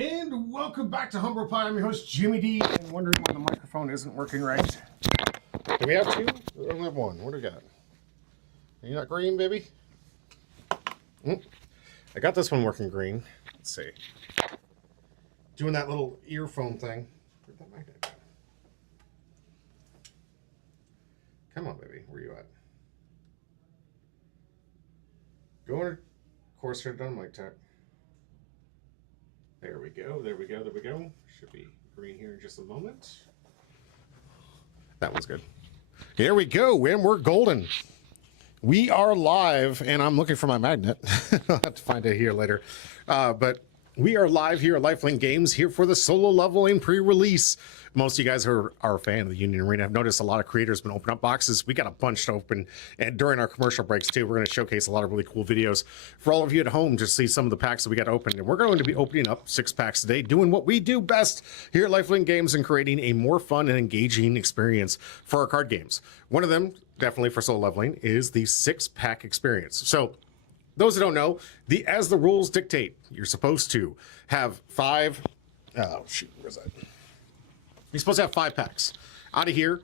And welcome back to Humble Pie. I'm your host, Jimmy D. And wondering why the microphone isn't working right. Do we have two? We only have one. What do we got? Are you not green, baby? I got this one working green. Let's see. Doing that little earphone thing. Where'd that magnet go? Come on, baby. Where you at? Of course, should have done mic tech. There we go. There we go. There we go. Should be green here in just a moment. That was good. Here we go, and we're golden. We are live, and I'm looking for my magnet. I'll have to find it here later. But we are live here at Lifelink Games, here for the solo leveling pre-release. Most of you guys are a fan of the Union Arena. I've noticed a lot of creators have been opening up boxes. We got a bunch to open, and during our commercial breaks too, we're going to showcase a lot of really cool videos for all of you at home to see some of the packs that we got open. And we're going to be opening up 6 packs today, doing what we do best here at Lifelink Games and creating a more fun and engaging experience for our card games. One of them, definitely for solo leveling, is the 6-pack experience. So those that don't know, as the rules dictate, you're supposed to have 5. Oh shoot, where's that? You're supposed to have 5 packs. Out of here,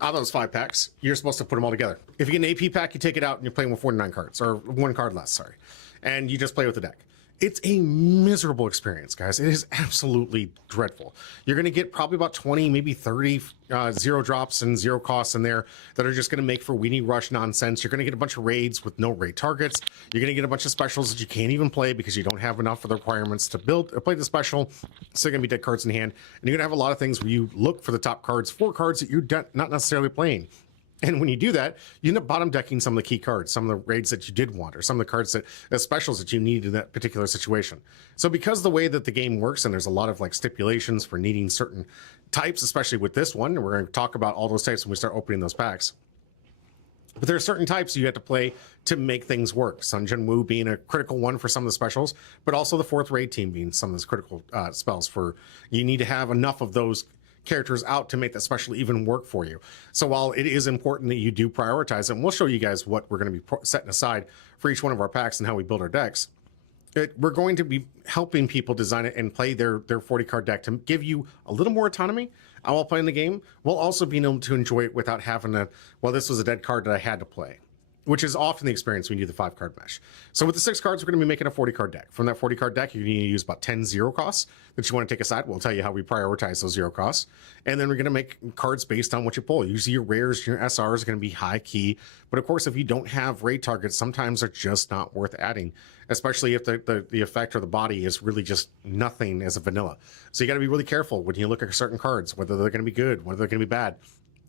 out of those 5 packs, you're supposed to put them all together. If you get an AP pack, you take it out and you're playing with 49 cards, or 1 card less, sorry. And you just play with the deck. It's a miserable experience, guys. It is absolutely dreadful. You're going to get probably about 20, maybe 30 zero drops and zero costs in there that are just going to make for weenie rush nonsense. You're going to get a bunch of raids with no raid targets. You're going to get a bunch of specials that you can't even play because you don't have enough of the requirements to play the special. So you're going to be dead cards in hand. And you're going to have a lot of things where you look for the top cards, 4 cards that you're not necessarily playing. And when you do that, you end up bottom decking some of the key cards, some of the raids that you did want, or some of the cards the specials that you need in that particular situation. So because the way that the game works, and there's a lot of like stipulations for needing certain types, especially with this one, and we're going to talk about all those types when we start opening those packs. But there are certain types you have to play to make things work. Sun Jin Woo being a critical one for some of the specials, but also the 4th raid team being some of those critical spells for, you need to have enough of those characters out to make that special even work for you. So while it is important that you do prioritize it, and we'll show you guys what we're going to be setting aside for each one of our packs and how we build our decks, we're going to be helping people design it and play their 40 card deck to give you a little more autonomy while playing the game, while also being able to enjoy it without having to, well, this was a dead card that I had to play, which is often the experience when you do the 5 card mesh. So with the 6 cards, we're going to be making a 40 card deck. From that 40 card deck, you're going to use about 10 zero costs that you want to take aside. We'll tell you how we prioritize those zero costs. And then we're going to make cards based on what you pull. Usually your rares, your SRs are going to be high key. But of course, if you don't have raid targets, sometimes they're just not worth adding, especially if the effect or the body is really just nothing as a vanilla. So you got to be really careful when you look at certain cards, whether they're going to be good, whether they're going to be bad.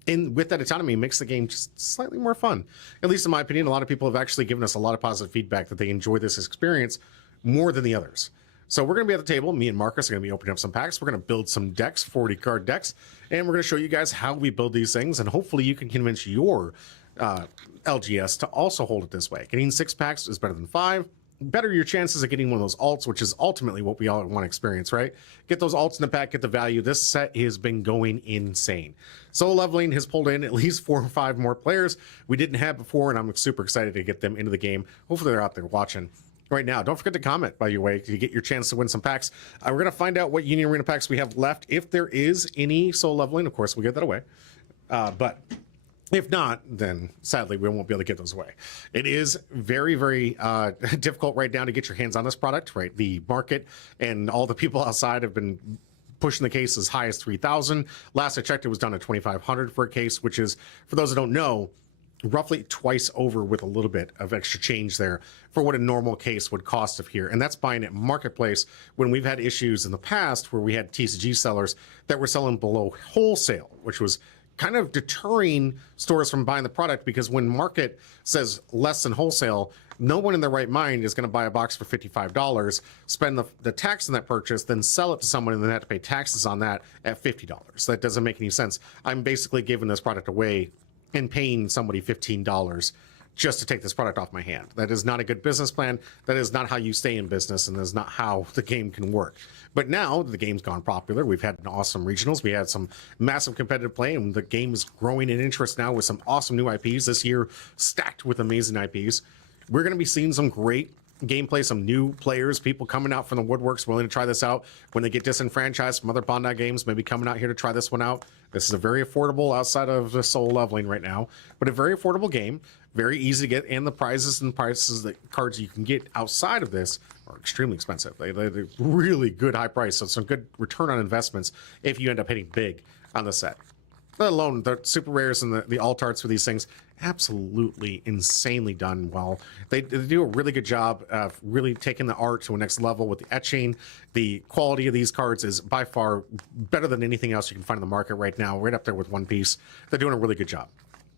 And with that autonomy, it makes the game just slightly more fun. At least in my opinion, a lot of people have actually given us a lot of positive feedback that they enjoy this experience more than the others. So we're going to be at the table. Me and Marcus are going to be opening up some packs. We're going to build some decks, 40 card decks, and we're going to show you guys how we build these things. And hopefully you can convince your LGS to also hold it this way. Getting 6 packs is better than 5. Better your chances of getting one of those alts, which is ultimately what we all want to experience, right? Get those alts in the pack, get the value. This set has been going insane. Solo leveling has pulled in at least 4 or 5 more players we didn't have before, and I'm super excited to get them into the game. Hopefully they're out there watching right now. Don't forget to comment, by the way, to get your chance to win some packs. We're going to find out what Union Arena packs we have left. If there is any solo leveling, of course, we'll get that away. But if not, then sadly, we won't be able to get those away. It is very, very difficult right now to get your hands on this product, right? The market and all the people outside have been pushing the case as high as 3,000. Last I checked, it was down to 2,500 for a case, which is, for those that don't know, roughly twice over with a little bit of extra change there for what a normal case would cost of here. And that's buying at marketplace when we've had issues in the past where we had TCG sellers that were selling below wholesale, which was kind of deterring stores from buying the product, because when market says less than wholesale, no one in their right mind is going to buy a box for $55, spend the tax on that purchase, then sell it to someone and then have to pay taxes on that at $50. That doesn't make any sense. I'm basically giving this product away and paying somebody $15 just to take this product off my hand. That is not a good business plan. That is not how you stay in business, and that is not how the game can work. But now the game's gone popular. We've had an awesome regionals. We had some massive competitive play, and the game is growing in interest now with some awesome new IPs this year, stacked with amazing IPs. We're going to be seeing some great gameplay, some new players, people coming out from the woodworks willing to try this out when they get disenfranchised from other Bandai games, maybe coming out here to try this one out. This is a very affordable, outside of the solo leveling right now, but a very affordable game, very easy to get, and the prices that cards you can get outside of this are extremely expensive. They're really good high price, so some good return on investments if you end up hitting big on the set. let alone the super rares and the alt arts for these things. Absolutely insanely done well. They do a really good job of really taking the art to a next level with the etching. The quality of these cards is by far better than anything else you can find in the market right now, right up there with One Piece. They're doing a really good job.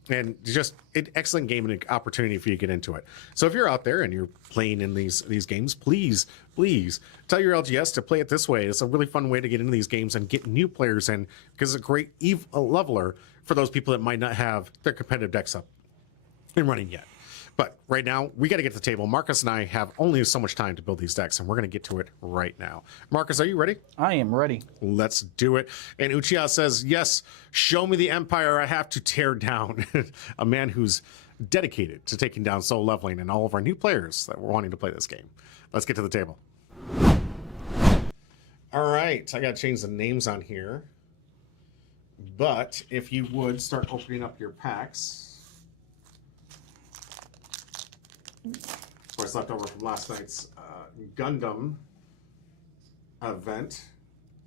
And just an excellent game and an opportunity for you to get into it. So if you're out there and you're playing in these games, please tell your LGS to play it this way. It's a really fun way to get into these games and get new players in, because it's a great leveler for those people that might not have their competitive decks up and running yet. But right now, we got to get to the table. Marcus and I have only so much time to build these decks, and we're going to get to it right now. Marcus, are you ready? I am ready. Let's do it. And Uchiha says, yes, show me the empire I have to tear down. A man who's dedicated to taking down soul leveling and all of our new players that were wanting to play this game. Let's get to the table. All right, I got to change the names on here. But if you would start opening up your packs. Of course, left over from last night's Gundam event.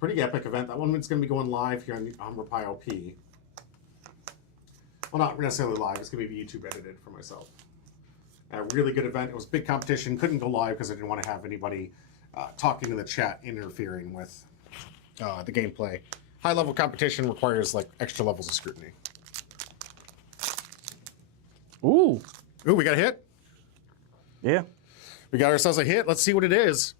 Pretty epic event. That one is going to be going live here on RepIOP. Well, not necessarily live. It's going to be YouTube edited for myself. A really good event. It was a big competition. Couldn't go live because I didn't want to have anybody talking in the chat interfering with the gameplay. High-level competition requires like extra levels of scrutiny. Ooh, we got a hit. Yeah. We got ourselves a hit. Let's see what it is.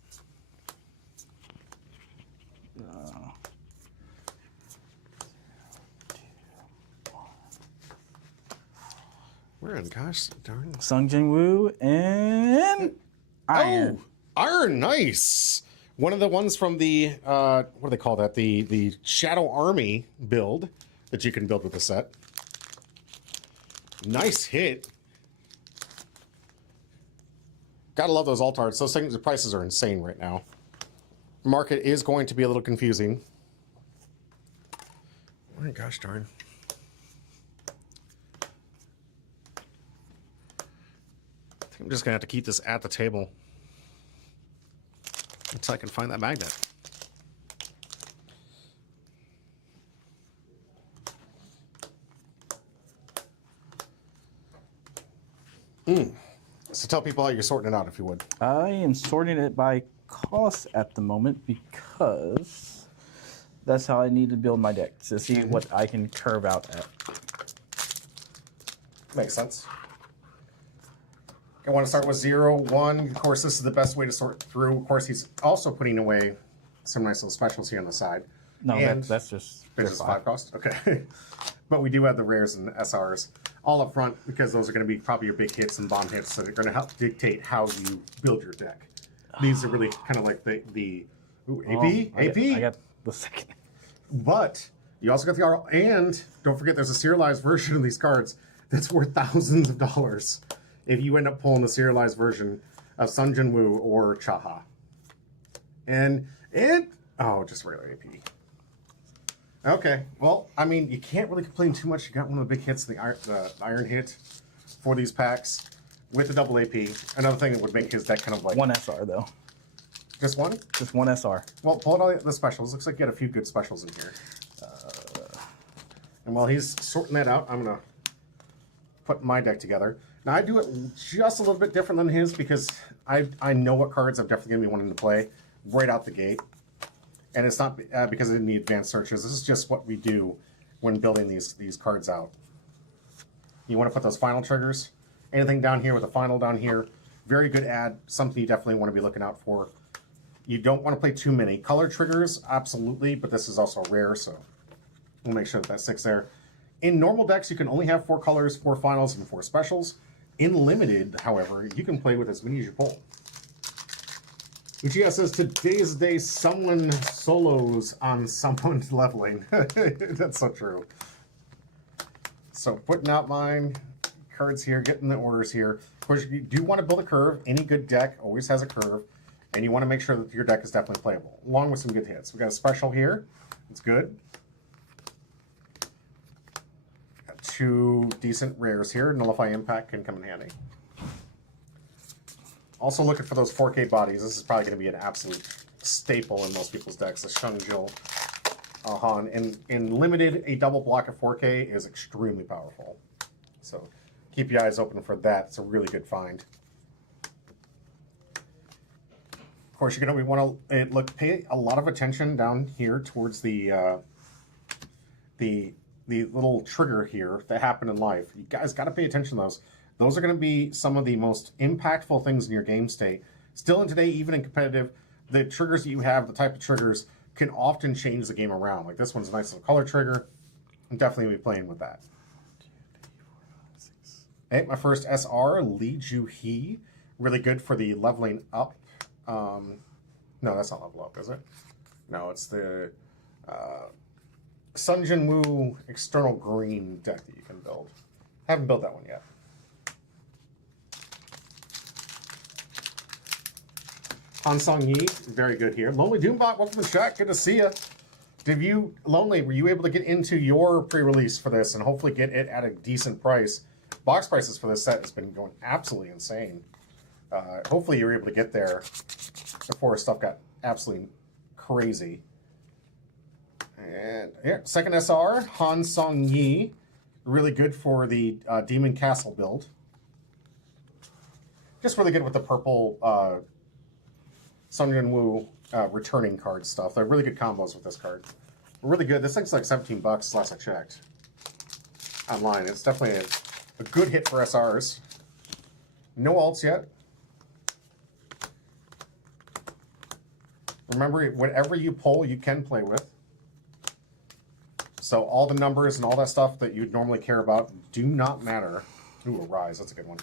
We're in, gosh darn. Sung Jin Woo and Iron. Oh, Iron, nice. One of the ones from the, what do they call that? The Shadow Army build that you can build with the set. Nice hit. Gotta love those alt arts. Those things, the prices are insane right now. Market is going to be a little confusing. Oh my gosh darn. I think I'm just gonna have to keep this at the table until I can find that magnet. So tell people how you're sorting it out, if you would. I am sorting it by cost at the moment because that's how I need to build my deck, to see what I can curve out at. Makes sense. I want to start with 0, 1. Of course, this is the best way to sort through. Of course, he's also putting away some nice little specials here on the side. No, that's just... It's just 5 cost? Okay. But we do have the rares and SRs all up front, because those are going to be probably your big hits and bomb hits, so they're going to help dictate how you build your deck. These are really kind of like the ooh, AP? AP? I got the second. But you also got the R, and don't forget there's a serialized version of these cards that's worth thousands of dollars if you end up pulling the serialized version of Sung Jin Woo or Chaha. And oh, just regular AP. Okay, well, I mean, you can't really complain too much. You got one of the big hits, the iron hit for these packs with the double AP. Another thing that would make his deck kind of like... One SR, though. Just one? Just one SR. Well, pull out all the specials. Looks like you got a few good specials in here. And while he's sorting that out, I'm going to put my deck together. Now, I do it just a little bit different than his because I know what cards I'm definitely going to be wanting to play right out the gate. And it's not because I didn't need advanced searches. This is just what we do when building these cards out. You want to put those final triggers. Anything down here with a final down here. Very good add. Something you definitely want to be looking out for. You don't want to play too many. Color triggers, absolutely, but this is also rare, so we'll make sure that sticks there. In normal decks, you can only have 4 colors, 4 finals, and 4 specials. In limited, however, you can play with as many as you pull. Uchiha says, today's day, someone solos on someone's leveling. That's so true. So putting out mine, cards here, getting the orders here. Of course, you do want to build a curve. Any good deck always has a curve. And you want to make sure that your deck is definitely playable, along with some good hits. We got a special here. It's good. Got 2 decent rares here. Nullify Impact can come in handy. Also looking for those 4K bodies. This is probably going to be an absolute staple in most people's decks. The Shungjil Han. In limited, a double block of 4K is extremely powerful. So keep your eyes open for that. It's a really good find. Of course, you're going to want to pay a lot of attention down here towards the little trigger here that happened in life. You guys got to pay attention to those. Those are going to be some of the most impactful things in your game state. Still in today, even in competitive, the triggers that you have, the type of triggers, can often change the game around. Like this one's a nice little color trigger. I'm definitely be playing with that. Hey, my first SR, Li Ju He. Really good for the leveling up. No, that's not level up, is it? No, it's the Sun Jin Woo external green deck that you can build. Haven't built that one yet. Han Song Yi, very good here. Lonely Doombot, welcome to the chat. Good to see you. Lonely, were you able to get into your pre-release for this and hopefully get it at a decent price? Box prices for this set has been going absolutely insane. Hopefully you were able to get there before stuff got absolutely crazy. And here, second SR, Han Song Yi. Really good for the Demon Castle build. Just really good with the purple Sun Jin Woo returning card stuff. They're really good combos with this card. Really good. This thing's like $17 last I checked online. It's definitely a good hit for SRs. No alts yet. Remember, whatever you pull, you can play with. So all the numbers and all that stuff that you'd normally care about do not matter. Ooh, a Rise. That's a good one.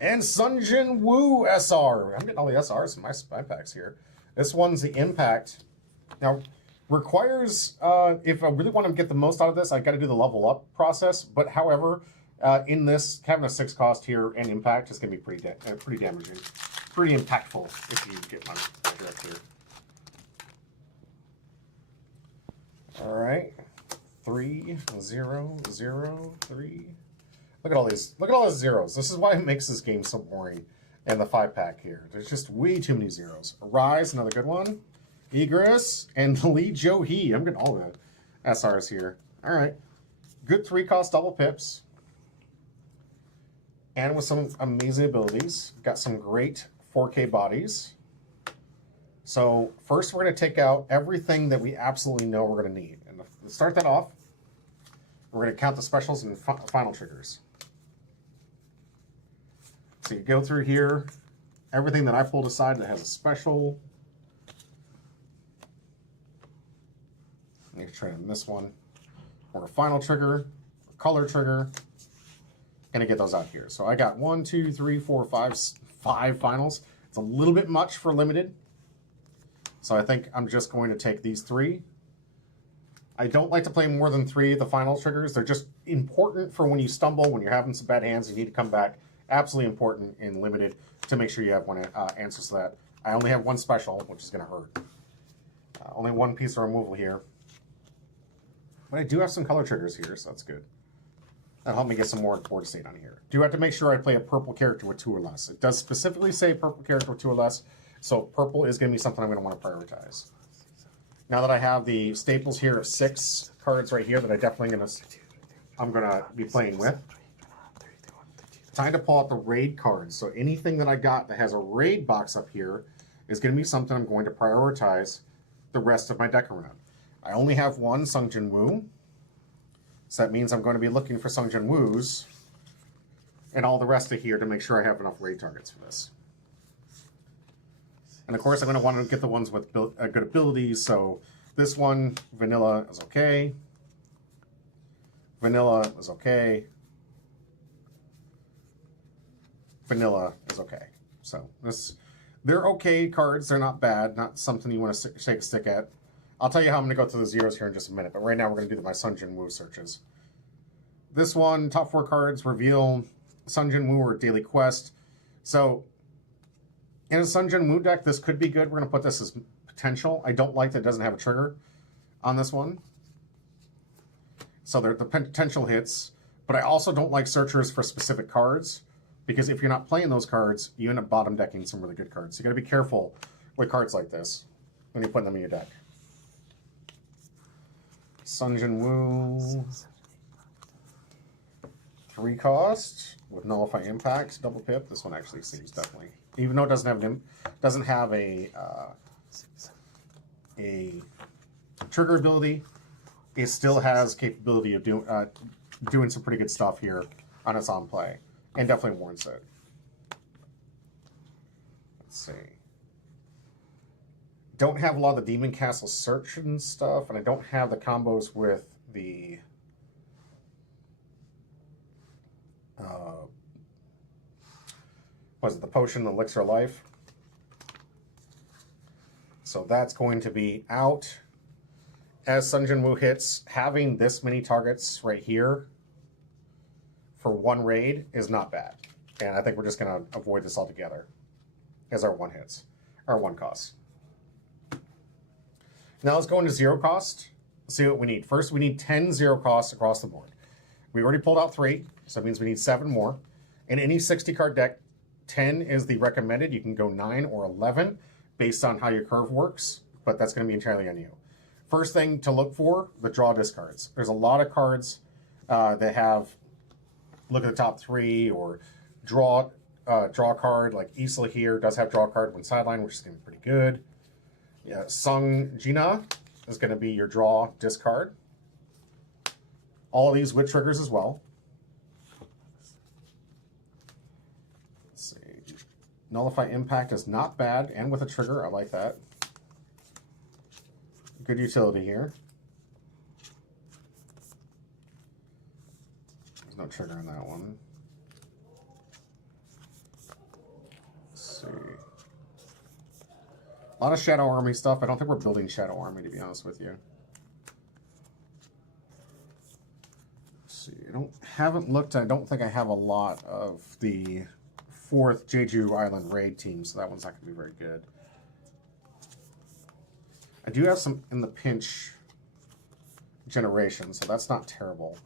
And Sun Jin Woo SR. I'm getting all the SRs in my spy packs here. This one's the Impact. Now, requires, if I really want to get the most out of this, I've got to do the level up process. But however, in this, having a 6 cost here and Impact is going to be pretty damaging. Pretty impactful if you get my direct here. All right. 3, 0, 0, 3. Look at all these. Look at all those zeros. This is why it makes this game so boring. And the 5-pack here. There's just way too many zeros. Rise, another good one. Egress and Li Jo Hee. I'm getting all the SRs here. All right. Good 3-cost double pips. And with some amazing abilities. Got some great 4K bodies. So first we're going to take out everything that we absolutely know we're going to need. And to start that off, we're going to count the specials and final triggers. So you go through here, everything that I pulled aside that has a special. You try to miss one. Or a final trigger, a color trigger. Gonna get those out here. So I got 1, 2, 3, 4, 5 finals. It's a little bit much for limited. So I think I'm just going to take these 3. I don't like to play more than 3 of the final triggers. They're just important for when you stumble, when you're having some bad hands, you need to come back. Absolutely important in limited to make sure you have one answer to that. I only have 1 special, which is going to hurt. Only 1 piece of removal here. But I do have some color triggers here, so that's good. That'll help me get some more board state on here. Do have to make sure I play a purple character with 2 or less. It does specifically say purple character with 2 or less, so purple is going to be something I'm going to want to prioritize. Now that I have the staples here of 6 cards right here that I'm gonna be playing with. Time to pull out the raid cards. So anything that I got that has a raid box up here is going to be something I'm going to prioritize the rest of my deck around. I only have 1 Sun Jin Woo. So that means I'm going to be looking for Sun Jin Woos and all the rest of here to make sure I have enough raid targets for this. And of course, I'm going to want to get the ones with good abilities. So this one, Vanilla, is okay. Vanilla is okay. Vanilla is okay. So they're okay cards. They're not bad. Not something you want to shake a stick at. I'll tell you how I'm going to go through the zeros here in just a minute. But right now, we're going to do my Sun Jin Woo searches. This one, top 4 cards, reveal Sun Jin Woo or Daily Quest. So in a Sun Jin Woo deck, this could be good. We're going to put this as potential. I don't like that it doesn't have a trigger on this one. So they're the potential hits. But I also don't like searchers for specific cards, because if you're not playing those cards, you end up bottom decking some really good cards. So you got to be careful with cards like this when you're putting them in your deck. Sung Jin Woo. 3 cost with Nullify Impact, double pip. This one actually seems definitely, even though it doesn't have a trigger ability, it still has capability of doing some pretty good stuff here on its on play, and definitely warrants it. Let's see. Don't have a lot of the Demon Castle Search and stuff, and I don't have the combos with the was it the Potion, the Elixir of Life? So that's going to be out. As Sung Jin Woo hits, having this many targets right here for 1 raid is not bad. And I think we're just going to avoid this altogether as our 1 hits, our 1 cost. Now let's go into 0 cost. See what we need. First, we need 10 0 costs across the board. We already pulled out 3, so that means we need 7 more. In any 60-card deck, 10 is the recommended. You can go 9 or 11 based on how your curve works, but that's going to be entirely on you. First thing to look for, the draw discards. There's a lot of cards that have, look at the top 3, or draw card, like Isla here does have draw card when sideline, which is going to be pretty good. Yeah, Sung Jina is going to be your draw discard. All of these with triggers as well. Let's see. Nullify Impact is not bad, and with a trigger, I like that. Good utility here. There's no trigger in that one. Let's see. A lot of Shadow Army stuff. I don't think we're building Shadow Army, to be honest with you. Let's see. Haven't looked. I don't think I have a lot of the 4th Jeju Island raid team, so that one's not going to be very good. I do have some in the pinch generation, so that's not terrible.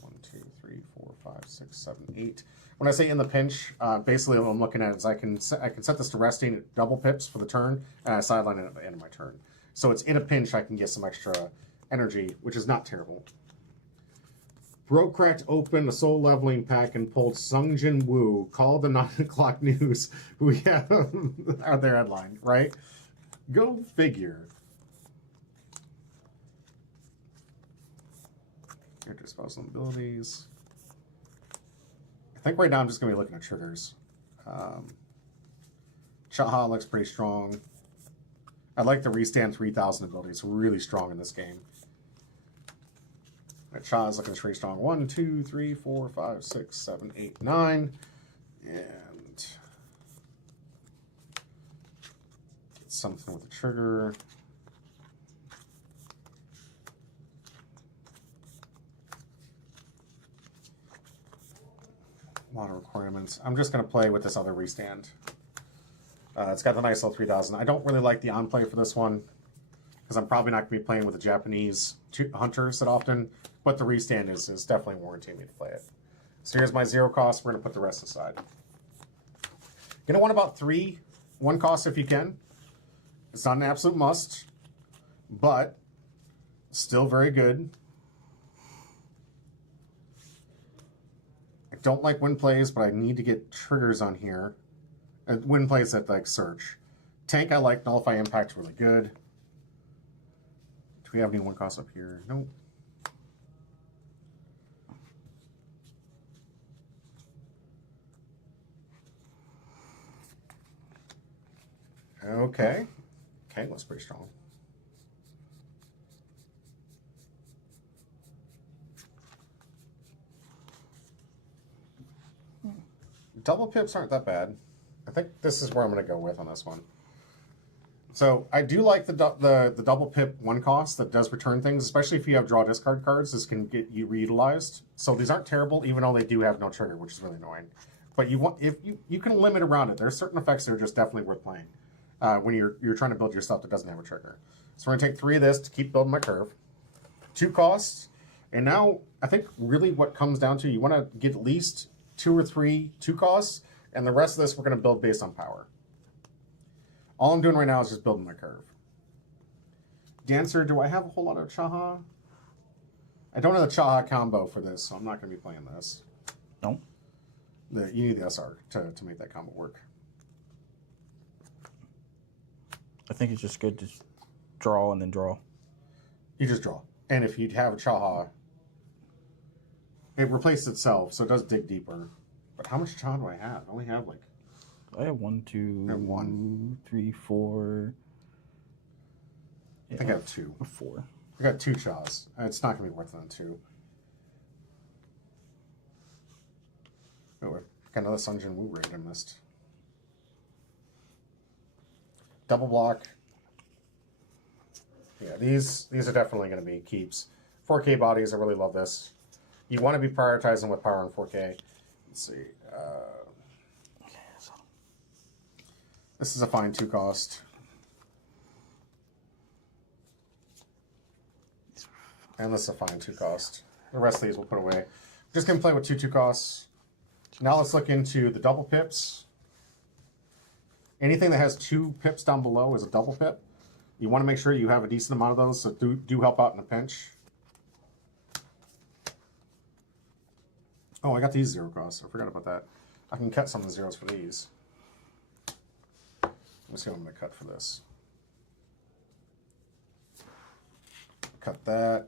1, 2, 3, 4, 5, 6, 7, 8. When I say in the pinch, basically what I'm looking at is I can set this to resting at double pips for the turn, and I sideline it at the end of my turn. So it's in a pinch, I can get some extra energy, which is not terrible. Broke, cracked open a soul leveling pack and pulled Sung Jin Woo. Call the 9 o'clock news. We have their headline, right? Go figure. Character spells and abilities. I think right now I'm just going to be looking at triggers. Chaha looks pretty strong. I like the Restand 3000 ability. It's really strong in this game. Cha is looking pretty strong. 1, 2, 3, 4, 5, 6, 7, 8, 9. And get something with a trigger. A lot of requirements. I'm just going to play with this other Restand. It's got the nice little 3000. I don't really like the on-play for this one, because I'm probably not going to be playing with the Japanese hunters that often, but the Restand is definitely warranting me to play it. So here's my 0 cost. We're going to put the rest aside. You're going to want about 3 1 cost if you can. It's not an absolute must, but still very good. I don't like win plays, but I need to get triggers on here. Win plays that like search. Tank I like. Nullify Impact really good. Do we have any 1 cost up here? Nope. Okay. Okay, looks pretty strong. Double pips aren't that bad. I think this is where I'm going to go with on this one. So I do like the double pip 1 cost that does return things, especially if you have draw discard cards. This can get you reutilized. So these aren't terrible, even though they do have no trigger, which is really annoying. But you can limit around it. There's certain effects that are just definitely worth playing when you're trying to build your stuff that doesn't have a trigger. So we're going to take 3 of this to keep building my curve. 2 costs, and now I think really what comes down to, you want to get at least 2 or 3 2 costs, and the rest of this we're going to build based on power. All I'm doing right now is just building my curve. Dancer, do I have a whole lot of Chaha? I don't have the Chaha combo for this, so I'm not going to be playing this. No. You need the SR to make that combo work. I think it's just good to draw and then draw. You just draw. And if you have a Chaha, it replaced itself, so it does dig deeper. But how much Chaha do I have? I only have like... I have 1, 2, 3, 4. I think I have 2. 4. I got 2 Chahas. It's not going to be worth it on 2. Oh, I've got another Sun Jin Woo raid I missed. Double block. Yeah, these are definitely going to be keeps. 4K bodies, I really love this. You want to be prioritizing with power and 4K. Let's see. This is a fine 2 cost. And this is a fine 2 cost. The rest of these we'll put away. Just going to play with 2 costs. Now let's look into the double pips. Anything that has 2 pips down below is a double pip. You want to make sure you have a decent amount of those, so do help out in a pinch. Oh, I got these 0 costs. I forgot about that. I can cut some of the zeros for these. Let's see what I'm going to cut for this. Cut that.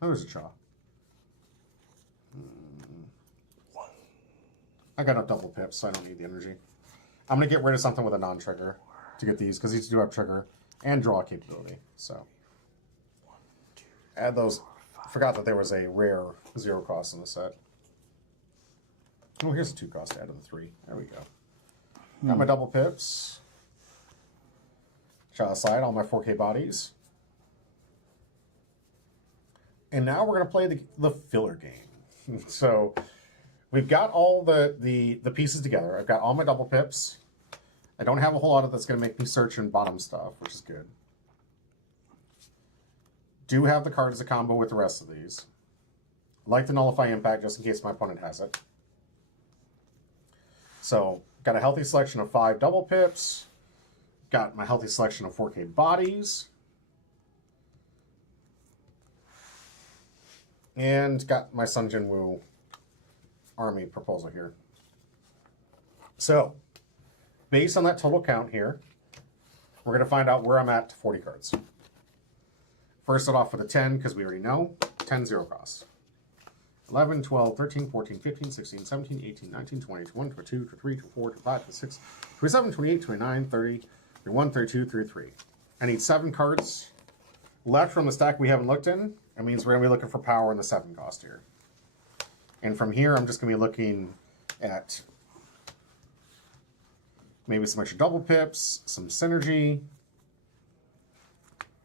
Oh, there's a Cha. I got a double pip, so I don't need the energy. I'm going to get rid of something with a non-trigger to get these, because these do have trigger and draw capability. So add those. Forgot that there was a rare 0 cost in the set. Oh, here's a 2 cost to add to the 3. There we go. Got my double pips. Shot aside all my 4K bodies. And now we're going to play the filler game. So we've got all the pieces together. I've got all my double pips. I don't have a whole lot of that's going to make me search and bottom stuff, which is good. Do have the card as a combo with the rest of these. Like to nullify impact just in case my opponent has it. So got a healthy selection of 5 double pips. Got my healthy selection of 4K bodies. And got my Sun Jin Woo army proposal here. So, based on that total count here, we're going to find out where I'm at to 40 cards. First, start off with a 10, because we already know. 10 0 costs. 11, 12, 13, 14, 15, 16, 17, 18, 19, 20, 21, 22, 23, 24, 25, 26, 27, 28, 29, 30, 31, 32, 33. I need 7 cards left from the stack we haven't looked in. That means we're going to be looking for power in the 7 cost here. And from here, I'm just going to be looking at maybe some extra double pips, some synergy.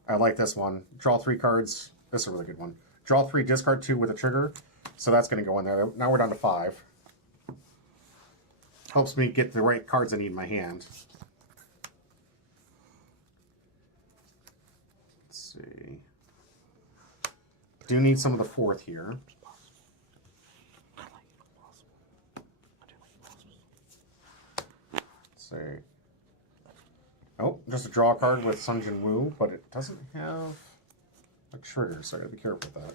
I like this one. Draw 3 cards. This is a really good one. Draw 3, discard 2 with a trigger. So that's going to go in there. Now we're down to 5. Helps me get the right cards I need in my hand. Let's see. Do need some of the 4th here. Let's see. Oh, just a draw card with Sun Jin Woo, but it doesn't have a trigger, so I gotta be careful with that.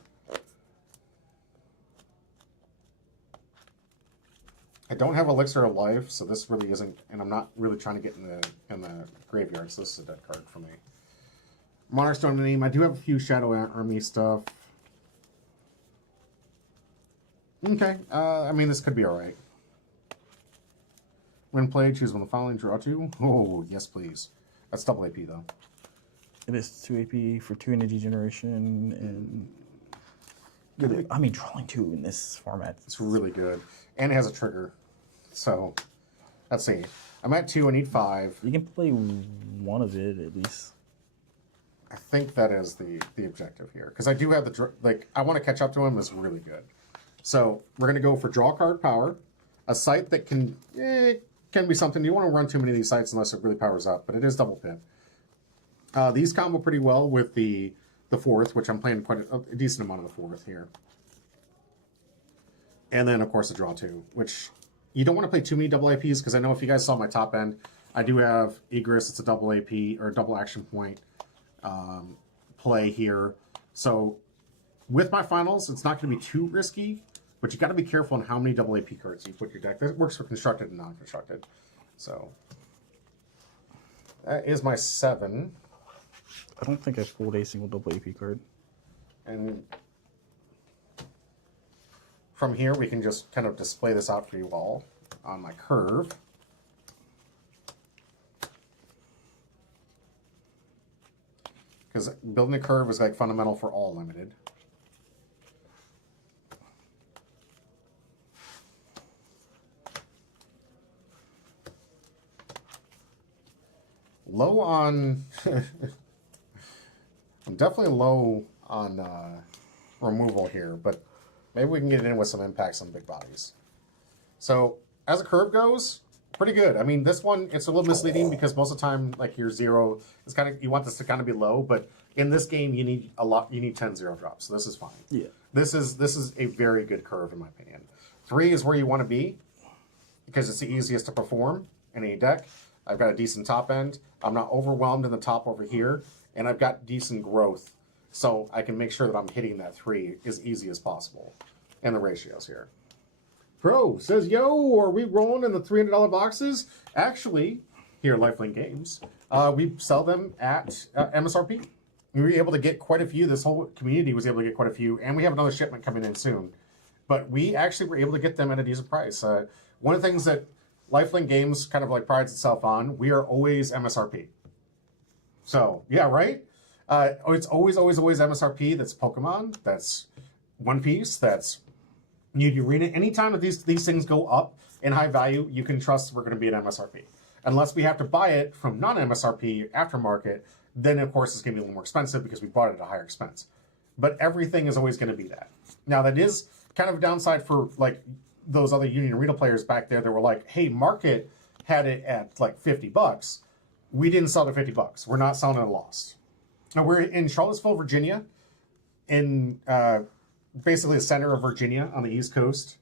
I don't have Elixir of Life, so this really isn't, and I'm not really trying to get in the graveyard, so this is a dead card for me. Monarch Stone name. I do have a few Shadow Army stuff. Okay, I mean, this could be alright. When played, choose one of the following, draw 2. Oh, yes, please. That's double AP, though. It is 2 AP for 2 energy generation, and I mean, drawing 2 in this format. It's really good. And it has a trigger. So, let's see. I'm at 2, I need 5. You can play one of it, at least. I think that is the objective here. Because I do have the, like, I want to catch up to him is really good. So, we're going to go for draw card power. A site that can be something. You don't want to run too many of these sites unless it really powers up, but it is double pip. These combo pretty well with the 4th, which I'm playing quite a decent amount of the 4th here. And then, of course, the draw 2, which you don't want to play too many double APs, because I know if you guys saw my top end, I do have Egress. It's a double AP or double action point play here. So with my finals, it's not going to be too risky, but you got to be careful on how many double AP cards you put in your deck. That works for constructed and non-constructed. So that is my 7. I don't think I pulled a single double AP card. And from here, we can just kind of display this out for you all on my curve. Because building a curve is like fundamental for all limited. Low on... I'm definitely low on removal here, but maybe we can get in with some impacts on big bodies. So as a curve goes, pretty good. I mean, this one, it's a little misleading because most of the time, like your 0 is kind of, you want this to kind of be low, but in this game, you need a lot. You need 10 0 drops, so this is fine. Yeah. This is a very good curve in my opinion. 3 is where you want to be because it's the easiest to perform in any deck. I've got a decent top end. I'm not overwhelmed in the top over here, and I've got decent growth, so I can make sure that I'm hitting that 3 as easy as possible. And the ratios here. Pro says, yo, are we rolling in the $300 boxes? Actually, here at Lifelink Games, we sell them at MSRP. We were able to get quite a few. This whole community was able to get quite a few, and we have another shipment coming in soon. But we actually were able to get them at a decent price. One of the things that Lifelink Games kind of like prides itself on, we are always MSRP. So, yeah, right? It's always MSRP. That's Pokemon. That's One Piece. That's New Arena. Anytime that these things go up in high value, you can trust we're going to be at MSRP. Unless we have to buy it from non-MSRP aftermarket, then of course it's going to be a little more expensive because we bought it at a higher expense. But everything is always going to be that. Now that is kind of a downside for like those other Union Arena players back there that were like, hey, Market had it at like $50. We didn't sell it at $50. We're not selling it at a loss. Now we're in Charlottesville, Virginia, in basically the center of Virginia on the East Coast.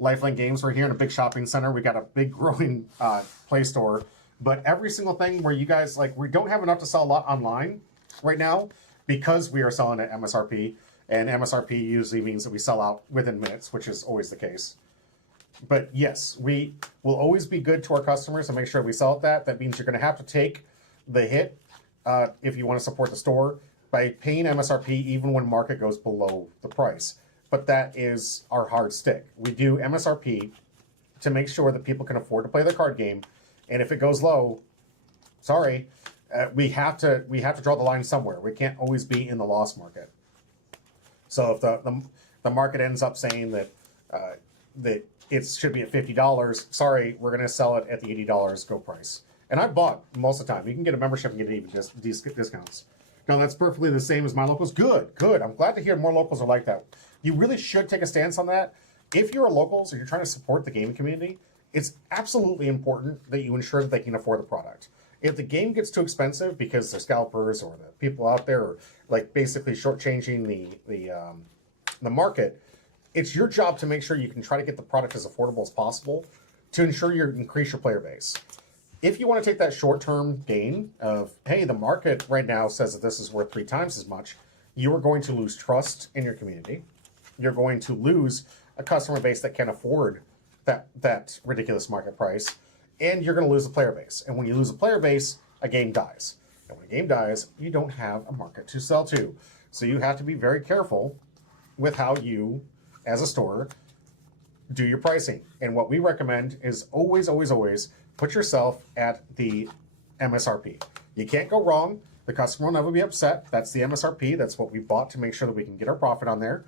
Lifelink Games, we're here in a big shopping center. We got a big growing Play Store. But every single thing where you guys, like, we don't have enough to sell a lot online right now because we are selling at MSRP. And MSRP usually means that we sell out within minutes, which is always the case. But yes, we will always be good to our customers and make sure we sell at that. That means you're going to have to take the hit if you want to support the store by paying MSRP even when market goes below the price. But that is our hard stick. We do MSRP to make sure that people can afford to play the card game. And if it goes low, sorry, we have to draw the line somewhere. We can't always be in the loss market. So if the market ends up saying that that it should be at $50, sorry, we're going to sell it at the $80 go price. And I bought most of the time. You can get a membership and get even just these discounts. No, that's perfectly the same as my locals. Good, good. I'm glad to hear more locals are like that. You really should take a stance on that. If you're a locals or you're trying to support the gaming community, it's absolutely important that you ensure that they can afford the product. If the game gets too expensive because they're scalpers or the people out there are like basically shortchanging the market, it's your job to make sure you can try to get the product as affordable as possible to ensure you increase your player base. If you want to take that short-term gain of, hey, the market right now says that this is worth 3 times as much, you are going to lose trust in your community. You're going to lose a customer base that can afford that ridiculous market price, and you're going to lose a player base. And when you lose a player base, a game dies. And when a game dies, you don't have a market to sell to. So you have to be very careful with how you, as a store, do your pricing. And what we recommend is always, always, always put yourself at the MSRP. You can't go wrong. The customer will never be upset. That's the MSRP. That's what we bought to make sure that we can get our profit on there.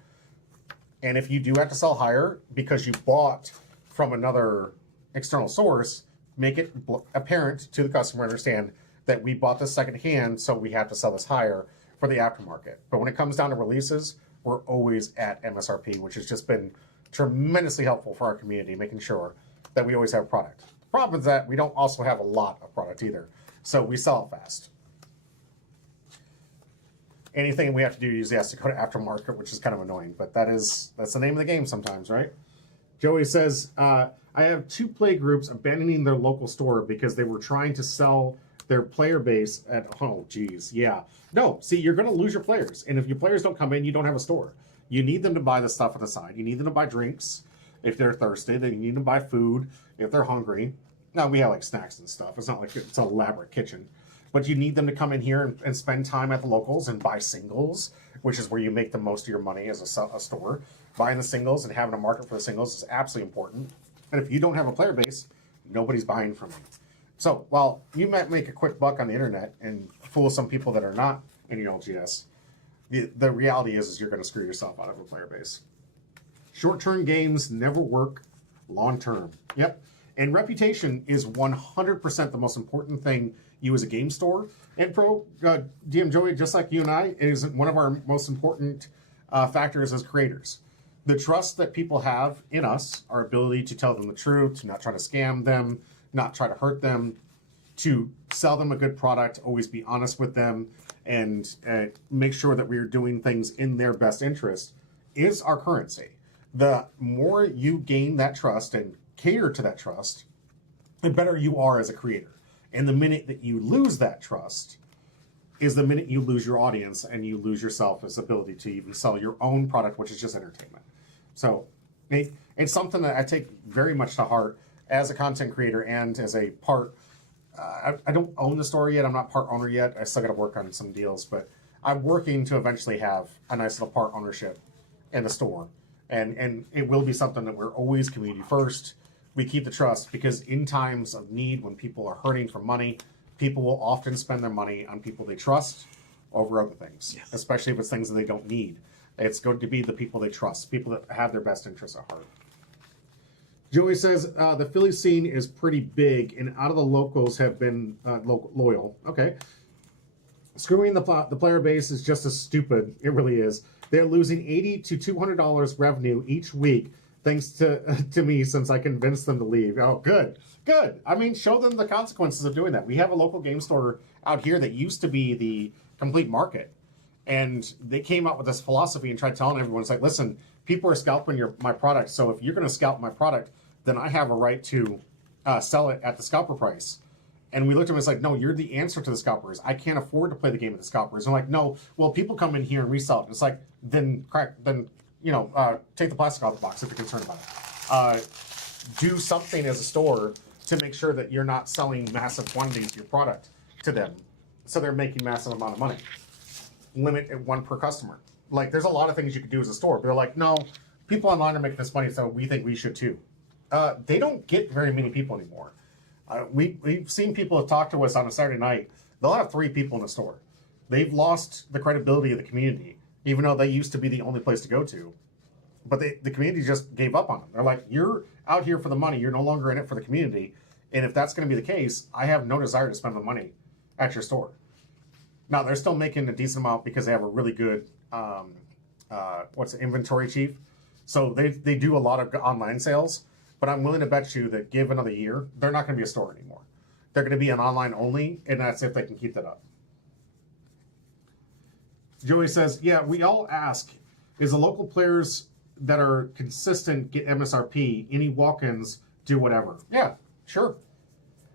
And if you do have to sell higher because you bought from another external source, make it apparent to the customer, understand that we bought this secondhand, so we have to sell this higher for the aftermarket. But when it comes down to releases, we're always at MSRP, which has just been tremendously helpful for our community, making sure that we always have product. The problem is that we don't also have a lot of product either, so we sell it fast. Anything we have to do usually has to go to aftermarket, which is kind of annoying, but that's the name of the game sometimes, right? Joey says, I have 2 play groups abandoning their local store because they were trying to sell their player base at, oh, geez, yeah. No, see, you're going to lose your players. And if your players don't come in, you don't have a store. You need them to buy the stuff on the side. You need them to buy drinks if they're thirsty. Then you need them to buy food if they're hungry. Now, we have like snacks and stuff. It's not like it's an elaborate kitchen. But you need them to come in here and spend time at the locals and buy singles, which is where you make the most of your money as a store. Buying the singles and having a market for the singles is absolutely important. And if you don't have a player base, nobody's buying from you. So while you might make a quick buck on the internet and fool some people that are not in your LGS, the reality is you're going to screw yourself out of a player base. Short-term games never work long-term. Yep. And reputation is 100% the most important thing you as a game store. And DM Joey, just like you and I, is one of our most important factors as creators. The trust that people have in us, our ability to tell them the truth, to not try to scam them, not try to hurt them, to sell them a good product, always be honest with them, and make sure that we're doing things in their best interest, is our currency. The more you gain that trust and cater to that trust, the better you are as a creator. And the minute that you lose that trust is the minute you lose your audience and you lose yourself as ability to even sell your own product, which is just entertainment. So it's something that I take very much to heart as a content creator and as a part. I don't own the store yet. I'm not part owner yet. I still got to work on some deals, but I'm working to eventually have a nice little part ownership in the store. And it will be something that we're always community first. We keep the trust because in times of need, when people are hurting for money, people will often spend their money on people they trust over other things, yes. Especially if it's things that they don't need. It's going to be the people they trust, people that have their best interests at heart. Joey says, the Philly scene is pretty big and out of the locals have been loyal. Okay. Screwing the player base is just as stupid. It really is. They're losing $80 to $200 revenue each week thanks to me since I convinced them to leave. Oh, good. I mean, show them the consequences of doing that. We have a local game store out here that used to be the complete market. And they came up with this philosophy and tried telling everyone, it's like, listen, people are scalping my product. So if you're going to scalp my product, then I have a right to sell it at the scalper price. And we looked at them and it's like, no, you're the answer to the scalpers. I can't afford to play the game with the scalpers. And I'm like, no, well, people come in here and resell it. And it's like, then take the plastic off the box if you're concerned about it. Do something as a store to make sure that you're not selling massive quantities of your product to them so they're making massive amount of money. Limit it one per customer. Like, there's a lot of things you could do as a store, but they're like, no, people online are making this money, so we think we should too. They don't get very many people anymore. We've seen people talk to us on a Saturday night. They'll have 3 people in the store. They've lost the credibility of the community, even though they used to be the only place to go to. But the community just gave up on them. They're like, you're out here for the money. You're no longer in it for the community. And if that's going to be the case, I have no desire to spend the money at your store. Now, they're still making a decent amount because they have a really good, inventory chief. So they do a lot of online sales. But I'm willing to bet you that give another year, they're not going to be a store anymore. They're going to be an online only, and that's if they can keep that up. Joey says, yeah, we all ask, is the local players that are consistent get MSRP? Any walk-ins do whatever? Yeah, sure.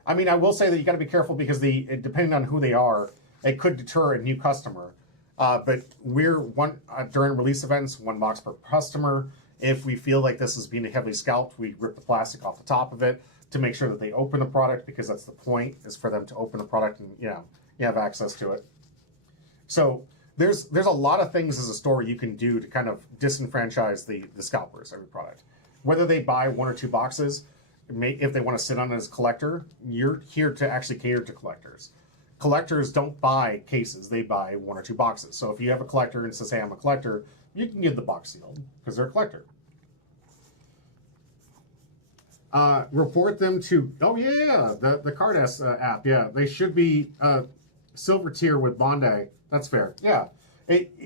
I mean, I will say that you got to be careful because depending on who they are, it could deter a new customer. But we're during release events, 1 box per customer. If we feel like this is being heavily scalped, we rip the plastic off the top of it to make sure that they open the product, because that's the point, is for them to open the product and you have access to it. So there's a lot of things as a store you can do to kind of disenfranchise the scalpers of your product. Whether they buy 1 or 2 boxes, if they want to sit on it as a collector, you're here to actually cater to collectors. Collectors don't buy cases, they buy 1 or 2 boxes. So if you have a collector and says, hey, I'm a collector, you can give the box sealed because they're a collector. Report them to, the Cardass app. Yeah, they should be silver tier with Bondi. That's fair. Yeah.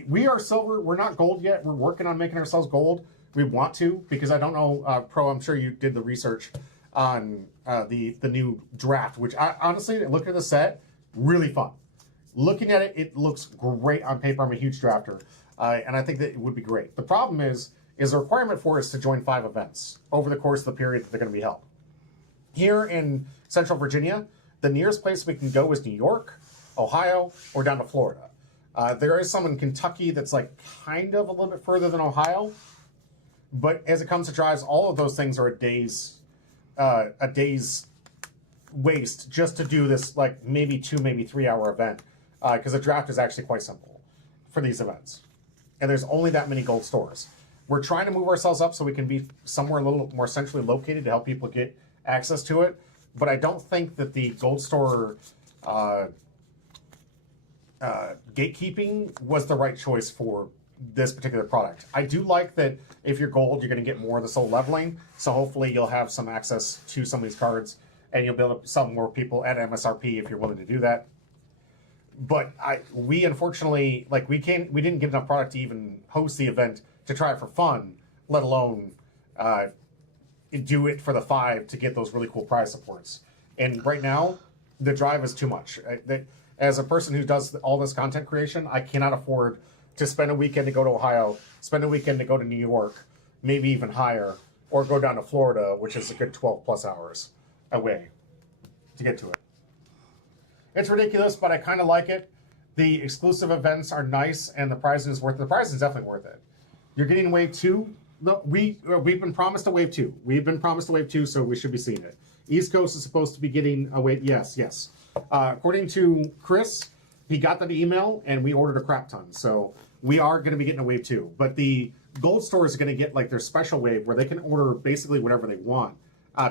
We are silver. We're not gold yet. We're working on making ourselves gold. We want to, because I don't know, Pro, I'm sure you did the research on the new draft, which I honestly, looking at the set, really fun. Looking at it, it looks great on paper. I'm a huge drafter. And I think that it would be great. The problem is the requirement for it is to join 5 events over the course of the period that they're going to be held. Here in Central Virginia, the nearest place we can go is New York, Ohio, or down to Florida. There is some in Kentucky that's like kind of a little bit further than Ohio, but as it comes to drives, all of those things are a day's waste just to do this like maybe 2, maybe 3 hour event, because the draft is actually quite simple for these events, and there's only that many gold stores. We're trying to move ourselves up so we can be somewhere a little more centrally located to help people get access to it, but I don't think that the gold store gatekeeping was the right choice for this particular product. I do like that if you're gold, you're going to get more of the soul leveling, so hopefully you'll have some access to some of these cards, and you'll be able to sell more people at MSRP if you're willing to do that. But we unfortunately, like, we didn't get enough product to even host the event to try it for fun, let alone do it for the 5 to get those really cool prize supports. And right now, the drive is too much. As a person who does all this content creation, I cannot afford to spend a weekend to go to Ohio, spend a weekend to go to New York, maybe even higher, or go down to Florida, which is a good 12 plus hours away to get to it. It's ridiculous, but I kind of like it. The exclusive events are nice, and the pricing is worth it. The pricing is definitely worth it. You're getting Wave 2. No, we've been promised a Wave 2. We've been promised a Wave 2, so we should be seeing it. East Coast is supposed to be getting a Wave. Yes. According to Chris, he got that email, and we ordered a crap ton. So we are going to be getting a Wave 2. But the gold stores are going to get like their special wave where they can order basically whatever they want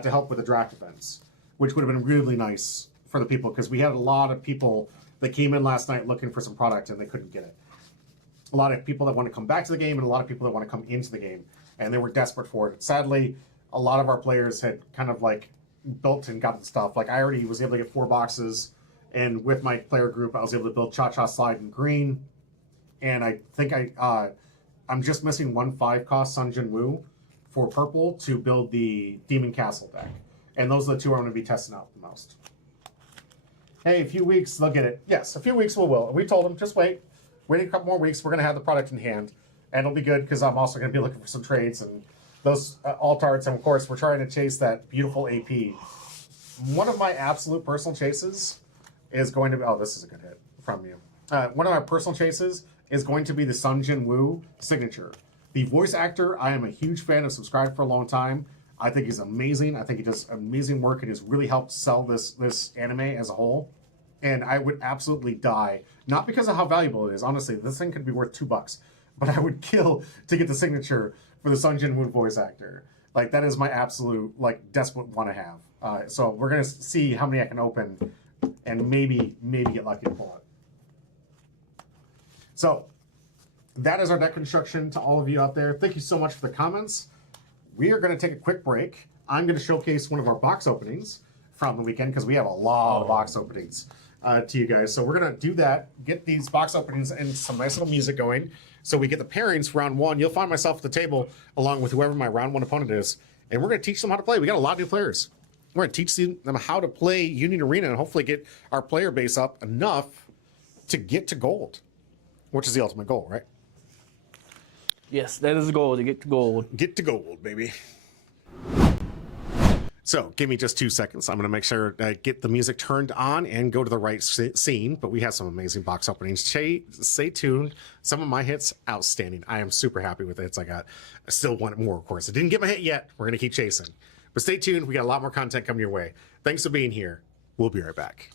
to help with the draft events, which would have been really nice for the people, because we had a lot of people that came in last night looking for some product and they couldn't get it. A lot of people that want to come back to the game and a lot of people that want to come into the game, and they were desperate for it. Sadly, a lot of our players had kind of like built and gotten stuff. Like I already was able to get 4 boxes, and with my player group, I was able to build Cha-Cha Slide in green. And I think I'm just missing 1 5-cost Sun Jin Woo for purple to build the Demon Castle deck. And those are the 2 I'm going to be testing out the most. Hey, a few weeks, they'll get it. Yes, a few weeks we will. We told them, just wait. Wait a couple more weeks. We're going to have the product in hand. And it'll be good, because I'm also going to be looking for some trades and those alt arts. And, of course, we're trying to chase that beautiful AP. One of my absolute personal chases is going to be... Oh, this is a good hit from you. One of my personal chases is going to be the Sun Jin Woo signature. The voice actor, I am a huge fan of, subscribed for a long time. I think he's amazing. I think he does amazing work and has really helped sell this anime as a whole. And I would absolutely die, not because of how valuable it is. Honestly, this thing could be worth $2, but I would kill to get the signature for the Sun Jin Woo voice actor. Like, that is my absolute, like, desperate want to have. So we're going to see how many I can open and maybe get lucky to pull it. So that is our deck construction to all of you out there. Thank you so much for the comments. We are going to take a quick break. I'm going to showcase one of our box openings from the weekend, because we have a lot of box openings to you guys. So we're going to do that, get these box openings and some nice little music going. So we get the pairings for round 1. You'll find myself at the table along with whoever my round 1 opponent is. And we're going to teach them how to play. We got a lot of new players. We're going to teach them how to play Union Arena and hopefully get our player base up enough to get to gold, which is the ultimate goal, right? Yes, that is the goal, to get to gold. Get to gold, baby. So give me just 2 seconds. I'm going to make sure I get the music turned on and go to the right scene. But we have some amazing box openings. Stay tuned. Some of my hits, outstanding. I am super happy with the hits I got. I still want more, of course. I didn't get my hit yet. We're going to keep chasing. But stay tuned. We got a lot more content coming your way. Thanks for being here. We'll be right back.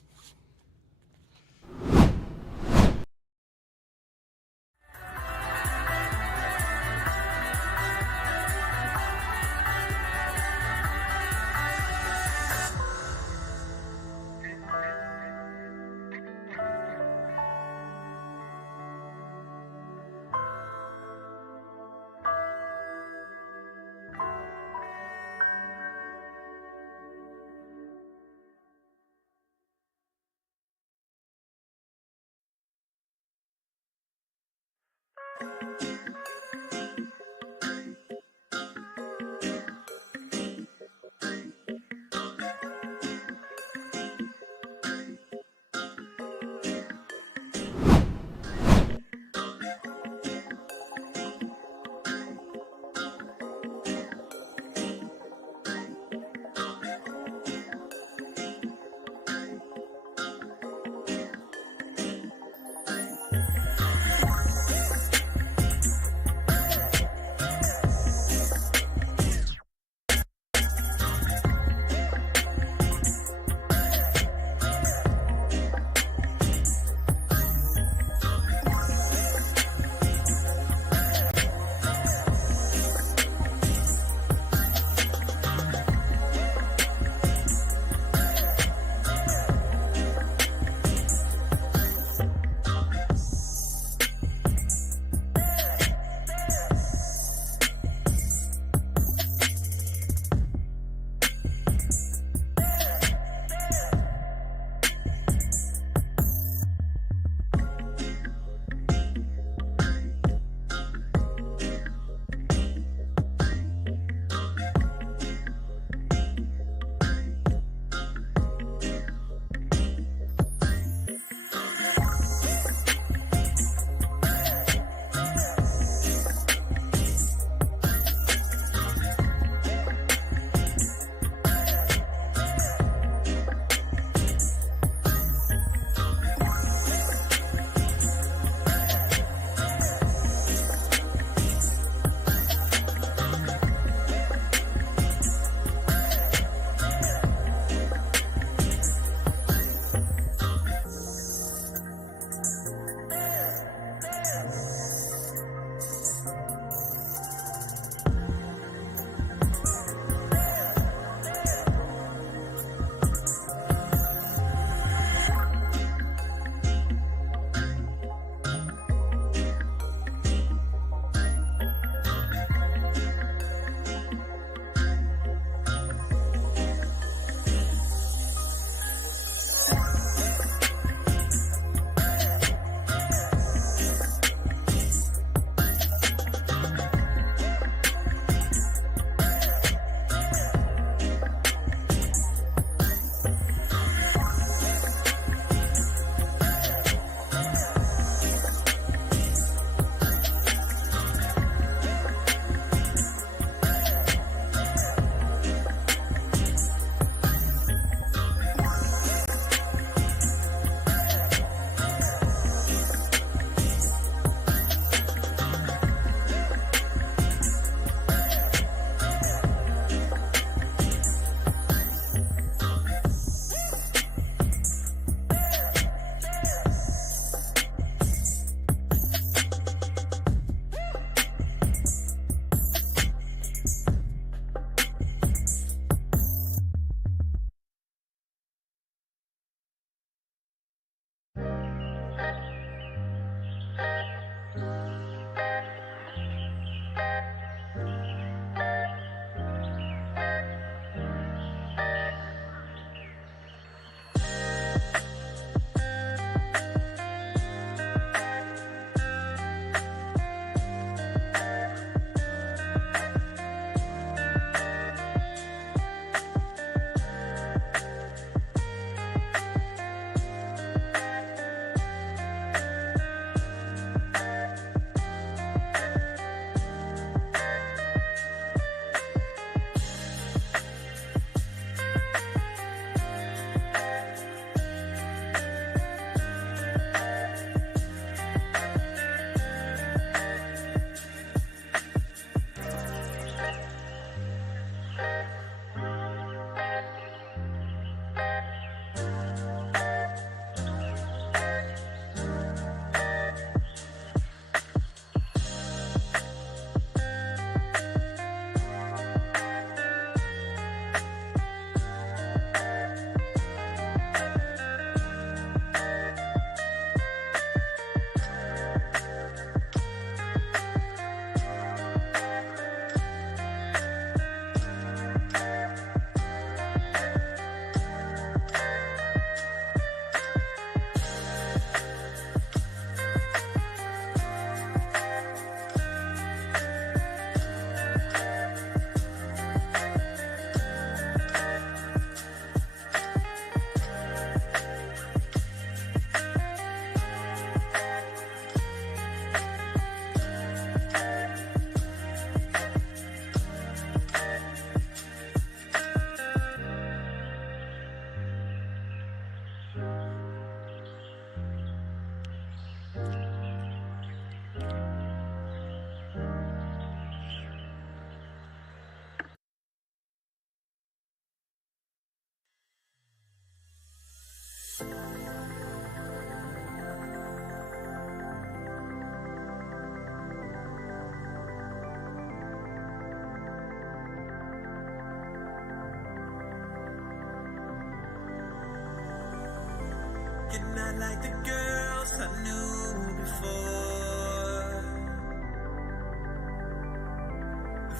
not like the girls I knew before.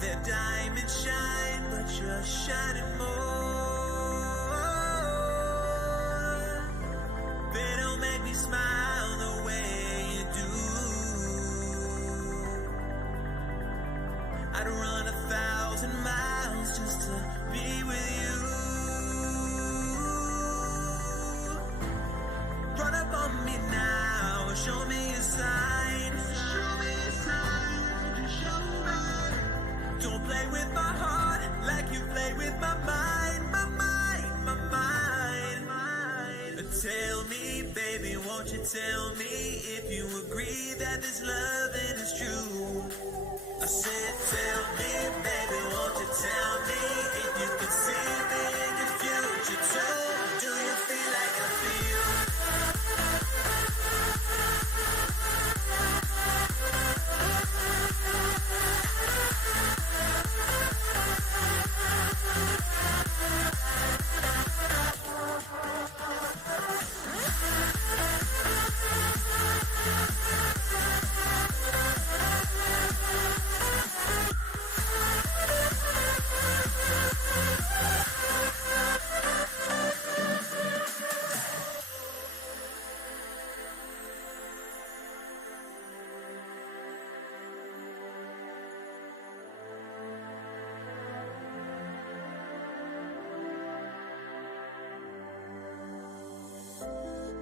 Their diamonds shine, but you're shining more. They don't make me smile the way you do. I'd run 1,000 miles just to be with you. Run up on me now, show me a sign. Show me a sign, show me. Don't play with my heart like you play with my mind, my mind, my mind. Tell me, baby, won't you tell me if you agree that this loving is true? I said, tell me, baby, won't you tell me if you can see me in your future too? Do you feel like I feel?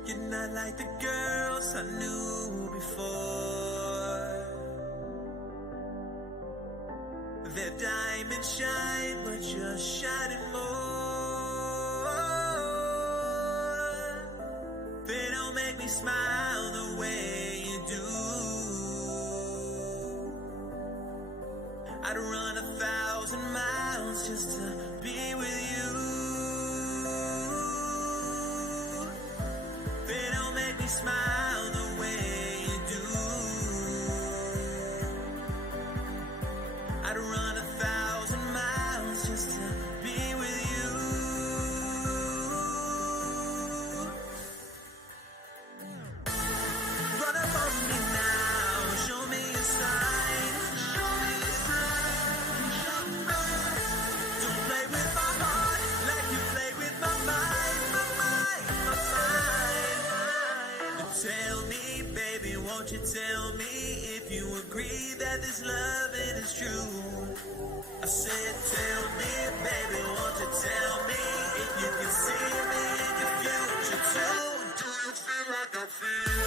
You're not like the girls I knew before. Their diamonds shine, but you're shining more. They don't make me smile the way you do. I'd run 1,000 miles just to be with you. They don't make me smile the way you do. I'd run 1,000 miles just to be with you. Run up on me now, show me a sign. Show me a sign, show me. Don't play with my heart like you play with my mind, my mind, my mind. Tell me, baby, won't you tell me if you agree that this loving is true? I said, tell me, baby, won't you tell me if you can see me in your future too? Do you feel like I feel?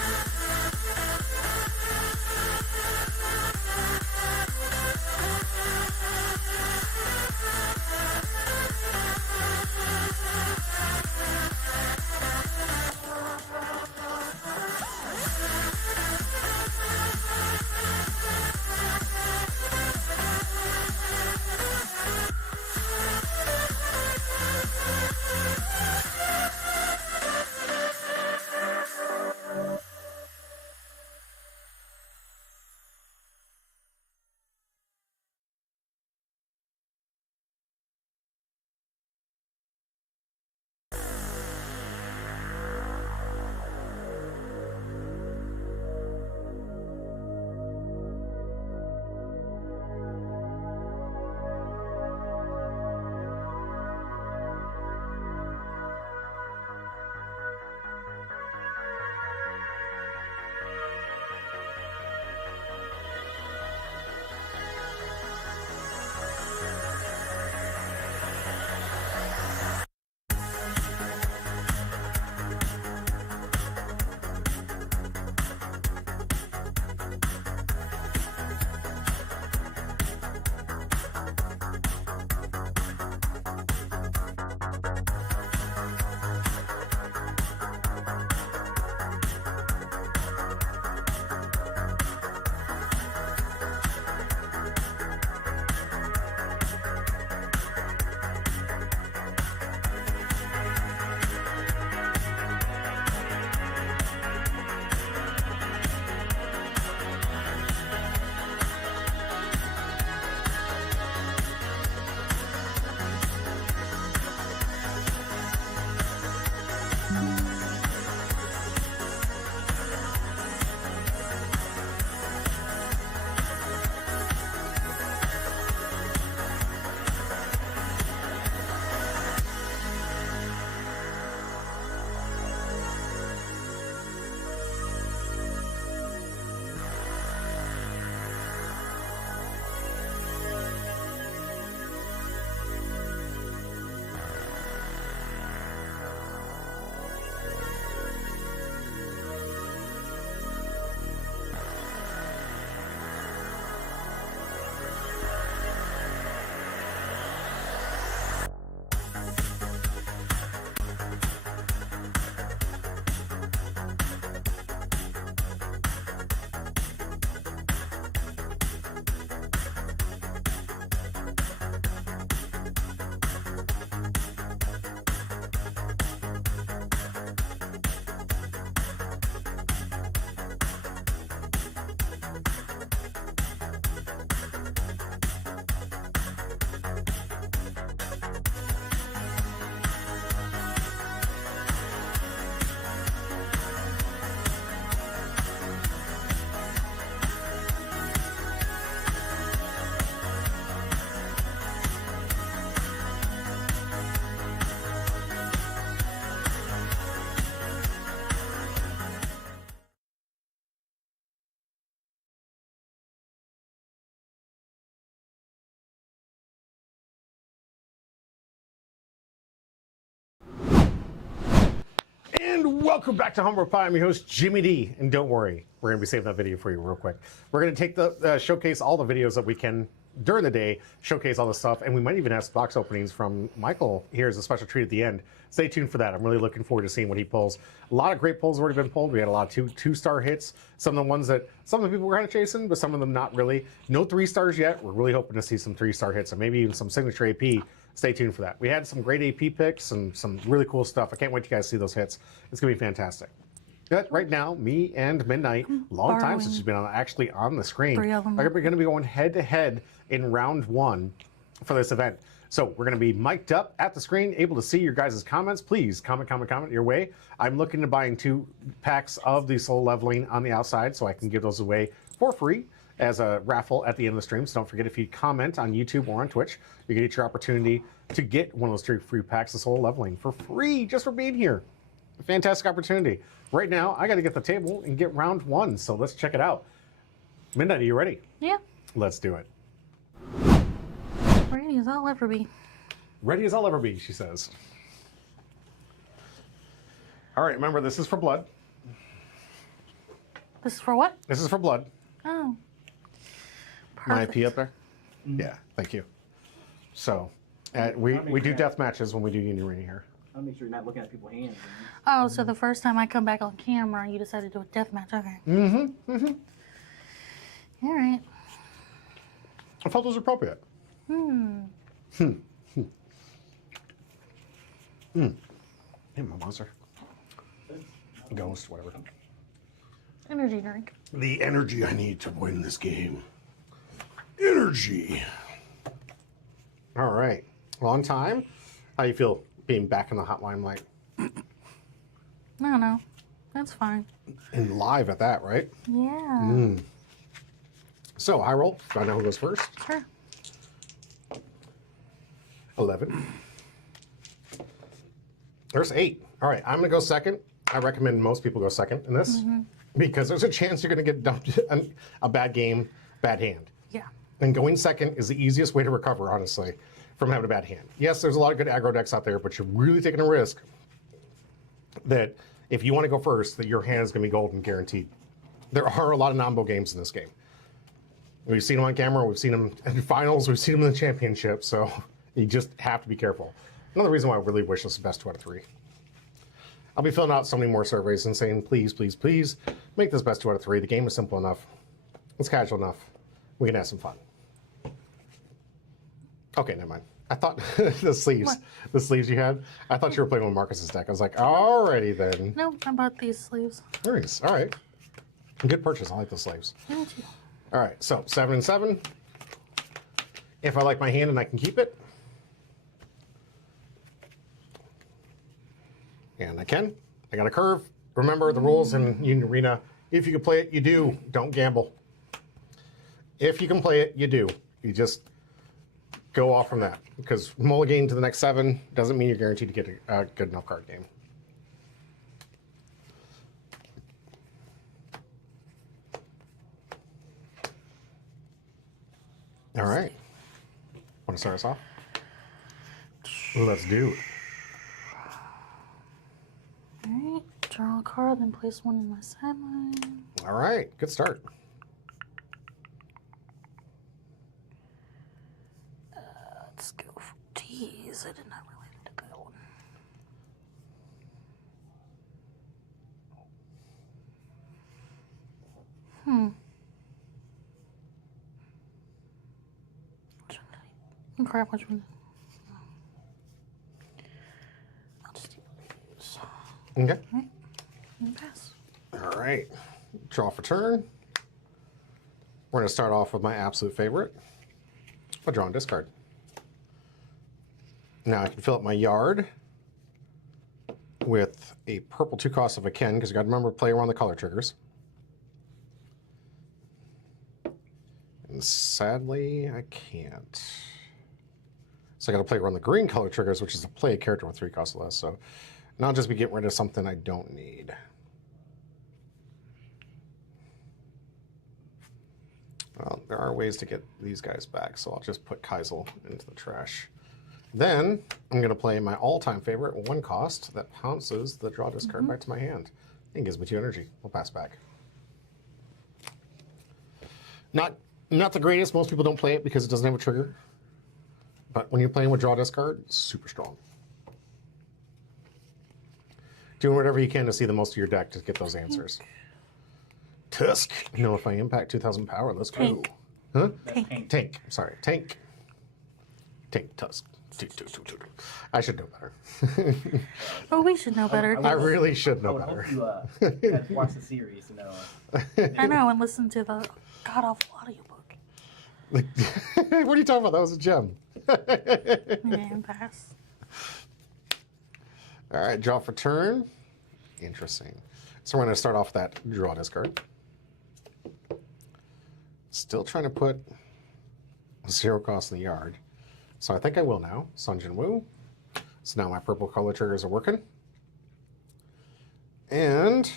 Welcome back to Humble Pie. I'm your host, Jimmy D. And don't worry, we're going to be saving that video for you real quick. We're going to take the showcase all the videos that we can during the day, showcase all the stuff, and we might even have box openings from Michael here as a special treat at the end. Stay tuned for that. I'm really looking forward to seeing what he pulls. A lot of great pulls have already been pulled. We had a lot of two-star hits. Some of the ones that some of the people were kind of chasing, but some of them not really. No 3 stars yet. We're really hoping to see some 3-star hits and maybe even some signature AP. Stay tuned for that. We had some great AP picks and some really cool stuff. I can't wait to guys see those hits. It's going to be fantastic. But right now, me and Midnight, long time since she's been actually on the screen, are going to be going head-to-head in round 1 for this event. So we're going to be mic'd up at the screen, able to see your guys' comments. Please comment your way. I'm looking to buying 2 packs of the soul leveling on the outside so I can give those away for free as a raffle at the end of the stream. So don't forget, if you comment on YouTube or on Twitch, you get your opportunity to get one of those 3 free packs of soul leveling for free just for being here. A fantastic opportunity. Right now, I got to get the table and get round 1, so let's check it out. Midnight, are you ready? Yeah. Let's do it. Ready as I'll ever be. Ready as I'll ever be, she says. All right, remember, this is for blood. This is for what? This is for blood. Oh. My Perfect. IP up there? Yeah, thank you. So, we do death matches when we do Union Arena here. I'll make sure you're not looking at people's hands. Oh, so the first time I come back on camera, you decided to do a death match. Okay. All right. I felt it was appropriate. Hey, my monster. Ghost, whatever. Energy drink. The energy I need to win this game. Energy. All right. Long time. How you feel being back in the hot limelight? I don't know. That's fine. And live at that, right? Yeah. So, I roll. Do I know who goes first? Sure. 11. There's 8. All right, I'm going to go second. I recommend most people go second in this because there's a chance you're going to get dumped a bad game, bad hand. Yeah. And going second is the easiest way to recover, honestly, from having a bad hand. Yes, there's a lot of good aggro decks out there, but you're really taking a risk that if you want to go first, that your hand is going to be golden guaranteed. There are a lot of non-bow games in this game. We've seen them on camera, we've seen them in finals, we've seen them in the championship, so you just have to be careful. Another reason why I really wish this is best 2 out of 3. I'll be filling out so many more surveys and saying, please, please, please, make this best 2 out of 3. The game is simple enough. It's casual enough. We can have some fun. Okay, never mind. I thought the sleeves you had, I thought you were playing with Marcus's deck. I was like, alrighty then. No, I bought these sleeves. Nice, all right. Good purchase, I like the sleeves. Thank you. All right, so 7 and 7. If I like my hand and I can keep it. And I can. I got a curve. Remember the rules in Union Arena. If you can play it, you do. Don't gamble. If you can play it, you do. You just go off from that. Because mulliganing to the next 7 doesn't mean you're guaranteed to get a good enough card game. All right. Want to start us off? Let's do it. All right. Draw a card, then place one in my sideline. All right. Good start. Let's go for T's. I did not really look at that one. Which one did I... Crap, which one? I'll just do these. Okay. All right. And pass. All right. Draw for turn. We're going to start off with my absolute favorite. A draw and discard. Now I can fill up my yard with a purple 2-cost if I can, because you got to remember to play around the color triggers. And sadly, I can't. So I got to play around the green color triggers, which is to play a character with 3 costs or less. So now I'll just be getting rid of something I don't need. Well, there are ways to get these guys back, so I'll just put Kaisel into the trash. Then I'm going to play my all-time favorite, 1 cost, that pounces the draw discard back to my hand and gives me 2 energy. We'll pass back. Not the greatest. Most people don't play it because it doesn't have a trigger. But when you're playing with draw discard, it's super strong. Doing whatever you can to see the most of your deck to get those answers. Tusk. Nullify impact, 2,000 power. Let's go. Tank. Huh? Tank. Tank. Sorry. Tank. Tusk. I should know better. Oh, we should know better. I really should I know would better. hope you had watched the series to know. I know, and listen to the god awful audiobook. What are you talking about? That was a gem. And pass. All right, draw for turn. Interesting. So we're going to start off that draw discard. Still trying to put 0 cost in the yard. So I think I will now. Sun Jin Woo. So now my purple color triggers are working. And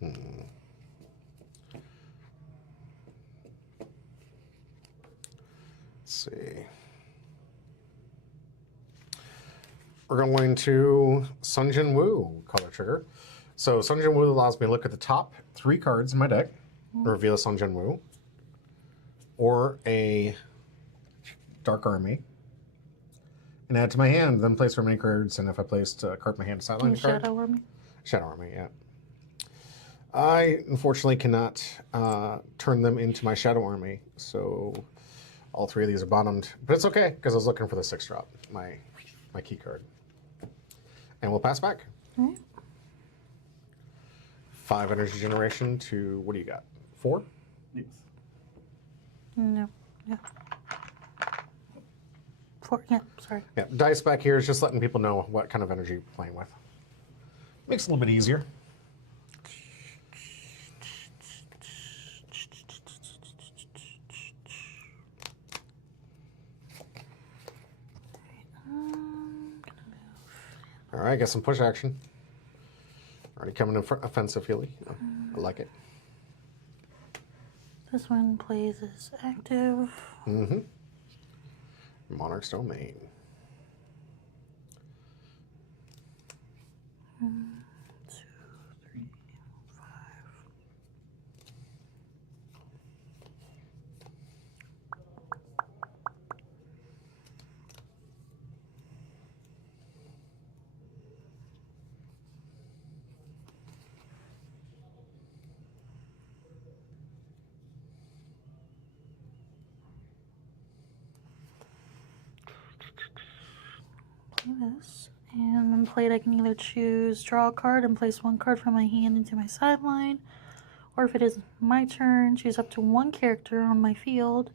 let's see. We're going to Sun Jin Woo color trigger. So Sun Jin Woo allows me to look at the top 3 cards in my deck, reveal a Sun Jin Woo, or a Dark Army, and add to my hand, then place remaining cards, and if I placed a card in my hand, sideline card. Shadow Army. Shadow Army, yeah. I unfortunately cannot turn them into my Shadow Army, so all 3 of these are bottomed. But it's okay, because I was looking for the 6 drop, my key card. And we'll pass back. All right. 5 energy generation to, what do you got? 4? Yes. No. Yeah. 4. Yeah. Sorry. Yeah, dice back here is just letting people know what kind of energy you're playing with. Makes it a little bit easier. All right, got some push action. Already coming in offensive, Healy. I like it. This one plays as active. Mm-hmm. Monarch's Domain. 1, 2, 3, 5. Play this. And when played, I can either choose draw a card and place 1 card from my hand into my sideline, or if it is my turn, choose up to 1 character on my field.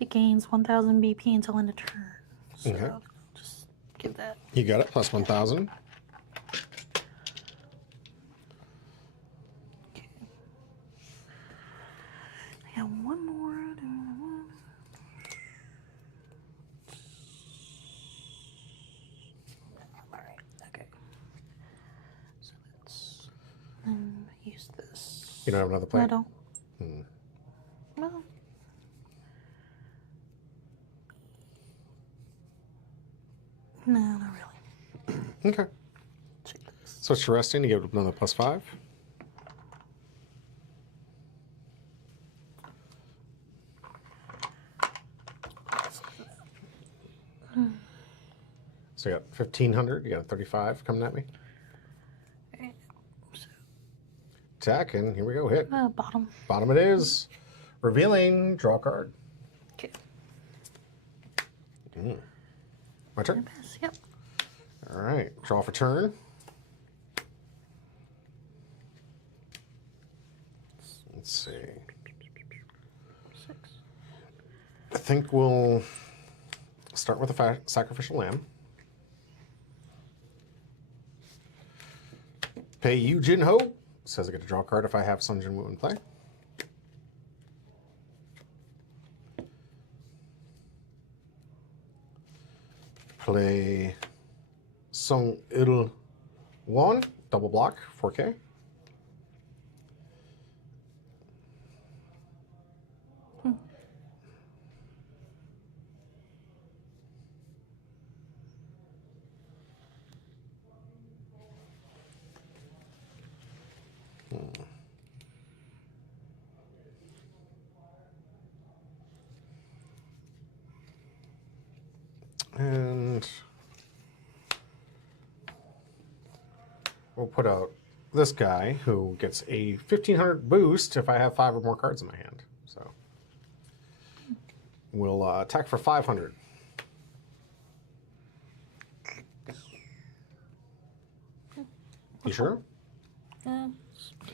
It gains 1,000 BP until end of turn. So Okay. I'll just give that. You got it, plus 1,000. Okay. I got 1 more. Alright, okay. So let's use this. You don't have another No, play? I don't. Hmm. No. No, not really. Okay. Check this. Switch to resting to give it another plus 5. So you got 1,500. You got a 35 coming at me. Alright, so, Attack, and here we go. Hit. bottom. Bottom it is. Revealing. Draw a card. Okay. My turn. Pass. Yep. All right. Draw for turn. Let's see. 6. I think we'll start with a sacrificial lamb. Pay you, Jin Ho. Says I get to draw a card if I have Sun Jin Woo in play. Play Song Il Won, double block, 4K. we'll put out this guy who gets a 1500 boost if I have 5 or more cards in my hand. So we'll attack for 500. You sure?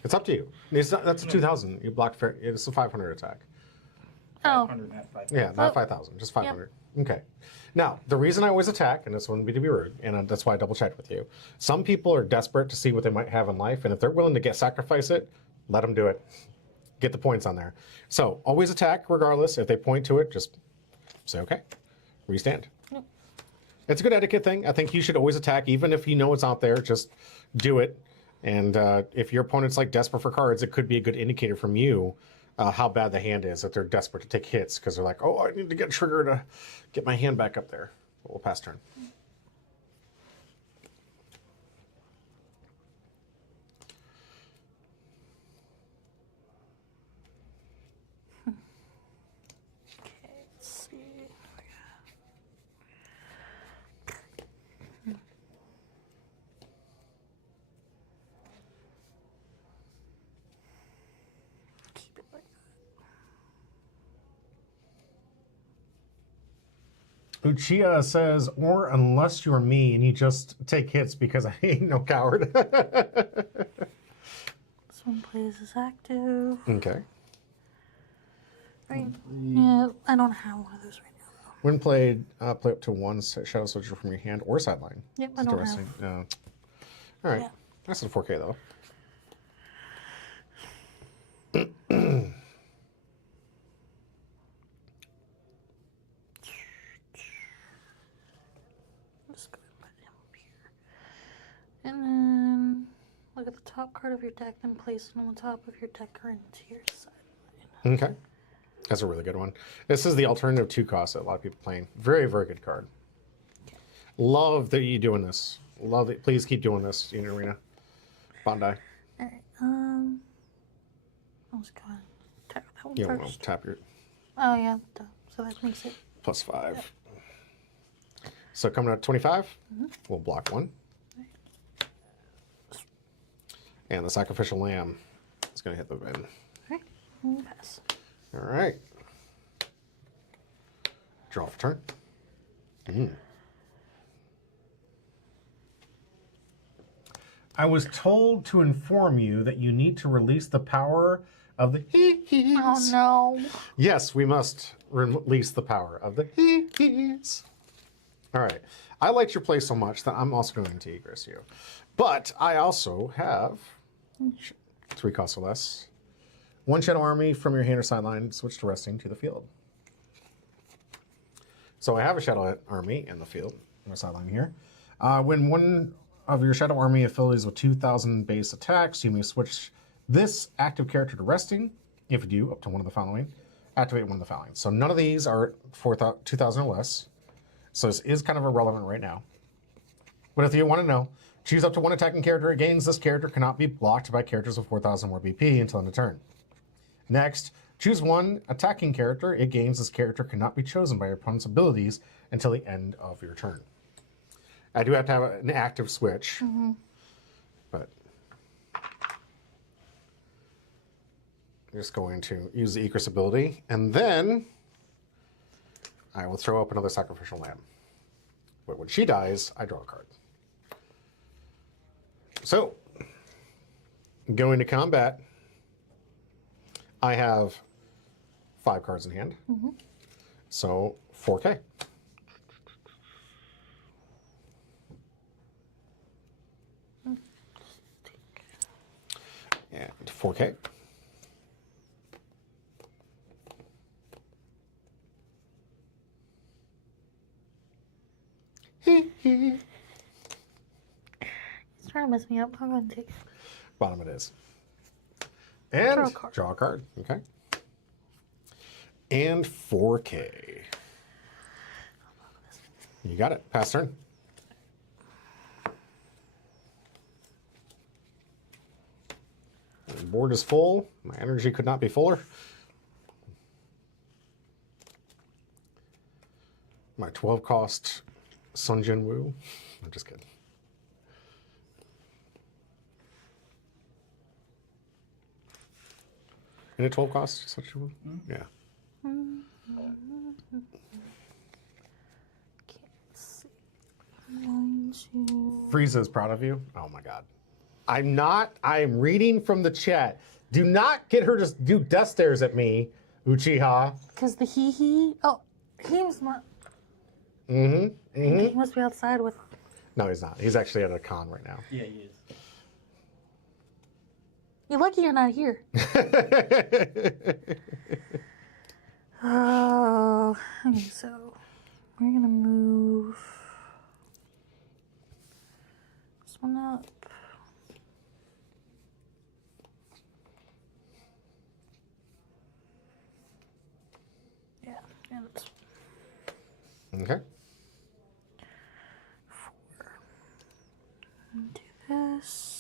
It's up to you. It's not, that's a 2000. You block fair. It's a 500 attack. Oh, 500 at 500. Yeah, not 5,000, just 500. Okay. Now, the reason I always attack, and this wouldn't be to be rude, and that's why I double checked with you. Some people are desperate to see what they might have in life, and if they're willing to sacrifice it, let them do it. Get the points on there. So always attack regardless. If they point to it, just say okay. Restand. Yep. It's a good etiquette thing. I think you should always attack, even if you know it's out there. Just do it. And if your opponent's like desperate for cards, it could be a good indicator from you how bad the hand is, that they're desperate to take hits because they're like, oh, I need to get trigger to get my hand back up there. We'll pass turn. okay, let's see. Keep it like that. Uchiha says, or unless you're me and you just take hits because I ain't no coward. This one plays as active. Okay. Right. Yeah, I don't have one of those right now. When played, play up to one shadow switcher from your hand or sideline. Yep, I That's don't interesting. have. All right. Yeah. That's in 4K though. Just go ahead and put him up here. And then look at the top card of your deck, then place it on the top of your deck or into your sideline. Okay. That's a really good one. This is the alternative 2 cost that a lot of people playing. Very, very good card. Love that you're doing this. Love it. Please keep doing this in Arena. Bandai. Alright, I was going to tap that one You first. want to tap your Oh, yeah, duh. So that makes it. +5. Yep. So coming out 25, we'll block 1. And the sacrificial lamb is going to hit the bin. Alright, and pass. All right. Draw for turn. I was told to inform you that you need to release the power of the he-he's. Oh, no. Yes, we must release the power of the he-he's. All right. I liked your play so much that I'm also going to egress you. But I also have 3 costs or less. 1 shadow army from your hand or sideline, switch to resting to the field. So I have a shadow army in the field, in the sideline here. When one of your shadow army affiliates with 2,000 base attacks, you may switch this active character to resting. If you do, up to one of the following. Activate one of the following. So none of these are 2,000 or less. So this is kind of irrelevant right now. But if you want to know, choose up to 1 attacking character. It gains this character cannot be blocked by characters with 4,000 more BP until end of turn. Next, choose 1 attacking character. It gains this character cannot be chosen by your opponent's abilities until the end of your turn. I do have to have an active switch, but I'm just going to use the Egress ability, and then I will throw up another sacrificial lamb. But when she dies, I draw a card. So, going to combat. I have 5 cards in hand. So 4K. And 4K. He's trying to mess me up. I'm going to take it. Bottom it is. And Draw a card. draw a card. Okay. And 4K. You got it. Pass turn. The board is full. My energy could not be fuller. My 12 cost Sun Jin Woo. I'm just kidding. In a 12 cost, such a yeah. Can't see. 1, 2. Frieza's proud of you. Oh my god. I'm not. I am reading from the chat. Do not get her to do death stares at me, Uchiha. Because the he. Oh, he was not. He He must be outside with. No, he's not. He's actually at a con right now. Yeah, he is. You're lucky you're not here. Oh, okay, so we're gonna move this one up. Yeah, that's Okay. 4. And do this.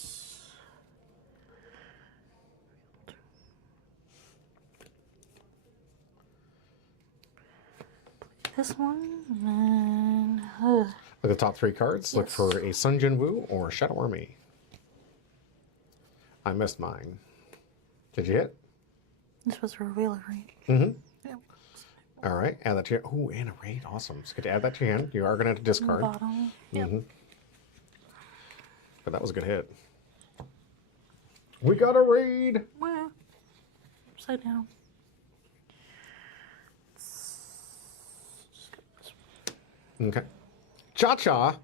This one, and then Look at the top 3 cards. Look Yes. for a Sun Jin Woo or Shadow Army. I missed mine. Did you hit? this was a revealer, right? Mm-hmm. Yep. All right. Add that to your. Oh, and a raid. Awesome. So get to add that to your hand. You are going to have to discard. Bottom. Yep. But that was a good hit. We got a raid. Well, upside down. Just go this way. Okay. Cha cha.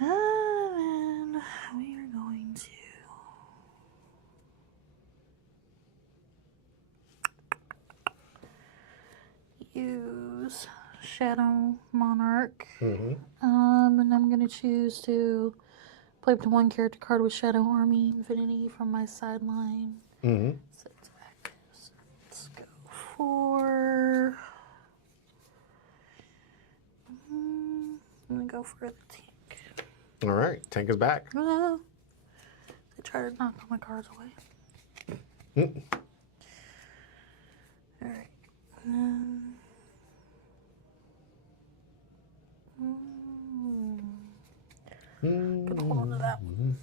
And we are going to use Shadow Monarch. And I'm going to choose to play up to 1 character card with Shadow Army Infinity from my sideline. So it's back. So let's go for. I'm going to go for the tank. All right. Tank is back. They try to knock all my cards away. Alright. Gonna hold on to that one.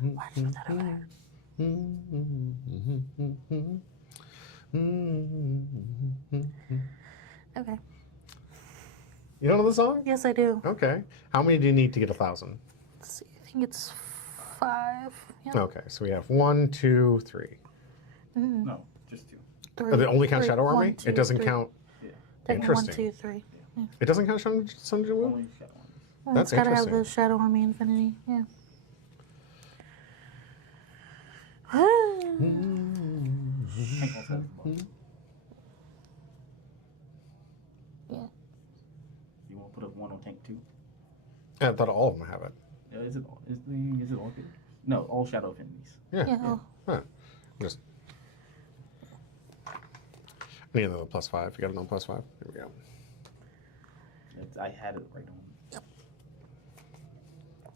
Why did you put that over there? Okay. You don't know the song? Yes, I do. Okay. How many do you need to get 1,000? Let's see. I think it's 5. Yeah. Okay. So we have 1, 2, 3. No, just 2. 3. Oh, they only count Shadow Army? 1, 2, It doesn't 3. count. Taking 1, Interesting. 2, 3. Yeah. It doesn't count Sun Jin Woo? Only Shadow Armies. Well, That's it's gotta have interesting. the Shadow Army Infinity. Yeah. Tank also has both. Yeah. You want to put up 1 on tank 2? I thought all of them have it. Is it all good? No, all Shadow Affinities. Yeah. Yeah. Oh. Huh. Just. I need another +5. You got another +5? Here we go. I had it right on.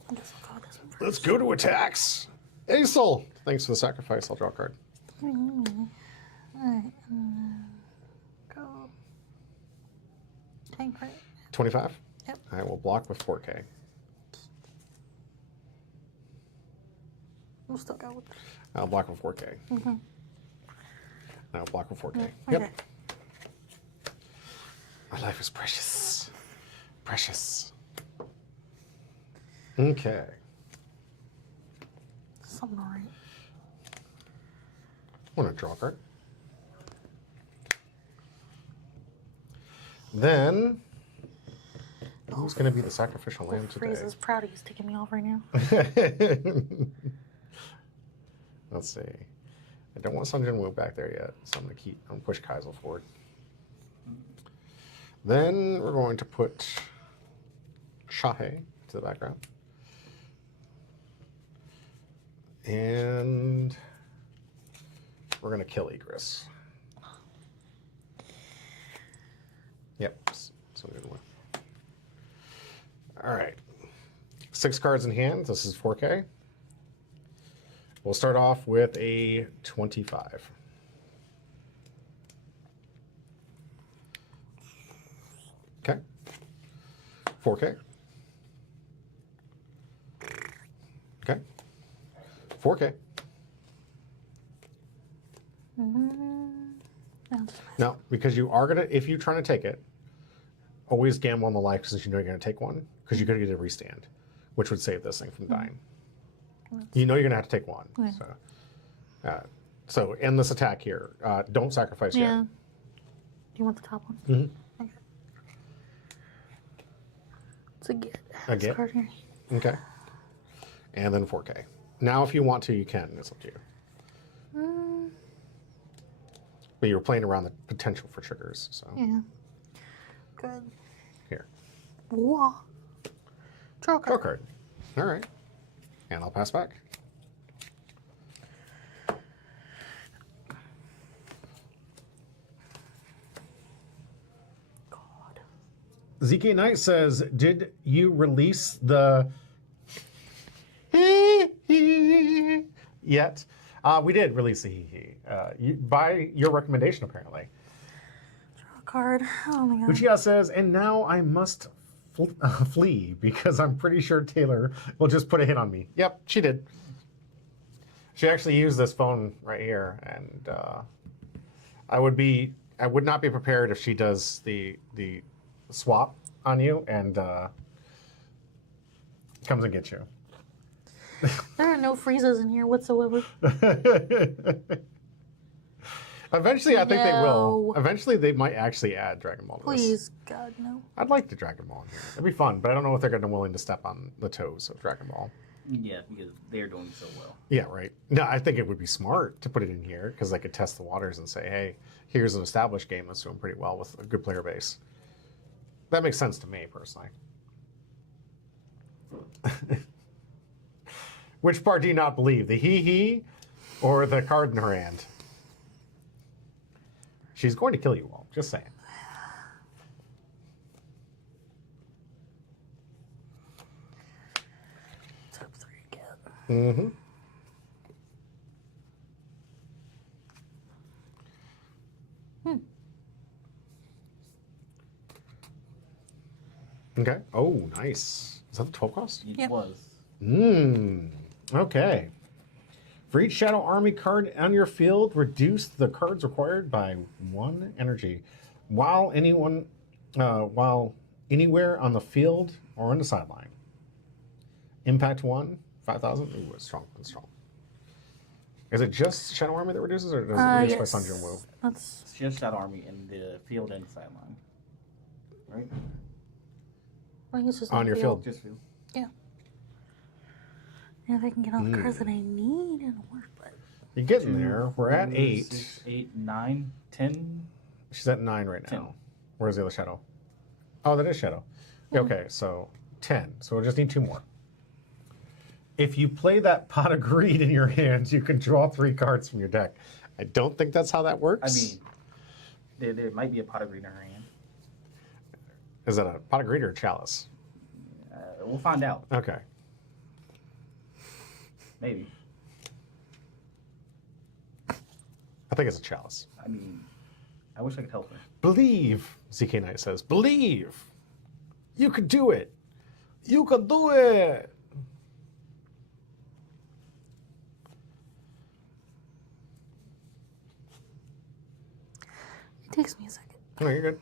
I guess I'll go this one first. Let's go to attacks. Aesol. Thanks for the sacrifice. I'll draw a card. Alright. Go. Tank right. 25? Yep. I will block with 4K. We'll still go with. I'll block with 4K. I'll block with 4K. Okay. Yep. My life is precious. Precious. Okay. Something alright. I want to draw a card. Then, who's going to be the sacrificial lamb today? Frieza's proud he's taking me off right now. Let's see. I don't want Sun Jin Woo back there yet, so I'm going to push Kaisel forward. Then we're going to put Shahe to the background. And we're going to kill Igris. Yep, Sun Jin Woo. All right. 6 cards in hand. This is 4K. We'll start off with a 25. Okay. 4K. 4K. That's No, because you are gonna, if you're trying to take it, always gamble on the life since you know you're gonna take one, because you're gonna get a restand, which would save this thing from dying. You know you're gonna have to take one. Okay. So end this attack here. Don't sacrifice yeah. yet. Do you want the top one? Mm-hmm. Okay. It's a get. A This get? card here. Okay. And then 4K. Now, if you want to, you can. It's up to you. But you were playing around the potential for triggers, so. Yeah. Good. Here. Whoa. Draw a Draw a card. card. All right. And I'll pass back. God. ZK Knight says, did you release the yet? We did release the hee-hee. By your recommendation, apparently. Draw a card. Oh my god. Uchiha says, and now I must flee because I'm pretty sure Taylor will just put a hit on me. Yep, she did. She actually used this phone right here, and I would not be prepared if she does the swap on you and comes and gets you. There are no freezes in here whatsoever. Eventually, I think they will. No. Eventually, they might actually add Dragon Ball to this. Please, God, no. I'd like the Dragon Ball in here. It'd be fun, but I don't know if they're going to be willing to step on the toes of Dragon Ball. Yeah, because they're doing so well. Yeah, right. No, I think it would be smart to put it in here because they could test the waters and say, hey, here's an established game that's doing pretty well with a good player base. That makes sense to me, personally. Which part do you not believe? The hee-hee or the card in her hand? She's going to kill you all, just saying. Top 3 again. Mm-hmm. Okay. Oh, nice. Is that the 12 cost? It Yep. was. Okay. For each Shadow Army card on your field, reduce the cards required by 1 energy. While anywhere on the field or on the sideline. Impact 1, 5,000. Ooh, it's strong. It's strong. Is it just Shadow Army that reduces, or does it reduce by Yes. Sanjin Wu? That's It's just that army in the field and sideline. Right? I think it's just On your field. Just field. Yeah. And if I can get all the cards that I need, it'll work. But You're getting there. We're at 8. 6, 8, 9, 10. She's at 9 right now. 10. Where's the other Shadow? Oh, that is Shadow. Okay, so 10. So we'll just need 2 more. If you play that Pot of Greed in your hands, you can draw 3 cards from your deck. I don't think that's how that works. I mean, there might be a pot of green in her hand. Is that a Pot of Greed or a Chalice? We'll find out. Okay. Maybe. I think it's a Chalice. I mean, I wish I could help her. Believe, ZK Knight says. Believe. You could do it. You could do it. it takes me a second. No, you're good.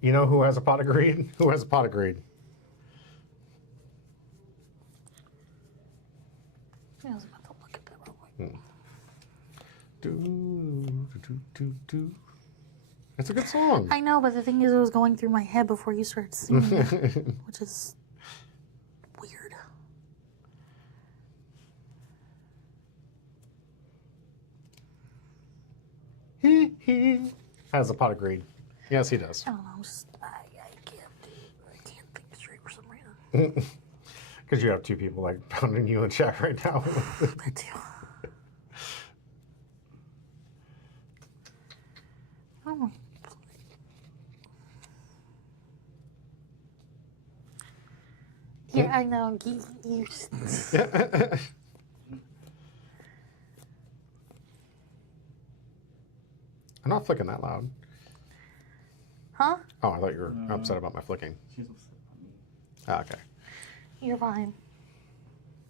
You know who has a Pot of Greed? Who has a Pot of Greed? I was about to look at that real quick. Do. It's a good song. I know, but the thing is, it was going through my head before you started singing, it, which is weird. He has a Pot of Greed. Yes, he does. I don't know. I can't think straight for some reason. Because you have 2 people like pounding you in chat right now. That too. Oh my. Yeah, I know. You I'm not flicking that loud. Huh? Oh, I thought you were upset about my flicking. She's upset at me. Ah, okay. You're fine.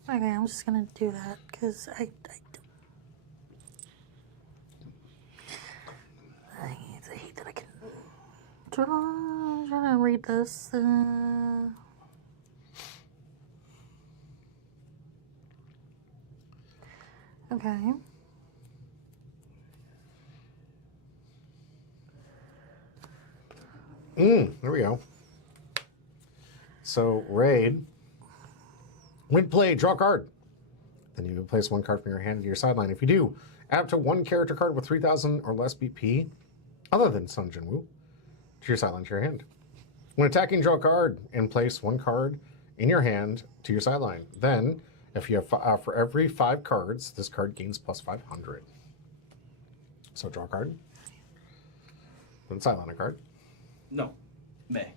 Okay, I'm just gonna do that because I hate that I can. I'm trying to read this. Okay. There we go. So, raid. When played, draw a card. Then you can place one card from your hand into your sideline. If you do, add up to one character card with 3,000 or less BP, other than Sun Jinwoo, to your sideline to your hand. When attacking, draw a card and place one card in your hand to your sideline. Then, if you have for every 5 cards, this card gains plus 500. So draw a card. Then sideline a card. No. May.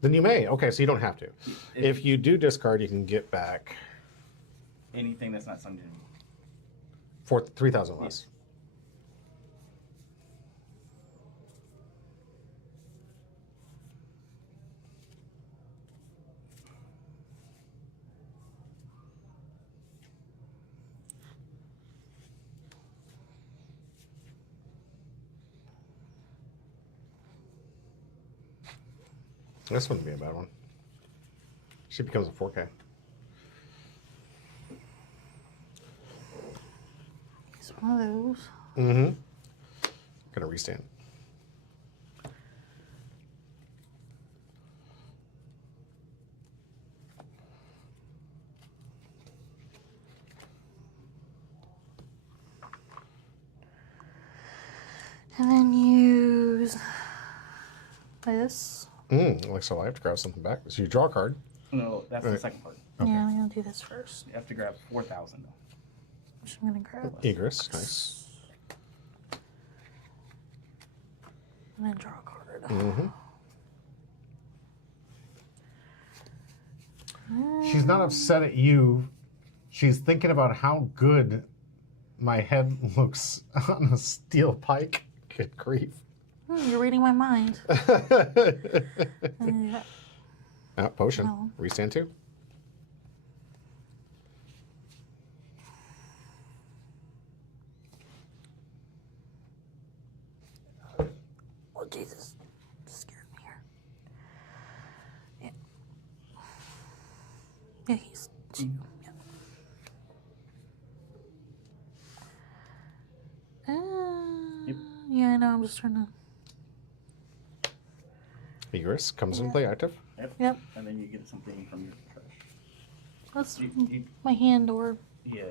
Then you may. Okay, so you don't have to. If you do discard, you can get back Anything that's not Sunjin. for 3,000 less. This wouldn't be a bad one. She becomes a 4K. It's one of those. Mm-hmm. Gonna restand. And then use this. Like so I have to grab something back. So you draw a card. No, that's the second part. Okay. Yeah, I'm gonna do this first. You have to grab 4,000 though. Which I'm gonna grab. Egress, nice. And then draw a card. She's not upset at you. She's thinking about how good my head looks on a steel pike. Good grief. You're reading my mind. Potion. No. Restand 2. Oh, Jesus. Scared me here. Yeah, he's 2. Yeah. Yep. Yeah, I know. I'm just trying to. Egress comes into play active. Yep. And then you get something from your trash. That's You- my hand or. Yeah.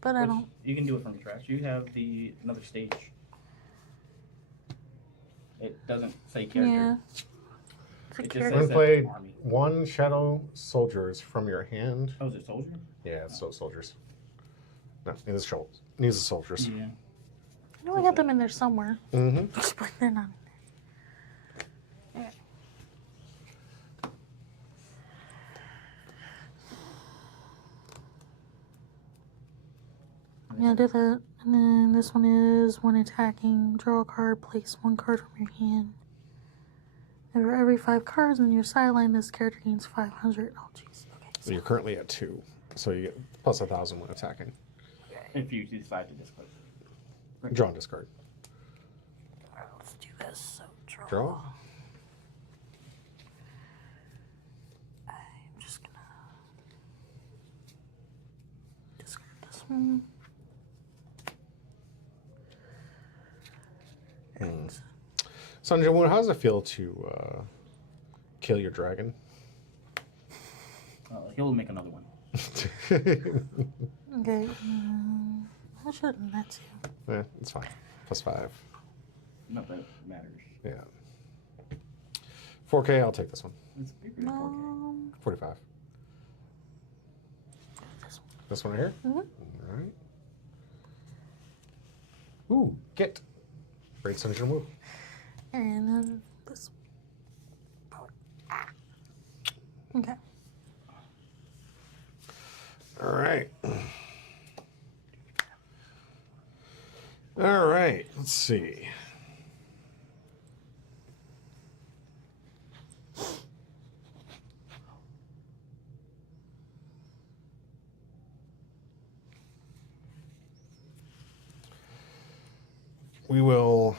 But I Which- don't. You can do it from your trash. You have another stage. It doesn't say character. Yeah. It's a It just character. When that played, army. 1 shadow soldiers from your hand. Oh, is it soldier? Yeah, it's so soldiers. No, needs the soldiers. Yeah. I know I got them in there somewhere. Mm-hmm. But they're not in there. Okay. Yeah, do that. And then this one is when attacking, draw a card, place 1 card from your hand. And for every 5 cards in your sideline, this character gains 500. Oh, jeez. Okay. So you're currently at 2, so you get plus 1,000 when attacking. If you decide to discard. Draw and discard. Alright, let's do this. So draw. Draw. I'm just gonna discard this one. Sun Jinwoo, how does it feel to kill your dragon? He'll make another one. Okay. I should have done that too. Yeah, it's fine. Plus 5. Not that it matters. Yeah. 4K, I'll take this one. It's bigger than 4K. 45. This one right here? Mhm. All right. Ooh, get. Great Sun Jinwoo. And then this. Okay. All right. All right, let's see. We will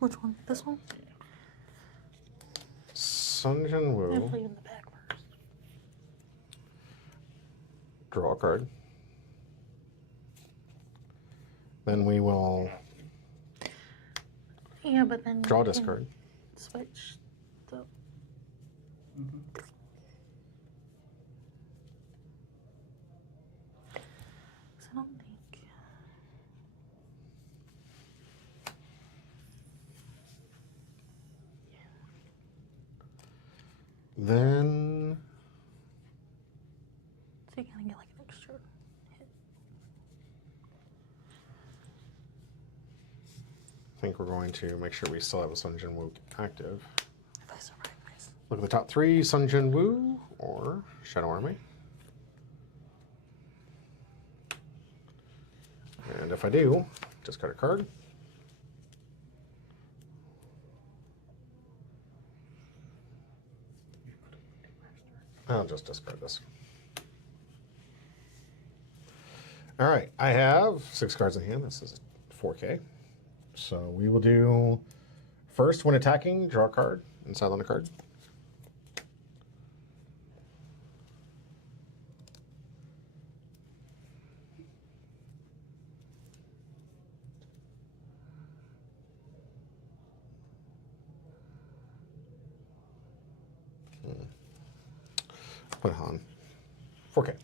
Which one? This one? Sunjin I'm Woo, gonna play in the back first. draw a card. Then we will Yeah, but then draw a you can discard. switch the. So I don't think. Then So you kind of get like an extra hit. I think we're going to make sure we still have a Sunjin Woo active. If I survive this. Look at the top three, Sunjin Woo or Shadow Army. And if I do, discard a card. I'll just discard this. All right, I have 6 cards in hand. This is 4K. So we will do first, when attacking, draw a card and silent a card. Put it on 4K.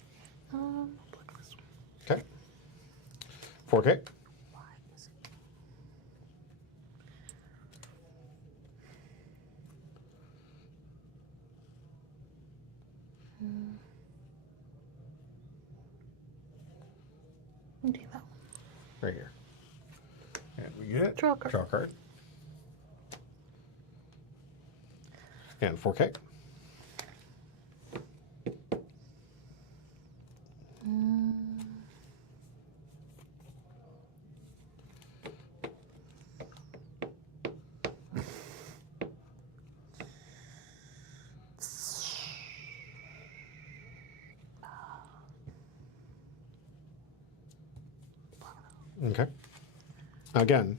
Look this one. Okay. 4K. Why is it? Do that one. Right here. And we get Draw a card. Draw a card. And 4K. Okay. Again,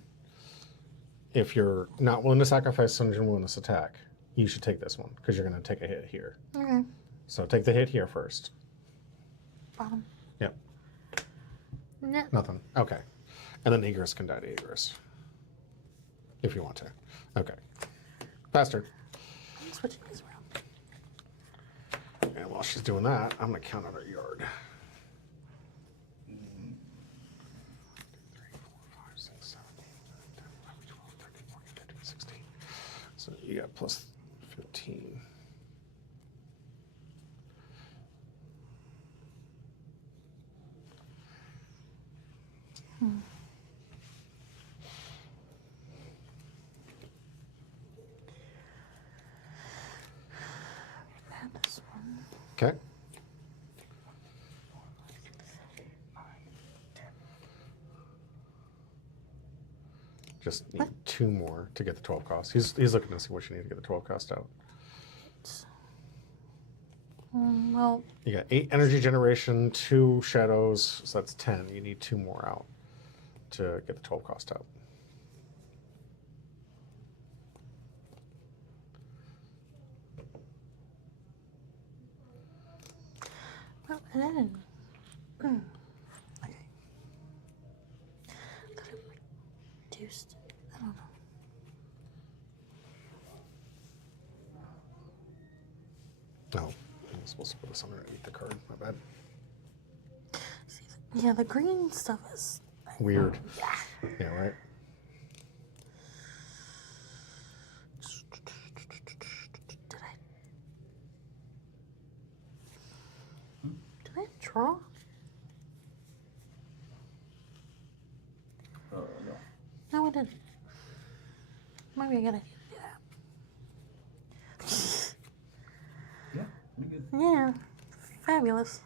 if you're not willing to sacrifice Sunjin Woo in this attack, you should take this one because you're going to take a hit here. Okay. So take the hit here first. Bottom. Yep. No. Nothing. Okay. And then Egress can die to Egress. If you want to. Okay. Faster. I'm switching these around. And while she's doing that, I'm going to count out her yard. 3, 4, 5, 6, 7, 8, 9, 10, 11, 12, 13, 14, 15, 16. So you got plus 15. Add this one. Okay. Just need 2 more to get the 12 cost. He's looking to see what you need to get the 12 cost out. Well, You got 8 energy generation, 2 shadows, so that's 10. You need 2 more out to get the 12 cost out. well, I didn't. Okay. Thought it reduced. I don't know. Oh, I'm supposed to put this underneath the card. My bad. See, yeah, the green stuff is. Weird. Yeah. Yeah, right? Did I draw? No. No, I didn't. Maybe I gotta do that. Yeah. We good. Yeah, fabulous.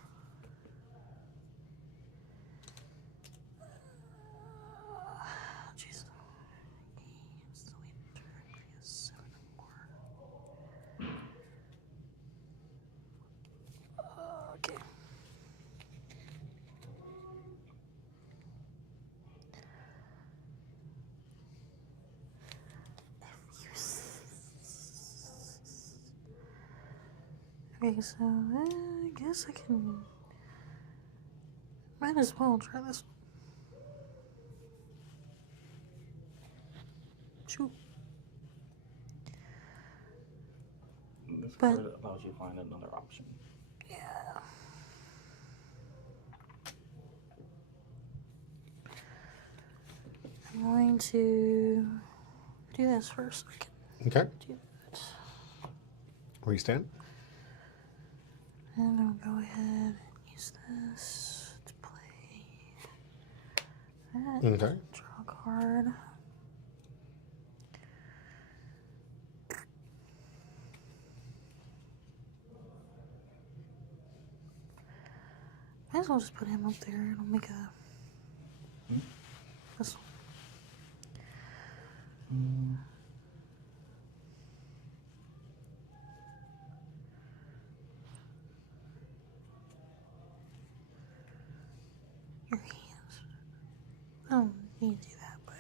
Okay, so I guess I can. Might as well try this. Shoot. This But- card allows you to find another option. Yeah. I'm going to do this first. I can Okay. do that. Where you stand? And I'll go ahead and use this to play that. Okay. Draw a card. Might as well just put him up there. It'll make a. This one. Your hands. I don't need to do that, but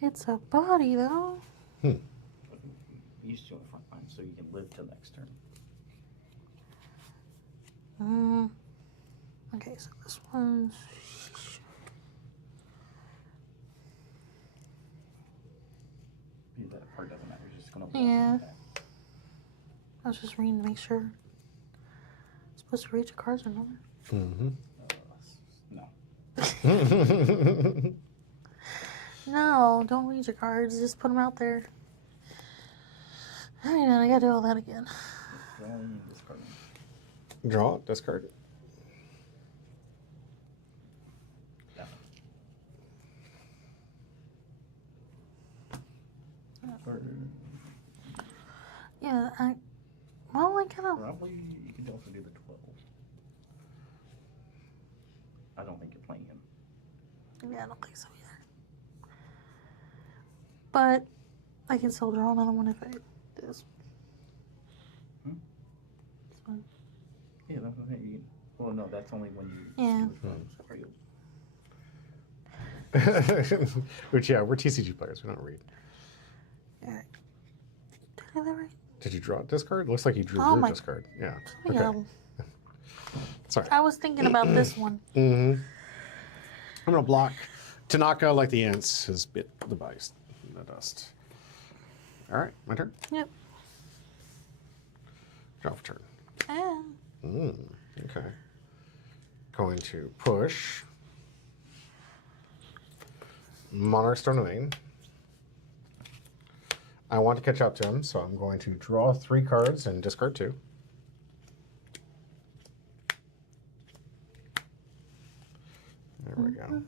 it's a body though. You used to in front line, so you can live till next turn. Okay, so this one's. That part doesn't matter. It's just gonna. Yeah. I was just reading to make sure. Supposed to read your cards or not? Mm-hmm. No. No, don't read your cards. Just put them out there. Alright, then I gotta do all that again. Drawing, discarding. Draw, discard. Yeah, well, I kind of. Probably you can also do the 12. I don't think you're playing him. Yeah, I don't think so either. But I can still draw another one if I do this. Hmm? This one. Yeah, that's what I'm saying. Well, no, that's only when you. Yeah. Which, yeah, we're TCG players. We don't read. Alright. Did I do that right? Did you draw a discard? Looks like you drew Oh your my- discard. Yeah. Yeah. Okay. Sorry. I was thinking about this one. Mm-hmm. I'm gonna block. Tanaka, like the ants, has bit the dust. All right, my turn. Yep. Draw for turn. Ah. Okay. Going to push. Monarch Stone Domain. I want to catch up to him, so I'm going to draw 3 cards and discard 2. There we go.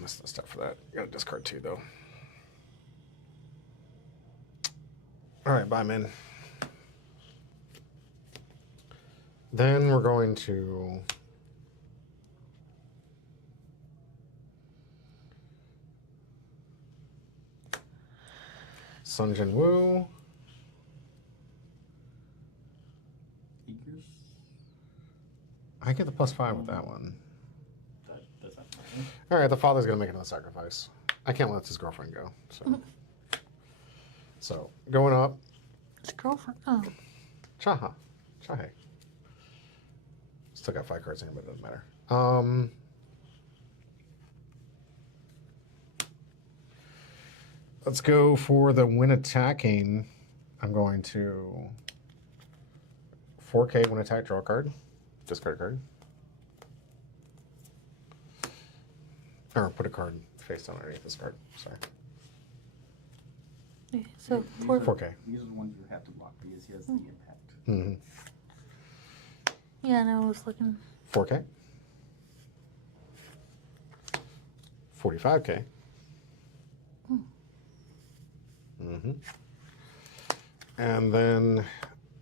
Missed the stuff for that. Gotta discard 2 though. All right, bye, man. Then we're going to Sun Jin Woo. Eagers? I get the +5 with that one. Does that matter? All right, the father's gonna make another sacrifice. I can't let his girlfriend go. So going up, His girlfriend. Oh. Chaha, Chahe. Still got 5 cards in here, but it doesn't matter. Let's go for the when attacking. I'm going to 4K when attack, draw a card, discard a card. Or put a card face down underneath this card. Sorry. Okay, so These for are- 4K. These are the ones you have to block because he has the impact. Mm-hmm. yeah, no, I was looking. 4K. 45K. Mm-hmm. And then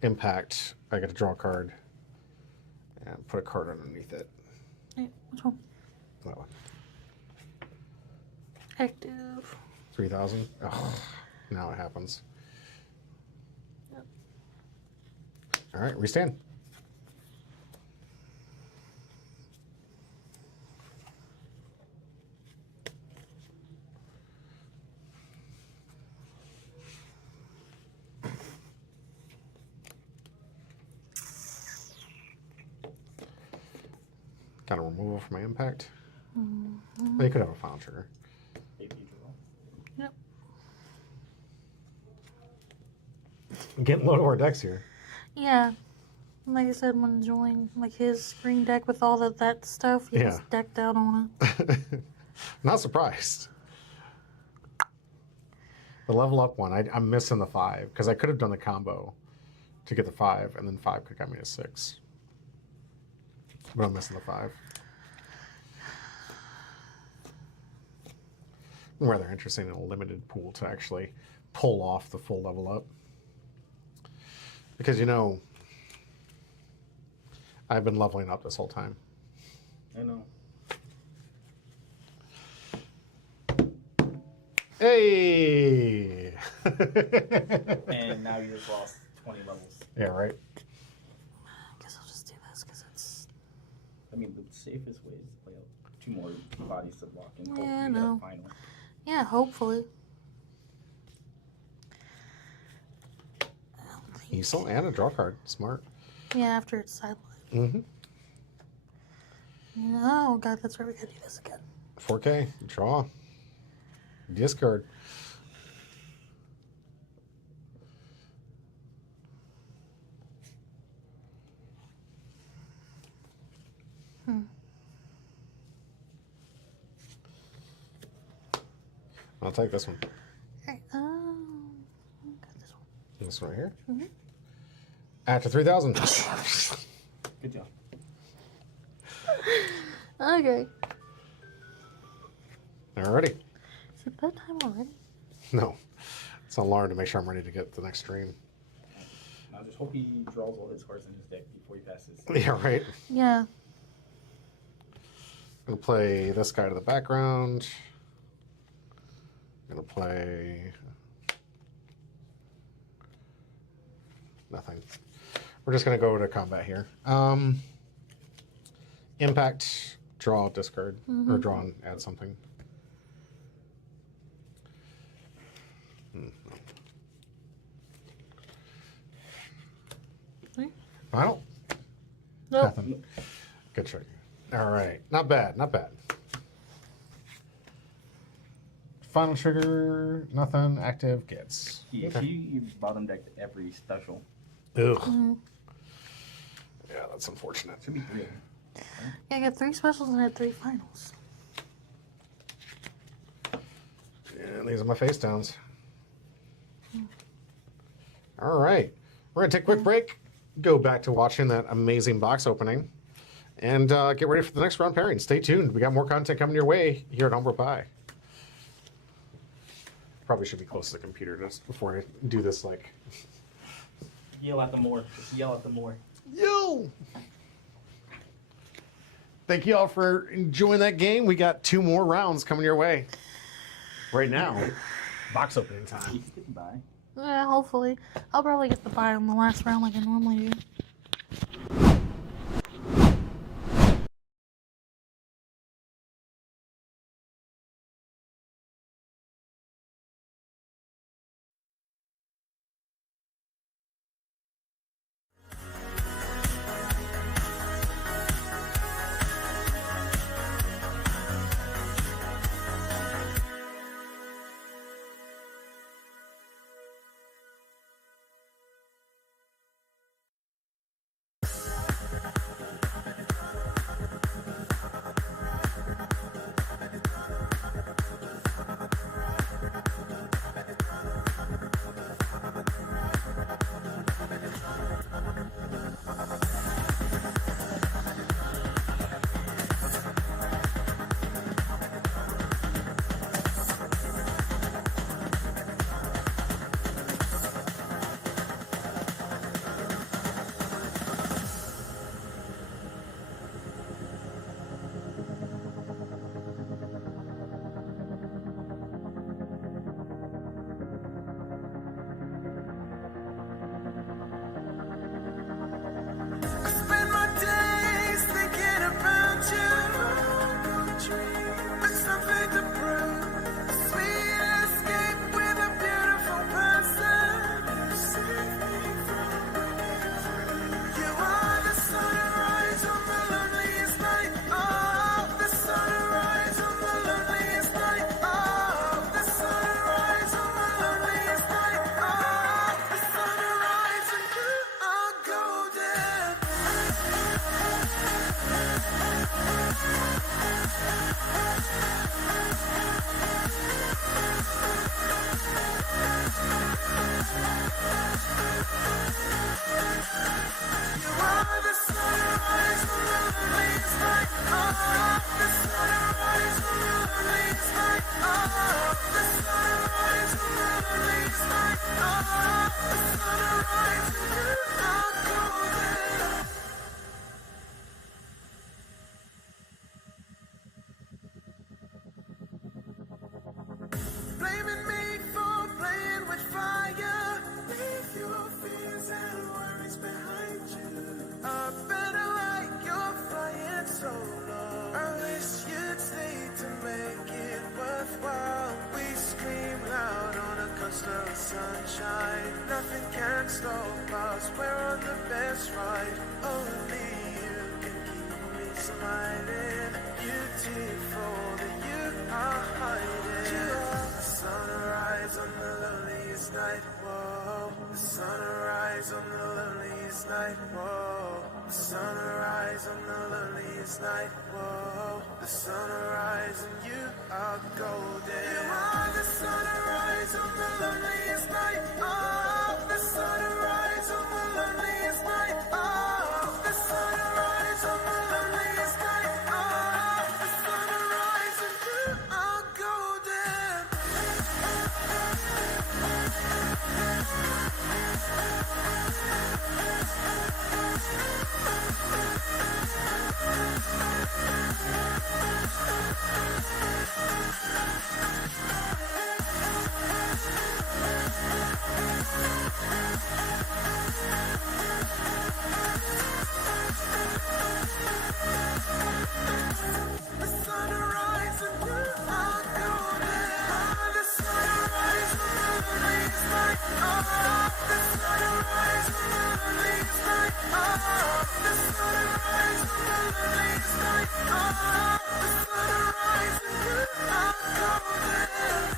impact. I get to draw a card and put a card underneath it. Hey, which one? That one. Active. 3,000. Oh, now it happens. Yep. All right, restand. Got a removal from my impact. Mm-hmm. Oh, you could have a final trigger. Yep. I'm getting low to our decks here. Yeah. Like I said, when Julian, like his green deck with all that stuff, he was Yeah. decked out on it. Not surprised. The level up one, I'm missing the 5 because I could have done the combo to get the 5, and then 5 could have got me to 6. But I'm missing the 5. Rather interesting in a limited pool to actually pull off the full level up. Because, you know, I've been leveling up this whole time. I know. Hey! And now you just lost 20 levels. Yeah, right? I guess I'll just do this because it's. I mean, the safest way is to play out 2 more bodies to block and hope Yeah, you get no. a final. Yeah, hopefully. I don't think- Easel and a draw card. Smart. Yeah, after it's sidelined. Mm-hmm. Oh, God, that's right. We gotta do this again. 4K. Draw. Discard. I'll take this one. Okay. Got this one. This one right here. Mhm. After 3,000. Good job. Okay. Alrighty. Is it that time already? No. It's an alarm to make sure I'm ready to get the next stream. Now just hope he draws all his cards in his deck before he passes. Yeah, right. Yeah. I'm gonna play this guy to the background. I'm gonna play nothing. We're just gonna go to combat here. Impact, draw, discard, or draw and add something. Final? Nope. Nothing. Good trick. All right. Not bad. Not bad. Final trigger, nothing. Active gets. Yeah, he bottom decked every special. Ugh. Mhm. Yeah, that's unfortunate. Should be 3 of them. Yeah, I got 3 specials and I had 3 finals. And these are my face downs. All right. We're going to take a quick break, go back to watching that amazing box opening, and get ready for the next round pairing. Stay tuned. We got more content coming your way here at Homebrew Pie. Probably should be close to the computer just before I do this, like... Yell at them more. Just yell at them more. Yo! Thank you all for enjoying that game. We got 2 more rounds coming your way. Right now. Box opening You time. can get by. Yeah, hopefully. I'll probably get the buy on the last round like I normally do. sunshine, nothing can stop us. We're on the best ride. Only you can keep me smiling. Beautiful that you are hiding. You are the sunrise on the loneliest night. Whoa, the sunrise on the loneliest night. Whoa, the sunrise on the loneliest night. Whoa, the sunrise and you are golden. You are the sunrise on the loneliest night. Oh, the sunrise on the loneliest night. Oh, the sunrise on the loneliest night. Oh, the sunrise and you are golden. The sunrise and you are golden. Oh, the sunrise on the loneliest night. Oh, the sunrise on the loneliest night. Oh, the sunrise on the loneliest night. Oh, the sunrise and you are golden.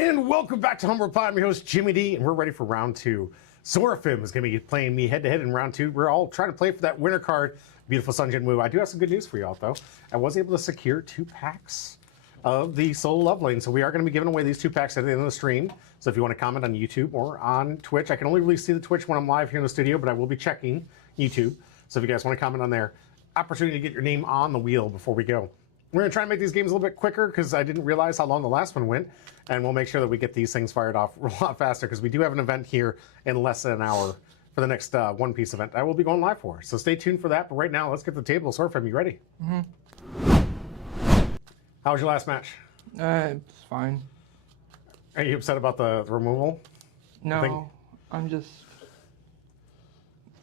And welcome back to Homeworld Pod. I'm your host, Jimmy D, and we're ready for round 2. Zorafim is going to be playing me head-to-head in round 2. We're all trying to play for that winner card, Beautiful Sunjin Wu. I do have some good news for y'all, though. I was able to secure 2 packs of the Solo Love Lane, so we are going to be giving away these 2 packs at the end of the stream. So if you want to comment on YouTube or on Twitch, I can only really see the Twitch when I'm live here in the studio, but I will be checking YouTube. So if you guys want to comment on there, opportunity to get your name on the wheel before we go. We're going to try and make these games a little bit quicker because I didn't realize how long the last one went. And we'll make sure that we get these things fired off a lot faster because we do have an event here in less than an hour for the next One Piece event I will be going live for. So stay tuned for that. But right now, let's get the table. Zorafim, you ready? Mm-hmm. How was your last match? It's fine. Are you upset about the removal? No, I'm just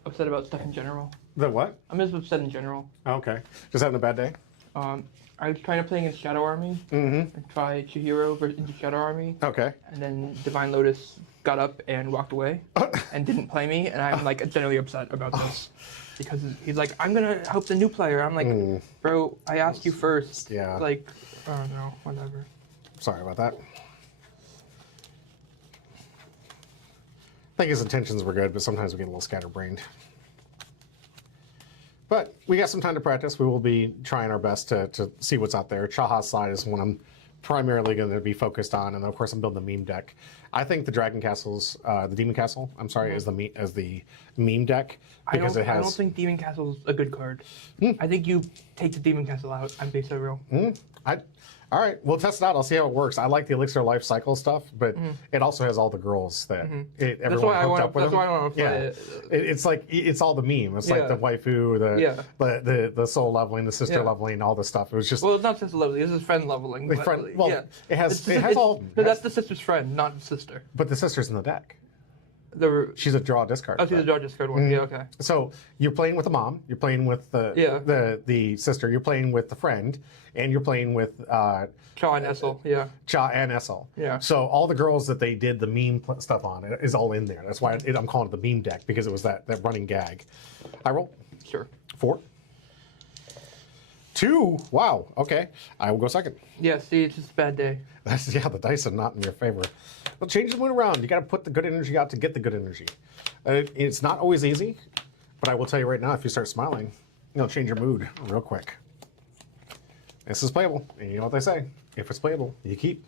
upset about stuff in general. The what? I'm just upset in general. Oh, okay. Just having a bad day? I was trying to play against Shadow Army and try Chihiro into Shadow Army. Okay. And then Divine Lotus got up and walked away and didn't play me, and I'm like generally upset about this because he's like, I'm gonna help the new player. I'm like, bro, I asked you first. Yeah. Like, I don't know, whatever. Sorry about that. I think his intentions were good, but sometimes we get a little scatterbrained. But we got some time to practice. We will be trying our best to see what's out there. Chaha's side is one I'm primarily going to be focused on, and of course I'm building the meme deck. I think the Dragon Castle's, the Demon Castle, I'm sorry, is the meme deck because it has. I don't think Demon Castle's a good card. I think you take the Demon Castle out and base it real. All right, we'll test it out. I'll see how it works. I like the Elixir Life Cycle stuff, but it also has all the girls that everyone hooked up with. That's why I want to play it. It's like it's all the meme. It's like the waifu, the soul leveling, the sister leveling, all this stuff. It was just it's not sister leveling. This is friend leveling. It has all. No, that's the sister's friend, not the sister. But the sister's in the deck. She's a draw discard. Oh, she's a draw discard one. Yeah, okay. So you're playing with the mom, you're playing with the sister, you're playing with the friend, and you're playing with Cha and Essel. Yeah. Cha and Essel. Yeah. So all the girls that they did the meme stuff on is all in there. That's why I'm calling it the meme deck because it was that running gag. I roll. Sure. 4. 2. Wow. Okay. I will go second. Yeah. See, it's just a bad day. The dice are not in your favor. Well, change the mood around. You got to put the good energy out to get the good energy. It's not always easy, but I will tell you right now, if you start smiling, it'll change your mood real quick. This is playable, and you know what they say: if it's playable, you keep.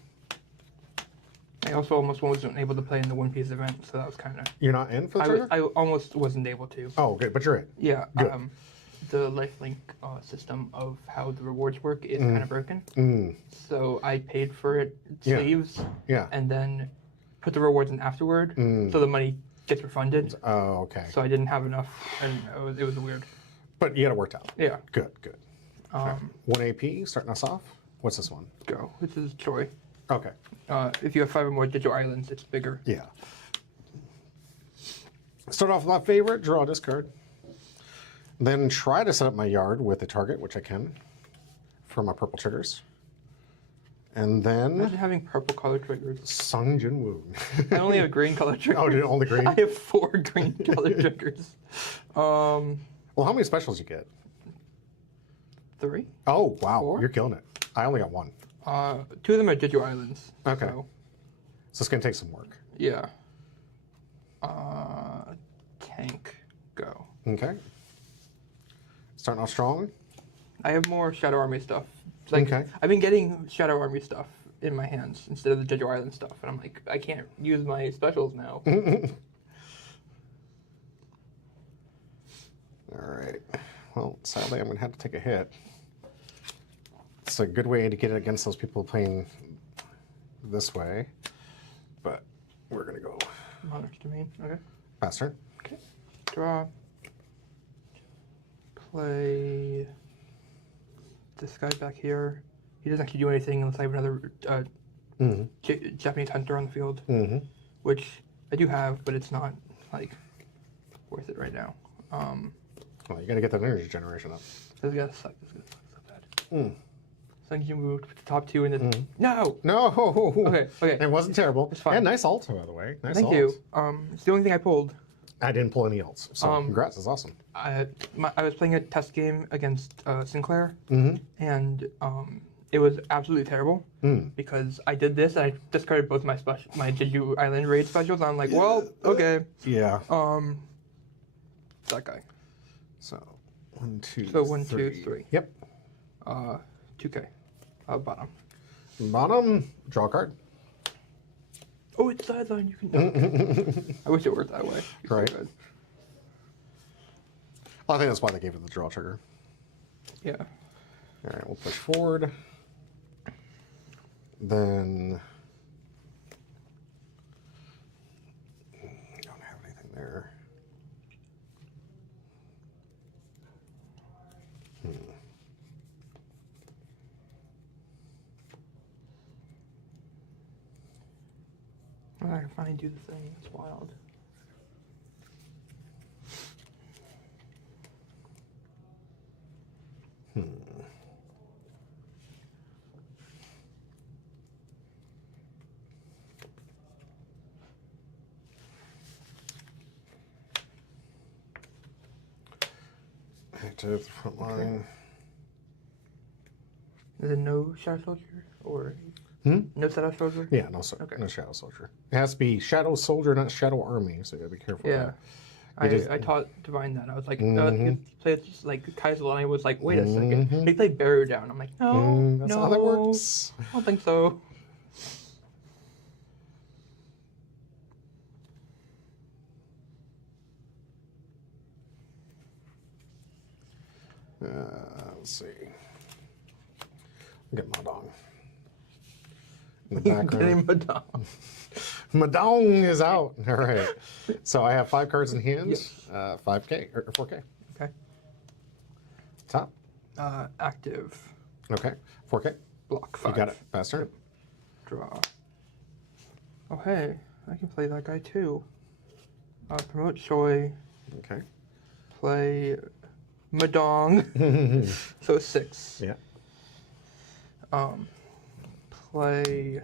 I also almost wasn't able to play in the One Piece event, so that was kind of. You're not in for the trigger? I almost wasn't able to. Oh, good, but you're in. Yeah. Good. The Lifelink system of how the rewards work is kind of broken. So I paid for it sleeves, and then put the rewards in afterward, so the money gets refunded. Oh, okay. So I didn't have enough, and it was weird. But you got it worked out. Yeah. Good. Okay. 1 AP, starting us off. What's this one? Go. This is Choi. Okay. If you have 5 or more digital islands, it's bigger. Yeah. Start off with my favorite, draw a discard. Then try to set up my yard with a target, which I can, for my purple triggers. And then... Imagine having purple color triggers. Sunjin Wu. I only have green color triggers. Oh, dude, only green? I have 4 green color triggers. Well, how many specials you get? 3. Oh, wow. 4? You're killing it. I only got 1. 2 of them are digital islands. Okay. So it's going to take some work. yeah. Tank. Go. Okay. Starting off strong. I have more Shadow Army stuff. Okay. I've been getting Shadow Army stuff in my hands instead of the digital island stuff, and I'm like, I can't use my specials now. All right. Well, sadly, I'm going to have to take a hit. It's a good way to get it against those people playing this way, but we're going to go. Monarch domain. Okay. Faster. Okay. Draw. Play this guy back here. He doesn't actually do anything unless I have another Japanese hunter on the field, which I do have, but it's not like worth it right now. Well, you got to get that energy generation up. This gonna suck. This gonna suck so bad. So you moved to the top 2 and then no. Okay. It wasn't terrible. It's fine. And nice ult, by the way. Nice Thank ult. you. It's the only thing I pulled. I didn't pull any ults, so congrats. That's awesome. I was playing a test game against Sinclair, and it was absolutely terrible because I did this and I discarded both my Jeju Island raid specials. I'm like, well, okay. Yeah. That guy. So 1, 2, So 1, 2, 3. Yep. 2K. Bottom. Bottom. Draw a card. Oh, it's sideline. You can. I wish it worked that way. It's so Right. good. Well, I think that's why they gave it the draw trigger. Yeah. All right, we'll push forward. Then don't have anything there. I can finally do the thing. It's wild. Active front line. Is it no Shadow Soldier or no Shadow Soldier? Yeah, no, Okay. no Shadow Soldier. It has to be Shadow Soldier, not Shadow Army, so you gotta be careful. Yeah. It is- I taught Divine that. I was like, he played just like Kaiser, and I was like, wait a second. He played Barrier Down. I'm like, no, That's no, how that works. I don't think so. Let's see. Get Madong. In the background. Getting Madame. Madong is out. All right. So I have 5 cards in hand. Yes. 5K or 4K. Okay. Top. Active. Okay. 4K. Block 5. You got it. Fast turn. Draw. Oh, hey. I can play that guy too. Promote Choi. Okay. Play Madong. So 6. Yeah. Play.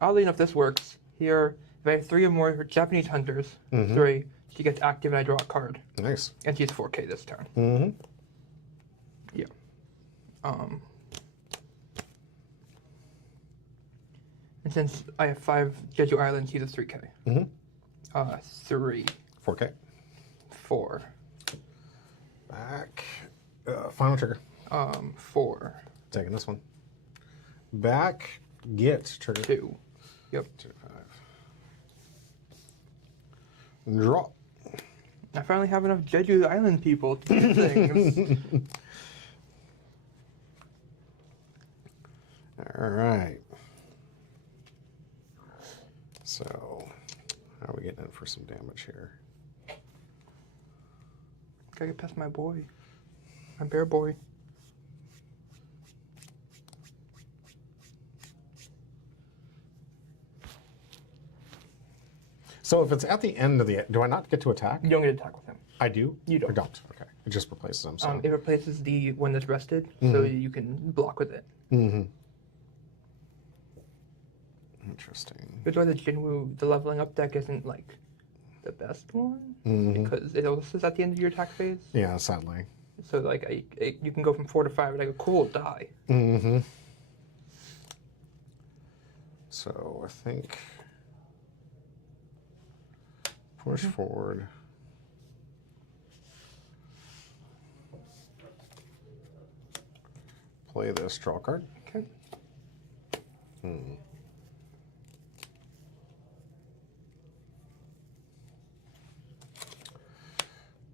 Oddly enough, this works. Here, if I have 3 or more Japanese hunters, 3, she gets active and I draw a card. Nice. And she's 4K this turn. Mm-hmm. Yeah. And since I have 5 Jeju Islands, she's a 3K. 3, 4K. 4. Back. Final trigger. 4, Taking this one. Back. Get trigger. 2. Yep. 2, 5. Draw. I finally have enough Jeju Island people to do things. All right. So, how are we getting in for some damage here? Gotta get past my boy. My bear boy. So if it's at the end of the, do I not get to attack? You don't get to attack with him. I do. You don't. Or don't. Okay. It just replaces them. So. It replaces the one that's rested, so you can block with it. Interesting. That's why the Jinwoo, the leveling up deck isn't like the best one, because it also is at the end of your attack phase. Yeah, sadly. So like you can go from 4 to 5, and I go, cool, die. So I think push forward. Play this, draw a card. Okay.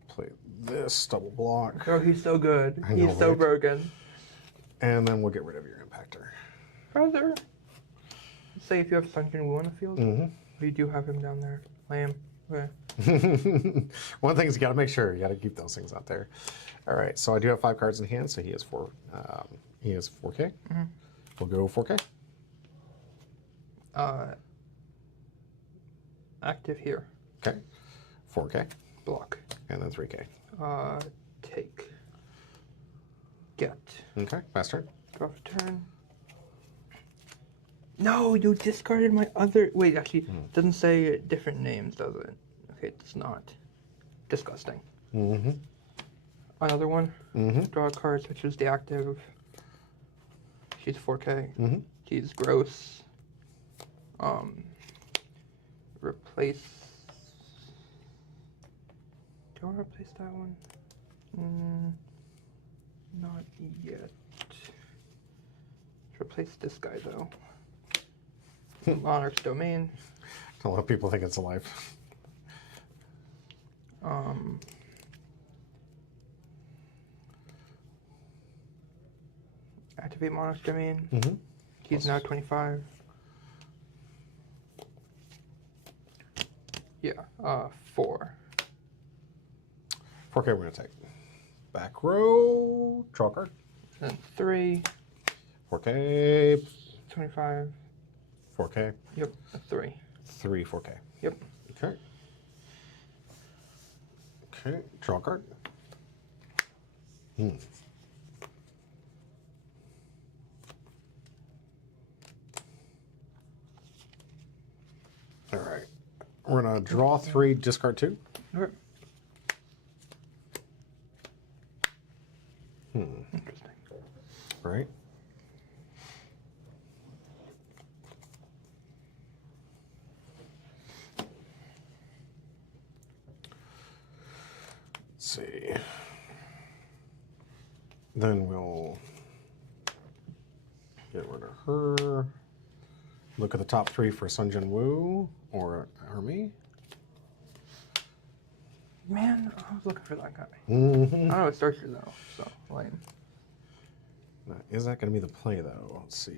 Play this, double block. Oh, he's so good. I know, He's so right? broken. And then we'll get rid of your impactor. Brother. Say if you have Sun Jinwoo on the field, you do have him down there. Lamb. Okay. One thing is you got to make sure you got to keep those things out there. All right, so I do have 5 cards in hand, so he has 4. He has 4K. We'll go 4K. Active here. Okay, 4K, Block. and then 3K. Take. Get. Okay, fast turn. Draw for turn. No, you discarded my other. Wait, actually, it doesn't say different names, does it? Okay, it does not. Disgusting. Another one. Draw a card, which is the active. She's 4K. Mm-hmm. She's gross. Replace. Do I want to replace that one? Not yet. Replace this guy though. Monarch's Domain. Don't let people think it's alive. Activate Monarch's Domain. Mm-hmm. He's now 25. Yeah, 4. 4K we're going to take. Back row, draw card. Then 3. 4K, 25. 4K, Yep, a 3. 3 4K. Yep. Okay. Okay, draw card. All right. We're going to draw 3, discard 2. Okay. Interesting. Right. Let's see. Then we'll get rid of her. Look at the top 3 for Sun Jin Woo or Army. Man, I was looking for that guy. Mm-hmm. I don't know, it's Searcher though, so lame. Now, is that going to be the play though? Let's see.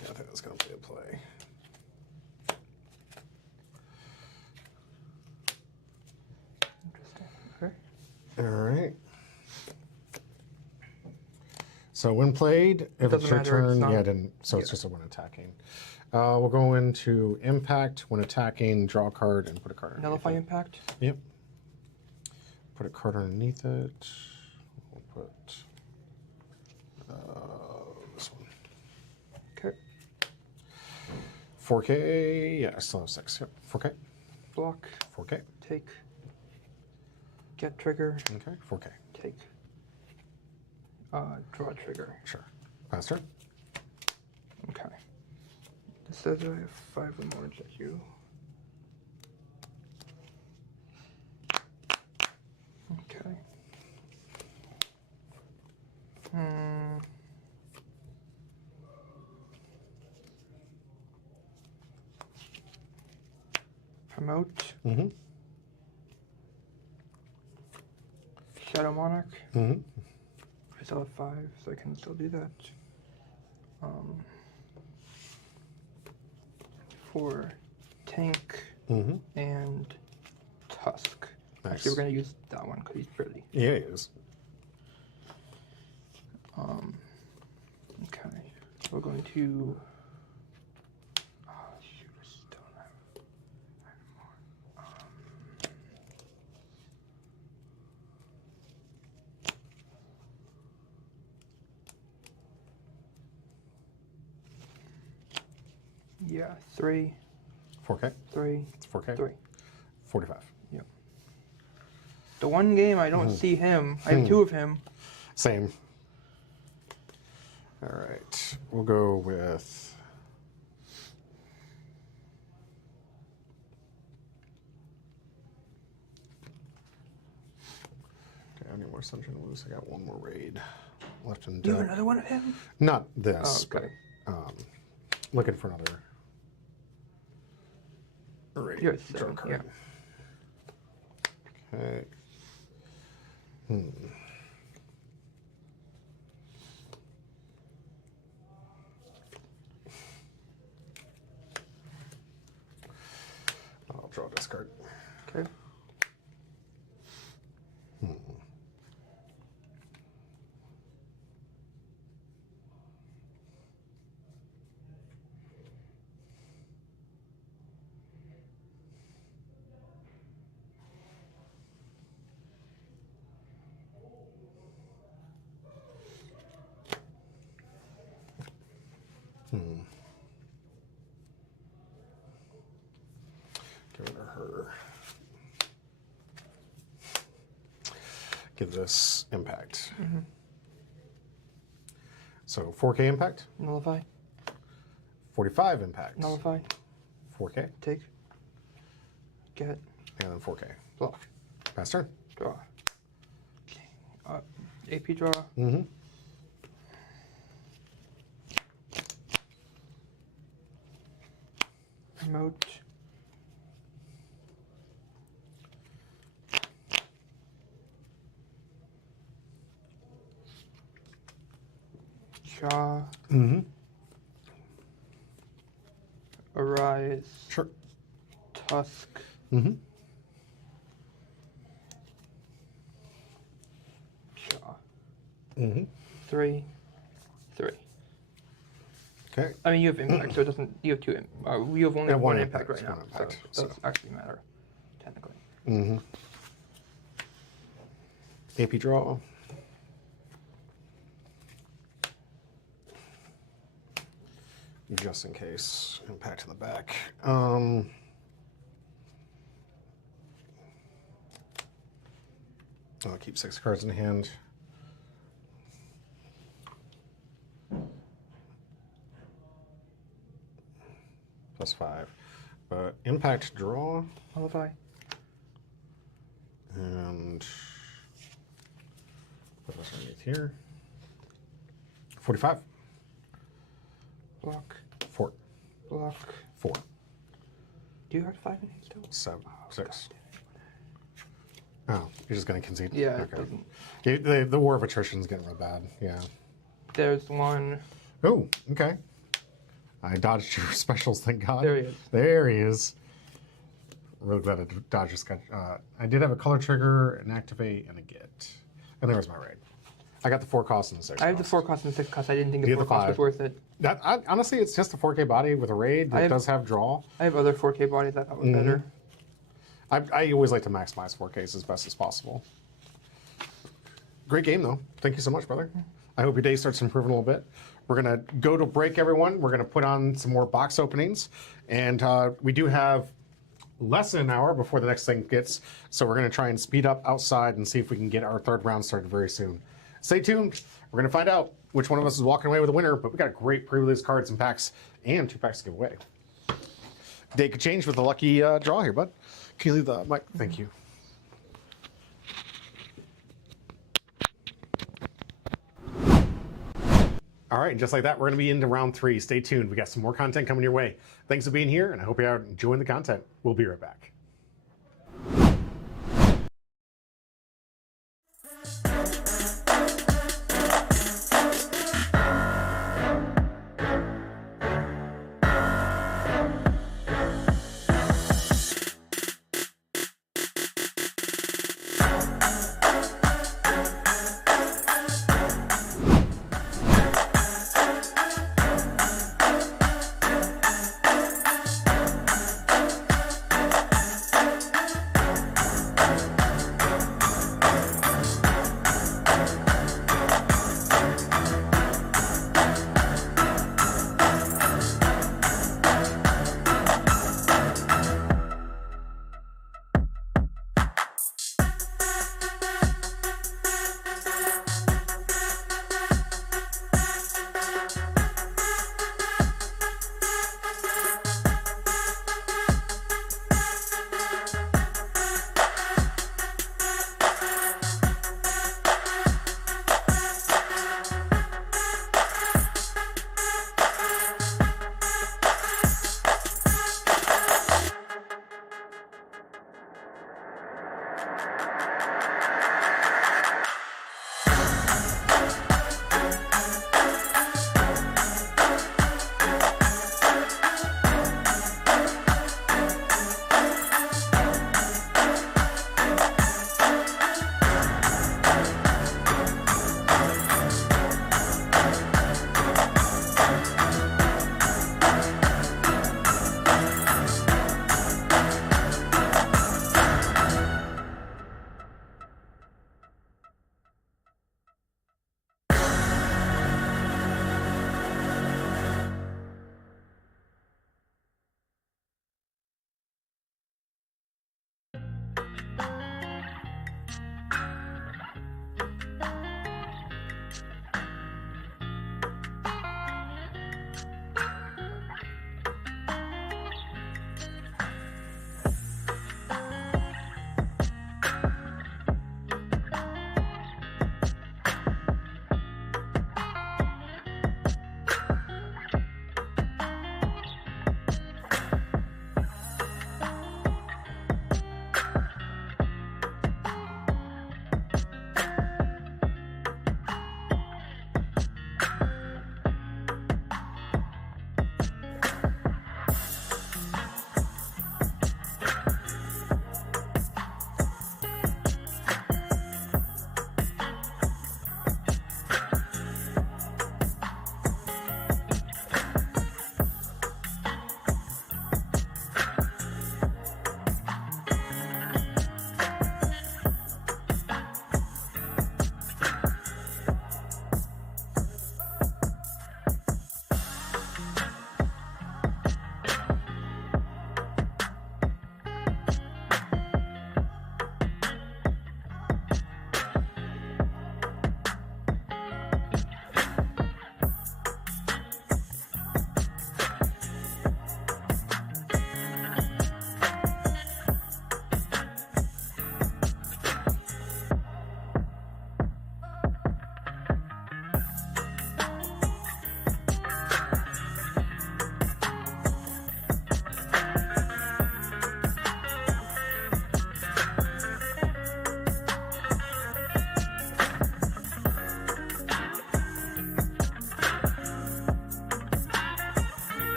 Yeah, I think that's going to be a play. Interesting. Okay. All right. So when played, if it's Doesn't your matter, it's turn, not- yeah, then so it's just a one attacking. We'll go into impact when attacking, draw a card, and put a card underneath Nullify it. impact. Yep. Put a card underneath it. We'll put this one. Okay. 4K. Yeah, I still have 6. Yep. 4K. Block. 4K. Take. Get trigger. Okay. 4K. Take. Draw trigger. Sure. Pass turn. Okay. This says I have 5 more at you. Okay. Promote. Mm-hmm. Shadow Monarch. Mm-hmm. I still have 5, so I can still do that. For tank Mm-hmm. and tusk. Nice. Actually, we're gonna use that one because he's pretty. Yeah, it is. Okay. We're going to. Oh shoot! I still don't have more. Yeah, 3, 4K. 3, It's 4K. 3. 45. Yep. The one game I don't see him. I have 2 of him. Same. All right. We'll go with. Okay, I need more Sunshine Loose. I got one more raid left in You have deck. another one of him? Not this, Oh, okay. but looking for another raid. You're Draw a seven, card. Okay. I'll draw this card. Okay. Get rid of her. give this impact. So 4K impact, Nullify. 45 impact, Nullify. 4K, Take. Get. and then 4K. Block. Pass turn. Draw. AP draw. Mm-hmm. Remote. Jaw. Mm-hmm. Arise. Sure. Tusk. Mm-hmm. Jaw. Mm-hmm. 3. 3. Okay. I mean, you have impact, so it doesn't. You have two. You have only Yeah, one one impact right impact, now, one impact, so it so. does actually matter, technically. Mm-hmm. AP draw. Just in case. Impact in the back. I'll keep 6 cards in hand. +5. But impact draw. Nullify. And put this underneath here. 45. Block. 4. Block. 4. Do you have 5 in hand still? 7. 6. Oh, you're just going to concede? Yeah, it Okay. doesn't. Yeah, the war of attrition is getting real bad. Yeah. There's one. Oh, okay. I dodged your specials, thank God. There he is. There he is. Really glad I dodged this guy. I did have a color trigger, an activate, and a get. And there was my raid. I got the 4 costs and the 6 I have the costs. 4 cost and 6 cost. I didn't think the You 4 have the cost was 5. worth it. Honestly, it's just a 4K body with a raid that have- does have draw. I have other 4K bodies I thought was better. I always like to maximize 4Ks as best as possible. Great game, though. Thank you so much, brother. I hope your day starts improving a little bit. We're going to go to break, everyone. We're going to put on some more box openings. And we do have less than an hour before the next thing gets. So we're going to try and speed up outside and see if we can get our 3rd round started very soon. Stay tuned. We're going to find out which one of us is walking away with a winner. But we got great pre-release cards and packs and 2 packs to give away. Day could change with a lucky draw here, bud. Can you leave the mic? Thank you. All right, just like that, we're going to be into round 3. Stay tuned. We got some more content coming your way. Thanks for being here, and I hope you're enjoying the content. We'll be right back.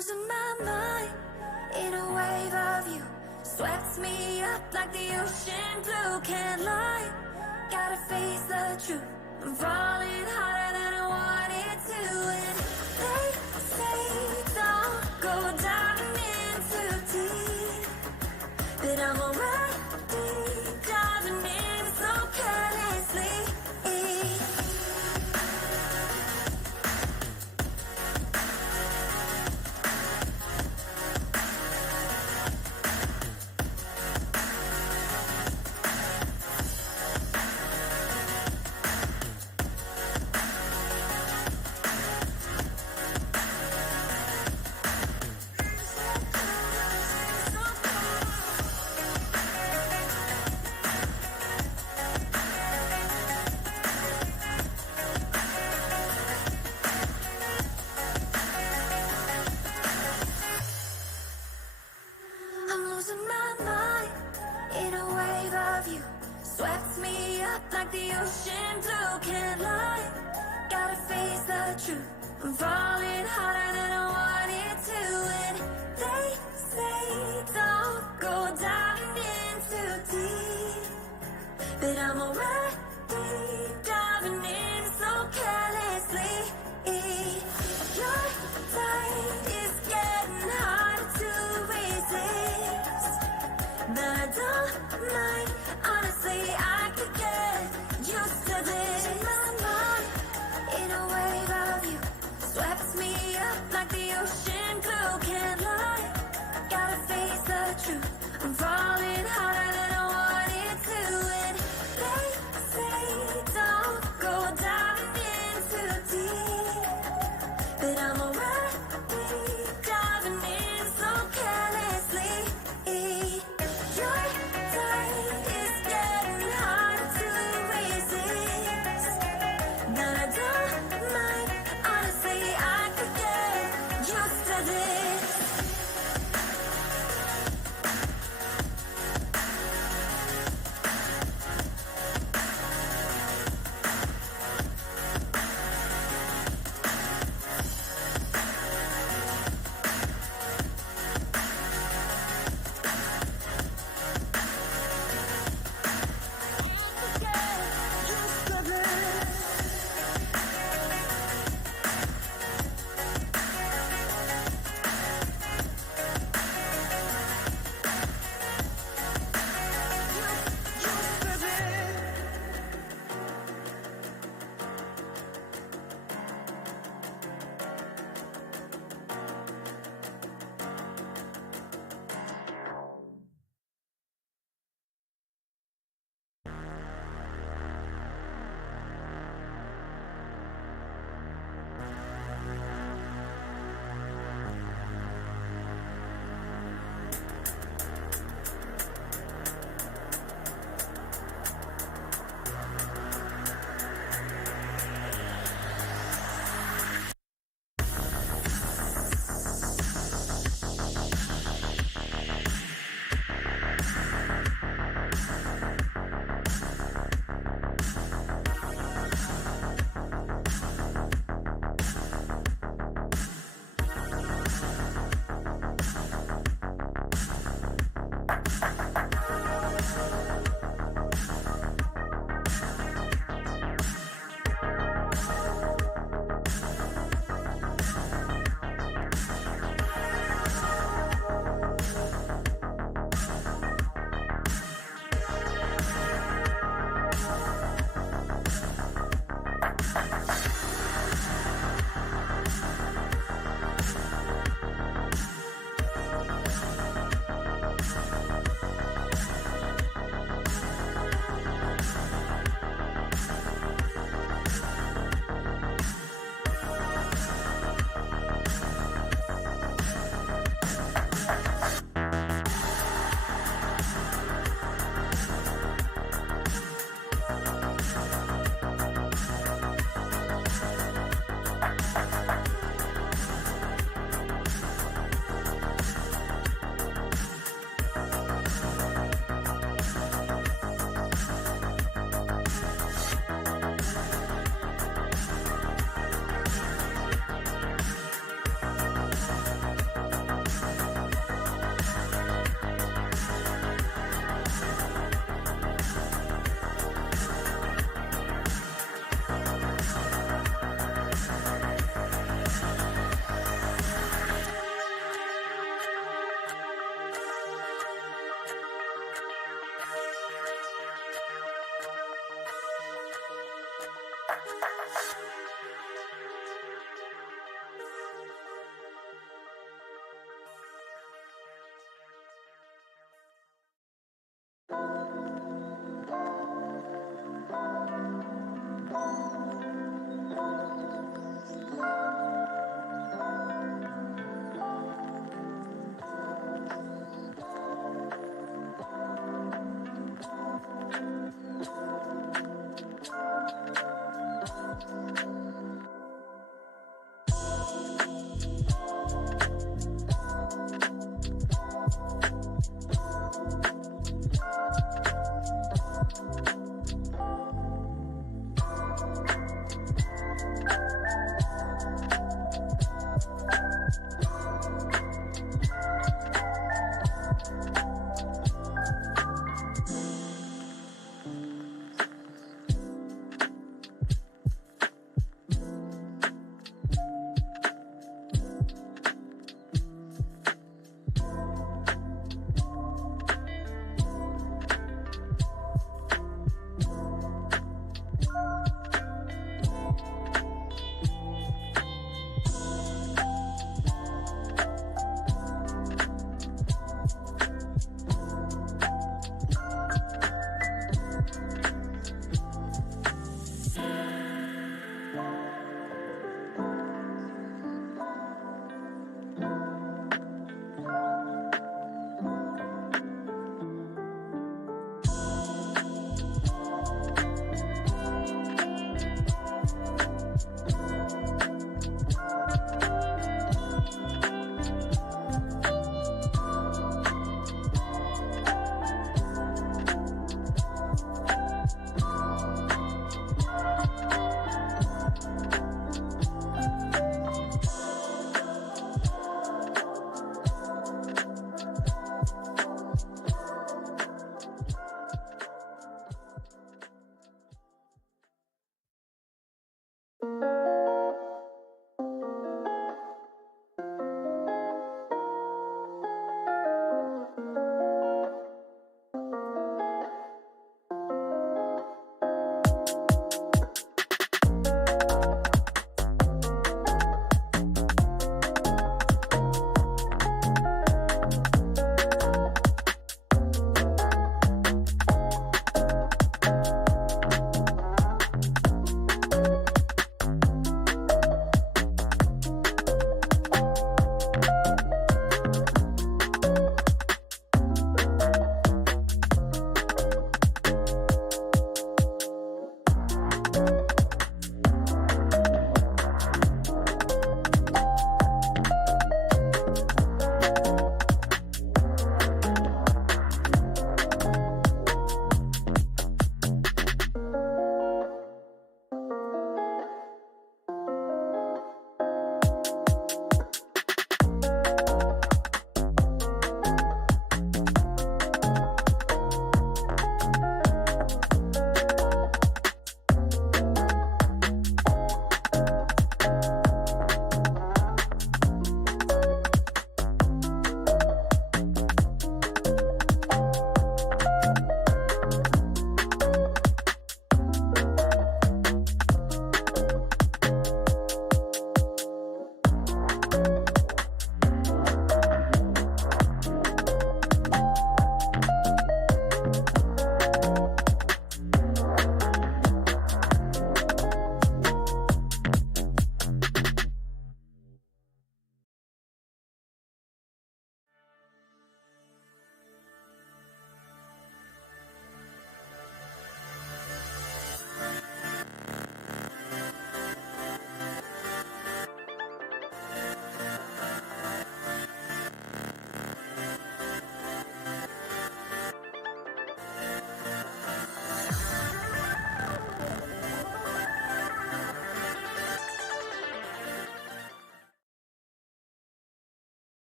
losing my mind in a wave of you. Swept me up like the ocean blue. Can't lie, gotta face the truth. I'm falling harder than I wanted to. And they say don't go diving in too deep, but I'm already diving in so carelessly. I'm losing my mind in a wave of you. Swept me up like the ocean blue. Can't lie, gotta face the truth. I'm falling harder than I wanted to. And they say don't go diving in too deep, but I'm already diving in so carelessly. Your tide is getting harder to resist, but I don't mind. Honestly, I could get used to this. My mind in a wave of you swept me up like the ocean blue. Can't lie, gotta face the truth. I'm falling harder than I wanted to. And they say don't go diving in too deep, but I'm already diving in so carelessly. Your tide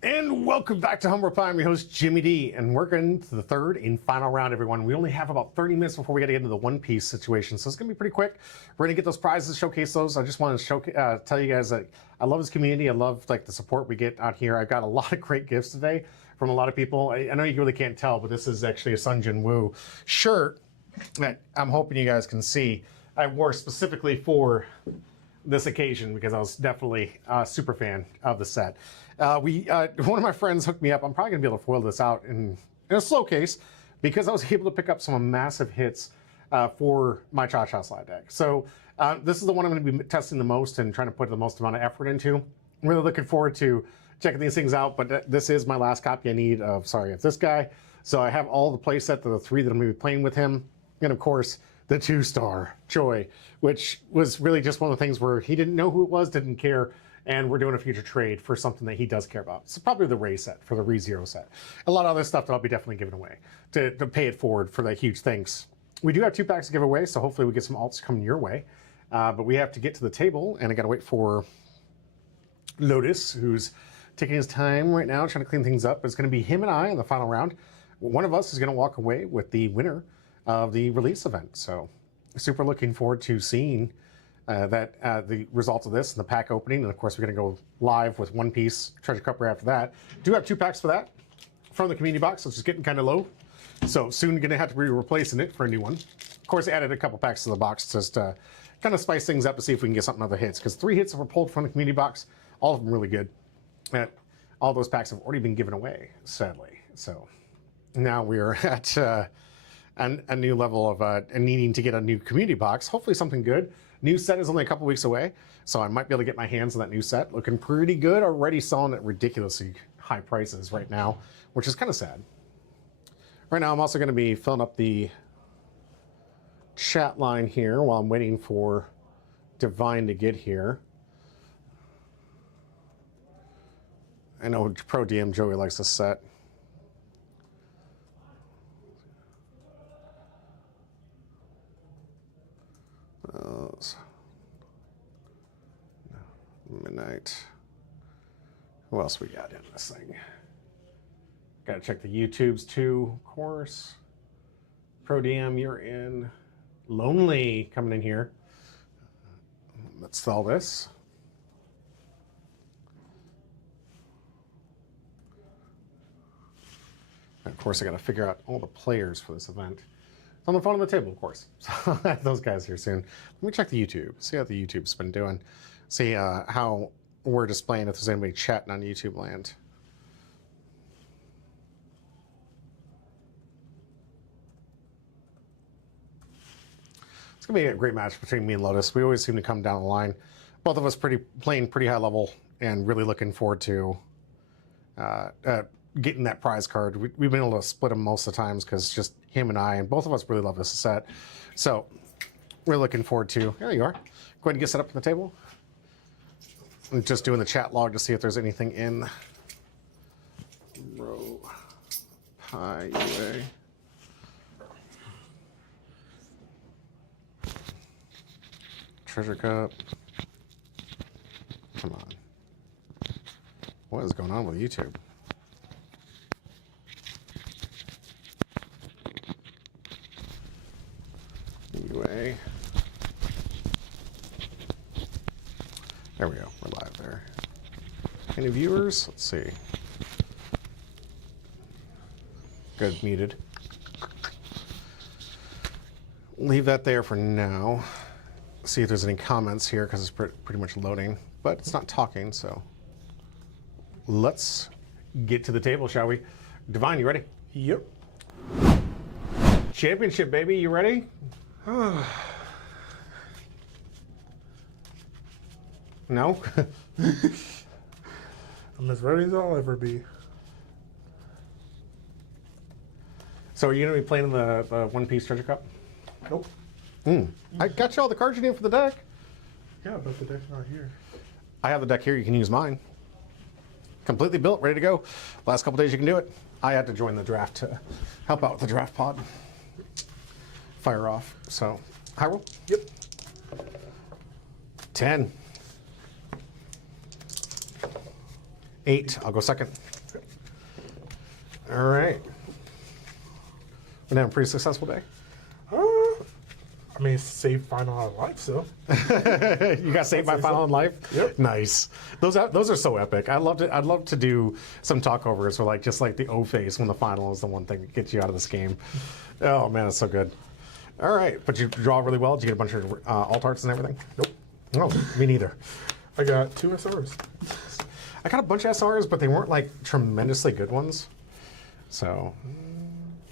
And welcome back to Humble Pie. I'm your host, Jimmy D, and we're getting to the third and final round, everyone. We only have about 30 minutes before we got to get into the One Piece situation, so it's going to be pretty quick. We're going to get those prizes, showcase those. I just want to tell you guys that I love this community. I love like the support we get out here. I've got a lot of great gifts today from a lot of people. I know you really can't tell, but this is actually a Sun Jin Woo shirt that I'm hoping you guys can see. I wore specifically for this occasion because I was definitely a super fan of the set. One of my friends hooked me up. I'm probably gonna be able to foil this out in a slow case because I was able to pick up some massive hits for my Cha-Cha slide deck. So this is the one I'm gonna be testing the most and trying to put the most amount of effort into. I'm really looking forward to checking these things out, but this is my last copy I need of this guy. So I have all the playset, the 3 that I'm gonna be playing with him, and of course, the 2-star Choi, which was really just one of the things where he didn't know who it was, didn't care, and we're doing a future trade for something that he does care about. It's probably the Ray set, for the ReZero set. A lot of other stuff that I'll be definitely giving away to pay it forward for the huge things. We do have 2 packs to give away, so hopefully we get some alts coming your way. But we have to get to the table, and I gotta wait for Lotus, who's taking his time right now, trying to clean things up. It's gonna be him and I in the final round. One of us is gonna walk away with the winner of the release event. So super looking forward to seeing the results of this and the pack opening. And of course, we're going to go live with One Piece Treasure Cup right after that. Do have 2 packs for that from the community box, which is getting kind of low. So soon going to have to be replacing it for a new one. Of course, I added a couple packs to the box just to kind of spice things up to see if we can get something other hits. Because 3 hits that were pulled from the community box, all of them really good. And all those packs have already been given away, sadly. So now we are at a new level of needing to get a new community box. Hopefully something good. New set is only a couple weeks away, so I might be able to get my hands on that new set. Looking pretty good. Already selling at ridiculously high prices right now, which is kind of sad. Right now, I'm also going to be filling up the chat line here while I'm waiting for Divine to get here. I know Pro DM Joey likes this set. Midnight. Who else we got in this thing? Gotta check the YouTubes too, of course. Pro DM, you're in. Lonely coming in here. Let's sell this. And of course, I gotta figure out all the players for this event. On the phone on the table, of course. So I'll have those guys here soon. Let me check the YouTube, see how the YouTube's been doing. See how we're displaying if there's anybody chatting on YouTube land. It's gonna be a great match between me and Lotus. We always seem to come down the line. Both of us playing pretty high level and really looking forward to getting that prize card. We've been able to split them most of the times because just him and I, and both of us really love this set. So we're looking forward to, there you are. Go ahead and get set up on the table. I'm just doing the chat log to see if there's anything in Row Pie UA. Treasure Cup. Come on. What is going on with YouTube? UA. There we go. We're live there. Any viewers? Let's see. Good, muted. Leave that there for now. See if there's any comments here because it's pretty much loading, but it's not talking, so let's get to the table, shall we? Divine, you ready? Yep. Championship, baby, you ready? No? I'm as ready as I'll ever be. So are you going to be playing the One Piece Treasure Cup? Nope. I got you all the cards you need for the deck. Yeah, but the deck's not here. I have the deck here. You can use mine. Completely built, ready to go. Last couple days you can do it. I had to join the draft to help out with the draft pod. Fire off. So, Hyrule? Yep. 10. 8. I'll go second. All right. We're having a pretty successful day. I mean, save final on life, so. You got saved by Final in Life? Yep. Nice. Those are so epic. I'd love to do some talkovers where just like the O phase when the final is the one thing that gets you out of this game. Oh man, it's so good. All right, but you draw really well. Did you get a bunch of alt arts and everything? Nope. Oh, me neither. I got 2 SRs. I got a bunch of SRs, but they weren't like tremendously good ones. So,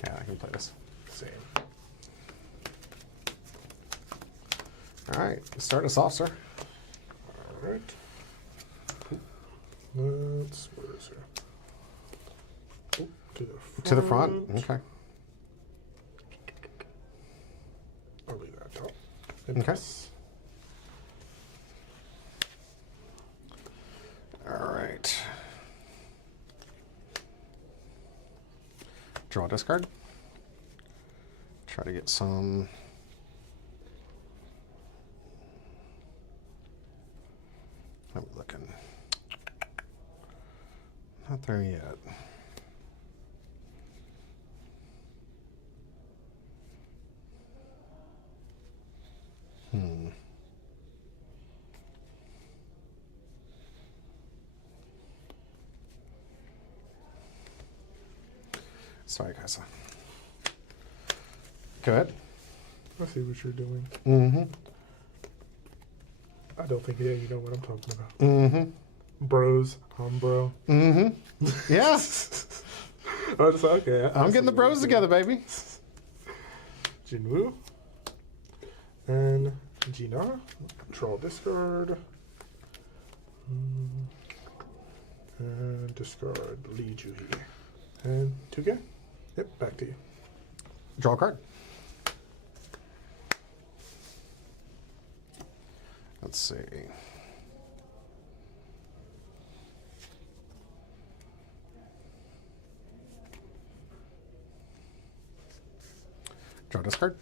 yeah, I can play this. Same. All right, start us off, sir. All right. Let's, where is here? Oh, To the front. Okay. I'll leave that top. Okay. All right. Draw discard. Try to get some. How are we looking? Not there yet. Sorry, guys. Go ahead. I see what you're doing. Mm-hmm. I don't think, yeah, you know what I'm talking about. Mm-hmm. Bros, I'm bro. Mm-hmm. Yeah. I was just like, okay. I'm getting the bros together, baby. Jinwoo. And Gina. Draw discard. And discard Lee Juhi. And 2K. Yep, back to you. Draw a card. Let's see. Draw discard.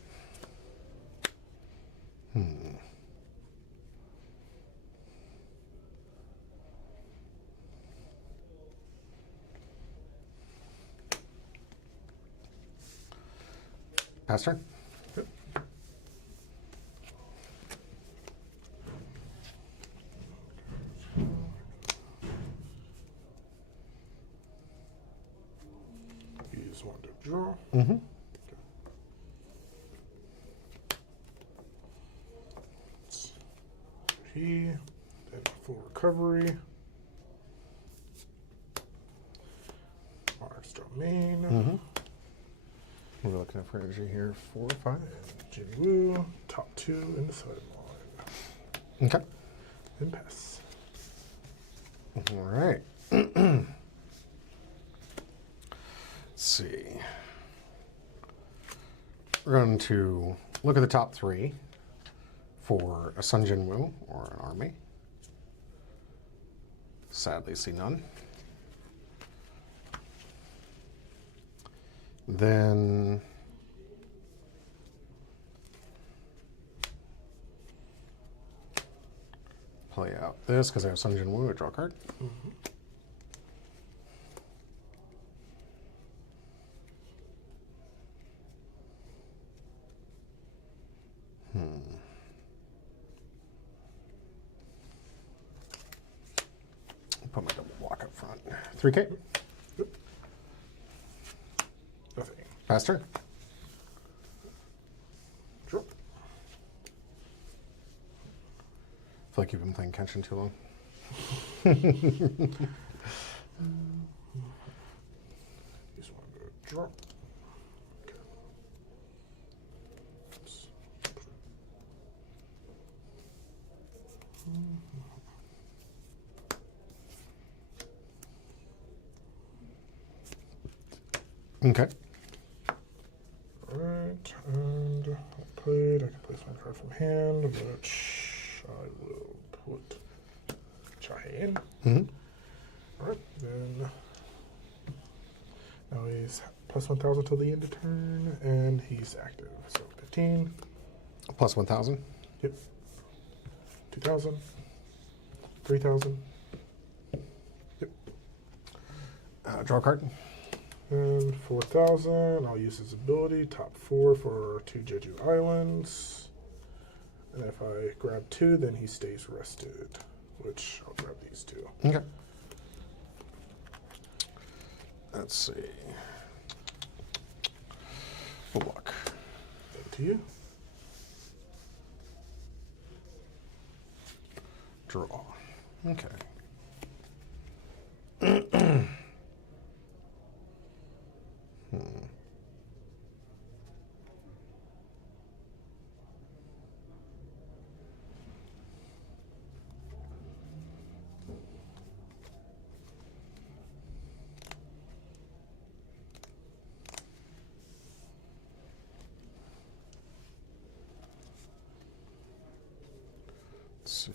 Pass turn. Yep. Use one to draw. Mm-hmm. He, then full recovery. Mars domain. Mm-hmm. We're looking for energy here. 4 or 5. Jinwoo, top 2 in the sideline. Okay. And pass. All right. Let's see. We're going to look at the top 3 for a Sun Jinwoo or an army. Sadly, see none. Then play out this because I have Sun Jinwoo, a draw card. Put my double block up front. 3K. Nothing. Pass turn. Draw. I feel like you've been playing Kenshin too long. Use one to draw. Okay. Oops. Okay. Alright, and I played. I can place one card from hand, which I will put Chahe in. Mm-hmm. Alright, then now he's plus 1,000 till the end of turn, and he's active. So 15. Plus 1,000. Yep. 2,000. 3,000. Yep. Draw a card. And 4,000. I'll use his ability. Top 4 for 2 Jeju Islands. And if I grab 2, then he stays rested. Which I'll grab these 2. Okay. Let's see. Good luck. To you. Draw. Okay. Let's see.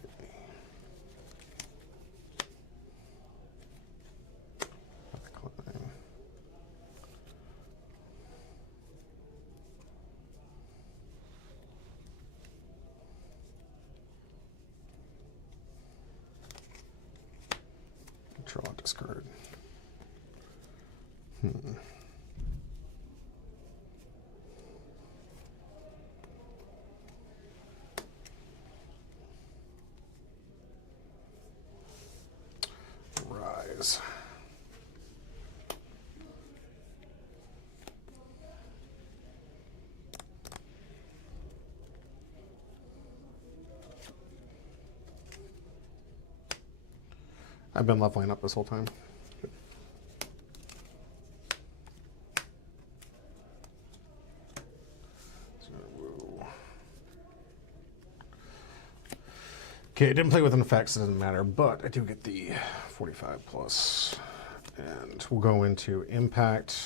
Draw, discard. Rise. I've been leveling up this whole time. Okay, I didn't play with an effect, so it doesn't matter, but I do get the 45 plus. And we'll go into impact,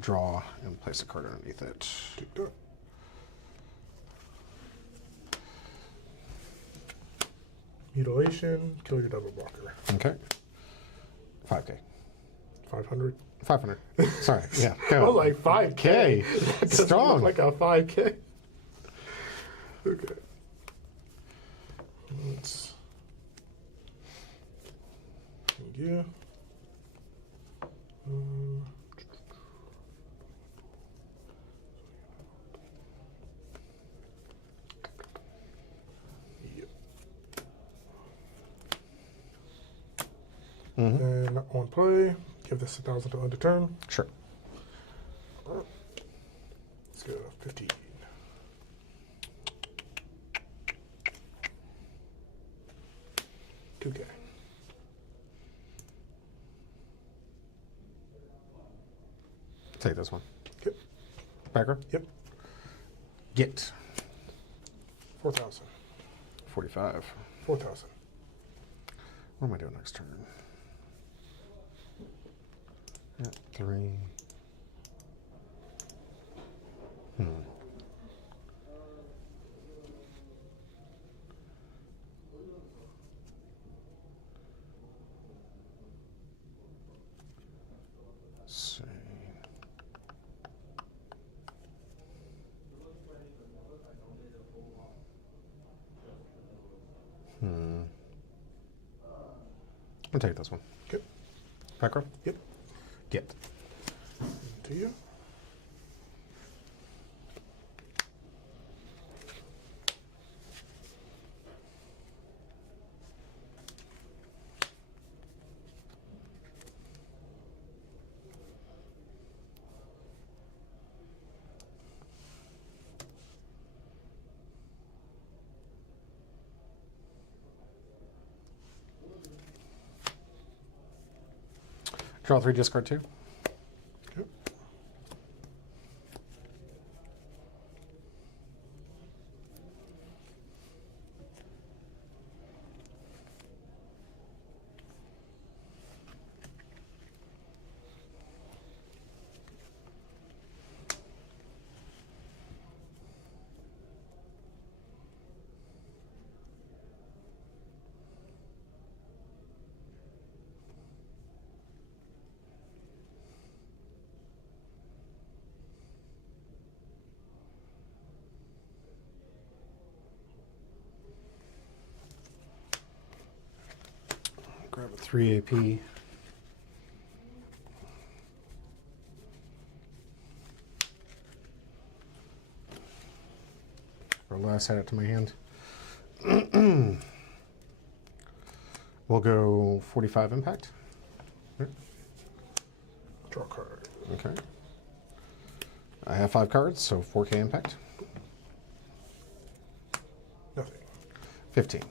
draw, and place a card underneath it. Mutilation, kill your double blocker. Okay. 5K. 500. 500. Sorry, yeah. I Go. was like 5K. Okay. That doesn't Strong. look like a 5K. Okay. Let's. Yeah. Yep. And on play, give this 1,000 to end of turn. Sure. Let's go 15. $2K. Take this one. Yep. Backer. Yep. Get. 4,000. 45. 4,000. What am I doing next turn? Yeah, 3. Let's see. I'll take this one. Okay. Backer. Yep. Get. To you. Draw 3, discard 2. Okay. Grab a 3 AP. Or last add it to my hand. We'll go 45 impact. Draw a card. Okay. I have 5 cards, so 4K impact. Nothing. 15.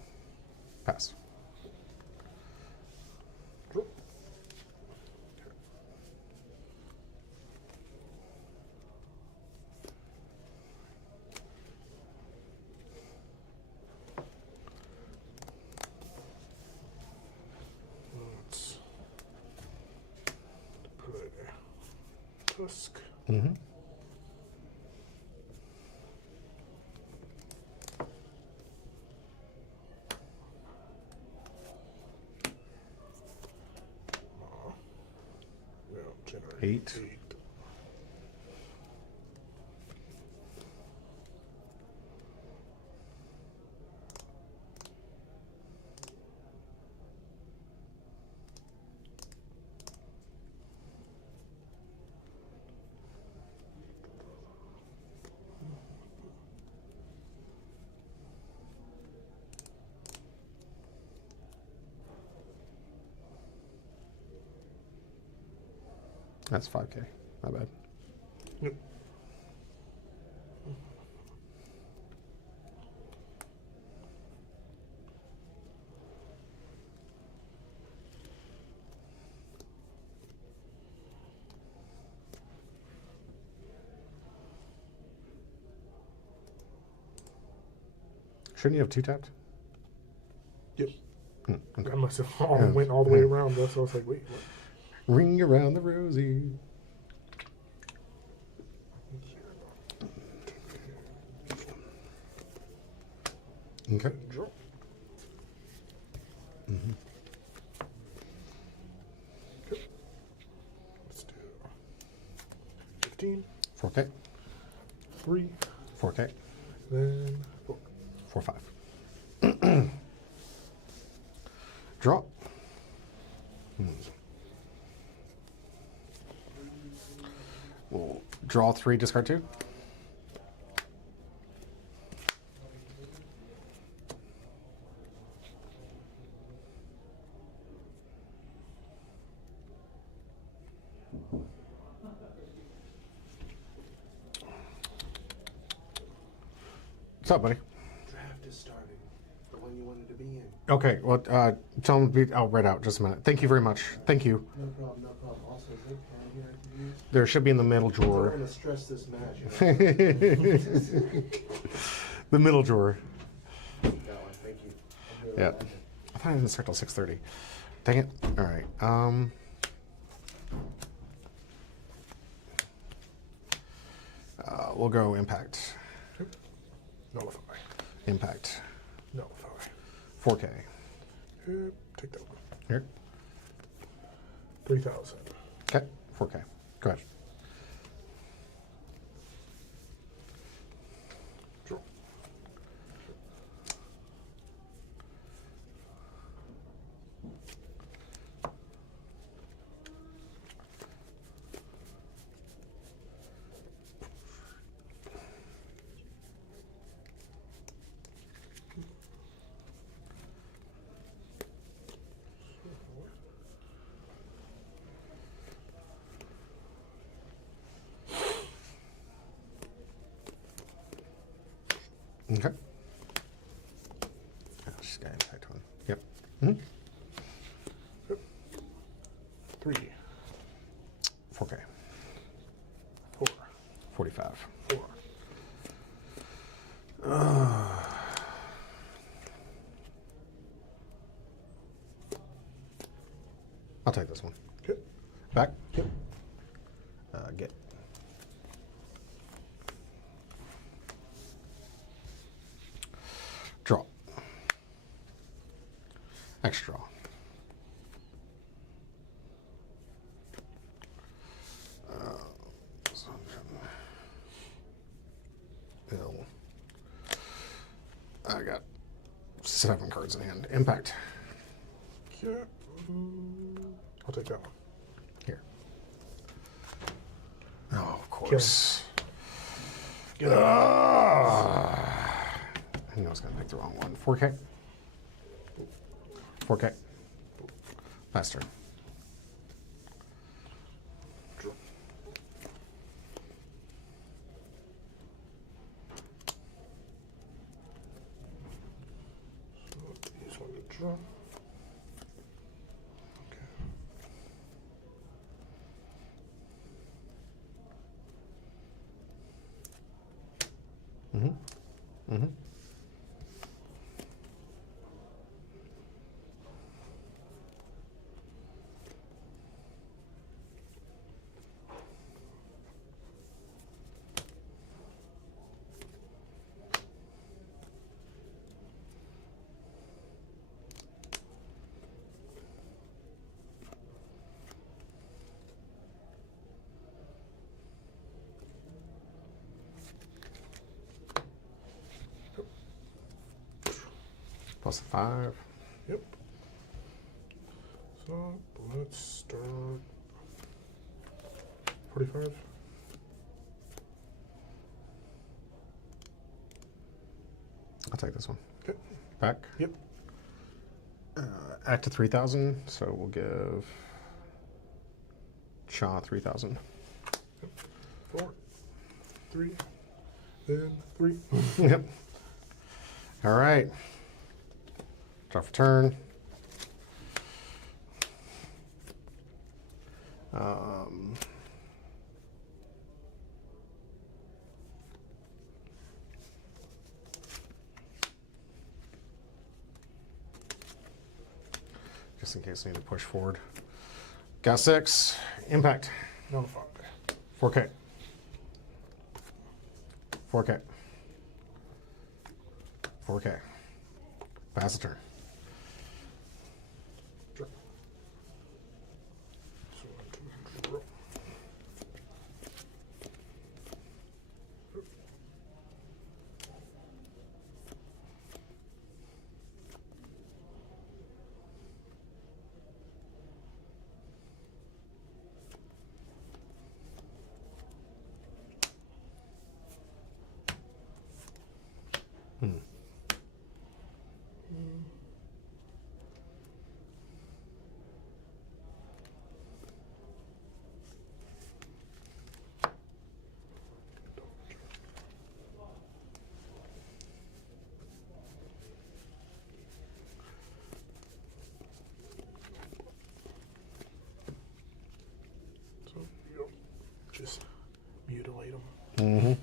Pass. Draw. Let's play Tusk. Mm-hmm. Well, generate 8. 8. That's 5K. My bad. Yep. Shouldn't you have 2 tapped? Yep. Okay. I must have Yeah. went all the way around. That's why I was like, wait, what? Ring around the rosy. Okay. Draw. Mm-hmm. Okay. Let's do 15, 4K. 3, 4K. then 4. 4, 5. Draw. We'll draw 3, discard 2. What's up, buddy? Draft is starting. The one you wanted to be in. Okay, well, tell him to be right out just a minute. Thank you very much. Thank you. No problem, no problem. Also, is there a pen here I can use? There should be in the middle I don't drawer. want to stress this match. You know? The middle drawer. Got one, thank you. I'll be Yeah. right back. I thought I didn't start till 6:30. Dang it. All right. We'll go impact. Nullify. Impact. Nullify. 4K. Yep. Take that one. Here. 3,000. Okay. 4K. Go ahead. Draw. Okay. Oh, she's got impact one. Yep. Mm-hmm. 3, 4K. 4, 45. 4. I'll take this one. Okay. Back. Yep. Get. Draw. Extra draw. Ill. I got 7 cards in hand. Impact. Okay. I'll take that one. Here. Oh, of course. Get out. I know I was going to pick the wrong one. 4K. 4K. Pass turn. Draw. So use one to draw. Okay. Plus a 5. Yep. So let's start 45. I'll take this one. Okay. Back. Yep. Act to 3,000. So we'll give Cha 3,000. 4, 3, then 3. Yep. All right. Draw for turn. Just in case I need to push forward. Got 6. Impact. Nullify. 4K. 4K. 4K. Pass the turn. Draw. So 1, 2, draw. So you just mutilate them. Mm-hmm.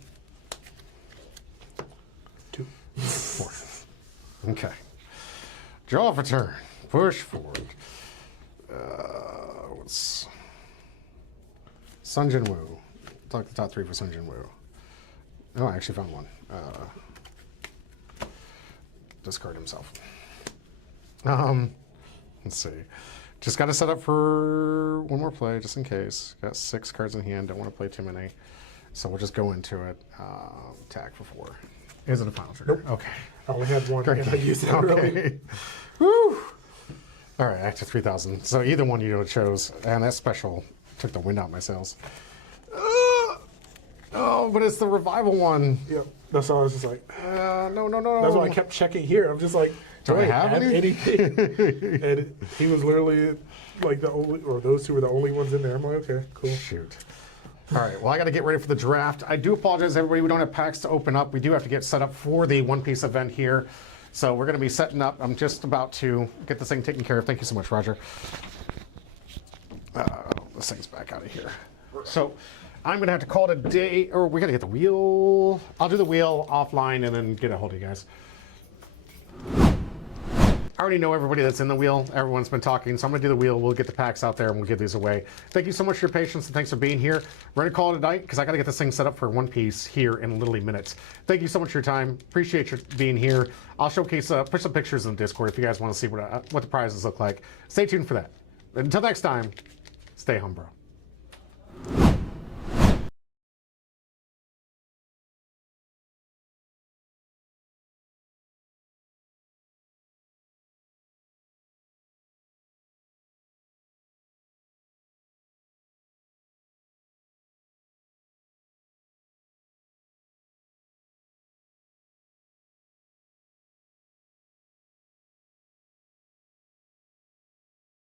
2. 4. Okay. Draw for turn. Push forward. What's Sun Jin Woo? Talk the top 3 for Sun Jin Woo. Oh, I actually found one. Discard himself. Let's see. Just got to set up for one more play, just in case. Got 6 cards in hand. Don't want to play too many, so we'll just go into it. Attack for 4. Is it a final trigger? Nope. Okay. I only had one. And I used it early. Okay. Woo! All right, act to 3,000. So either one you chose, and that special took the wind out my sails. Oh, but it's the revival one. Yep. That's all I was just like. No. That's why I kept checking here. I'm just like, Do I have add any? anything? And he was literally like the only, or those two were the only ones in there. I'm like, okay, cool. Shoot. All right, well, I got to get ready for the draft. I do apologize, everybody. We don't have packs to open up. We do have to get set up for the One Piece event here. So we're going to be setting up. I'm just about to get this thing taken care of. Thank you so much, Roger. This thing's back out of here. So I'm going to have to call it a day, or we got to get the wheel. I'll do the wheel offline and then get a hold of you guys. I already know everybody that's in the wheel. Everyone's been talking, so I'm going to do the wheel. We'll get the packs out there, and we'll give these away. Thank you so much for your patience, and thanks for being here. We're going to call it a night, because I got to get this thing set up for One Piece here in literally minutes. Thank you so much for your time. Appreciate you being here. I'll showcase, put some pictures in the Discord if you guys want to see what the prizes look like. Stay tuned for that. Until next time, stay hum, bro.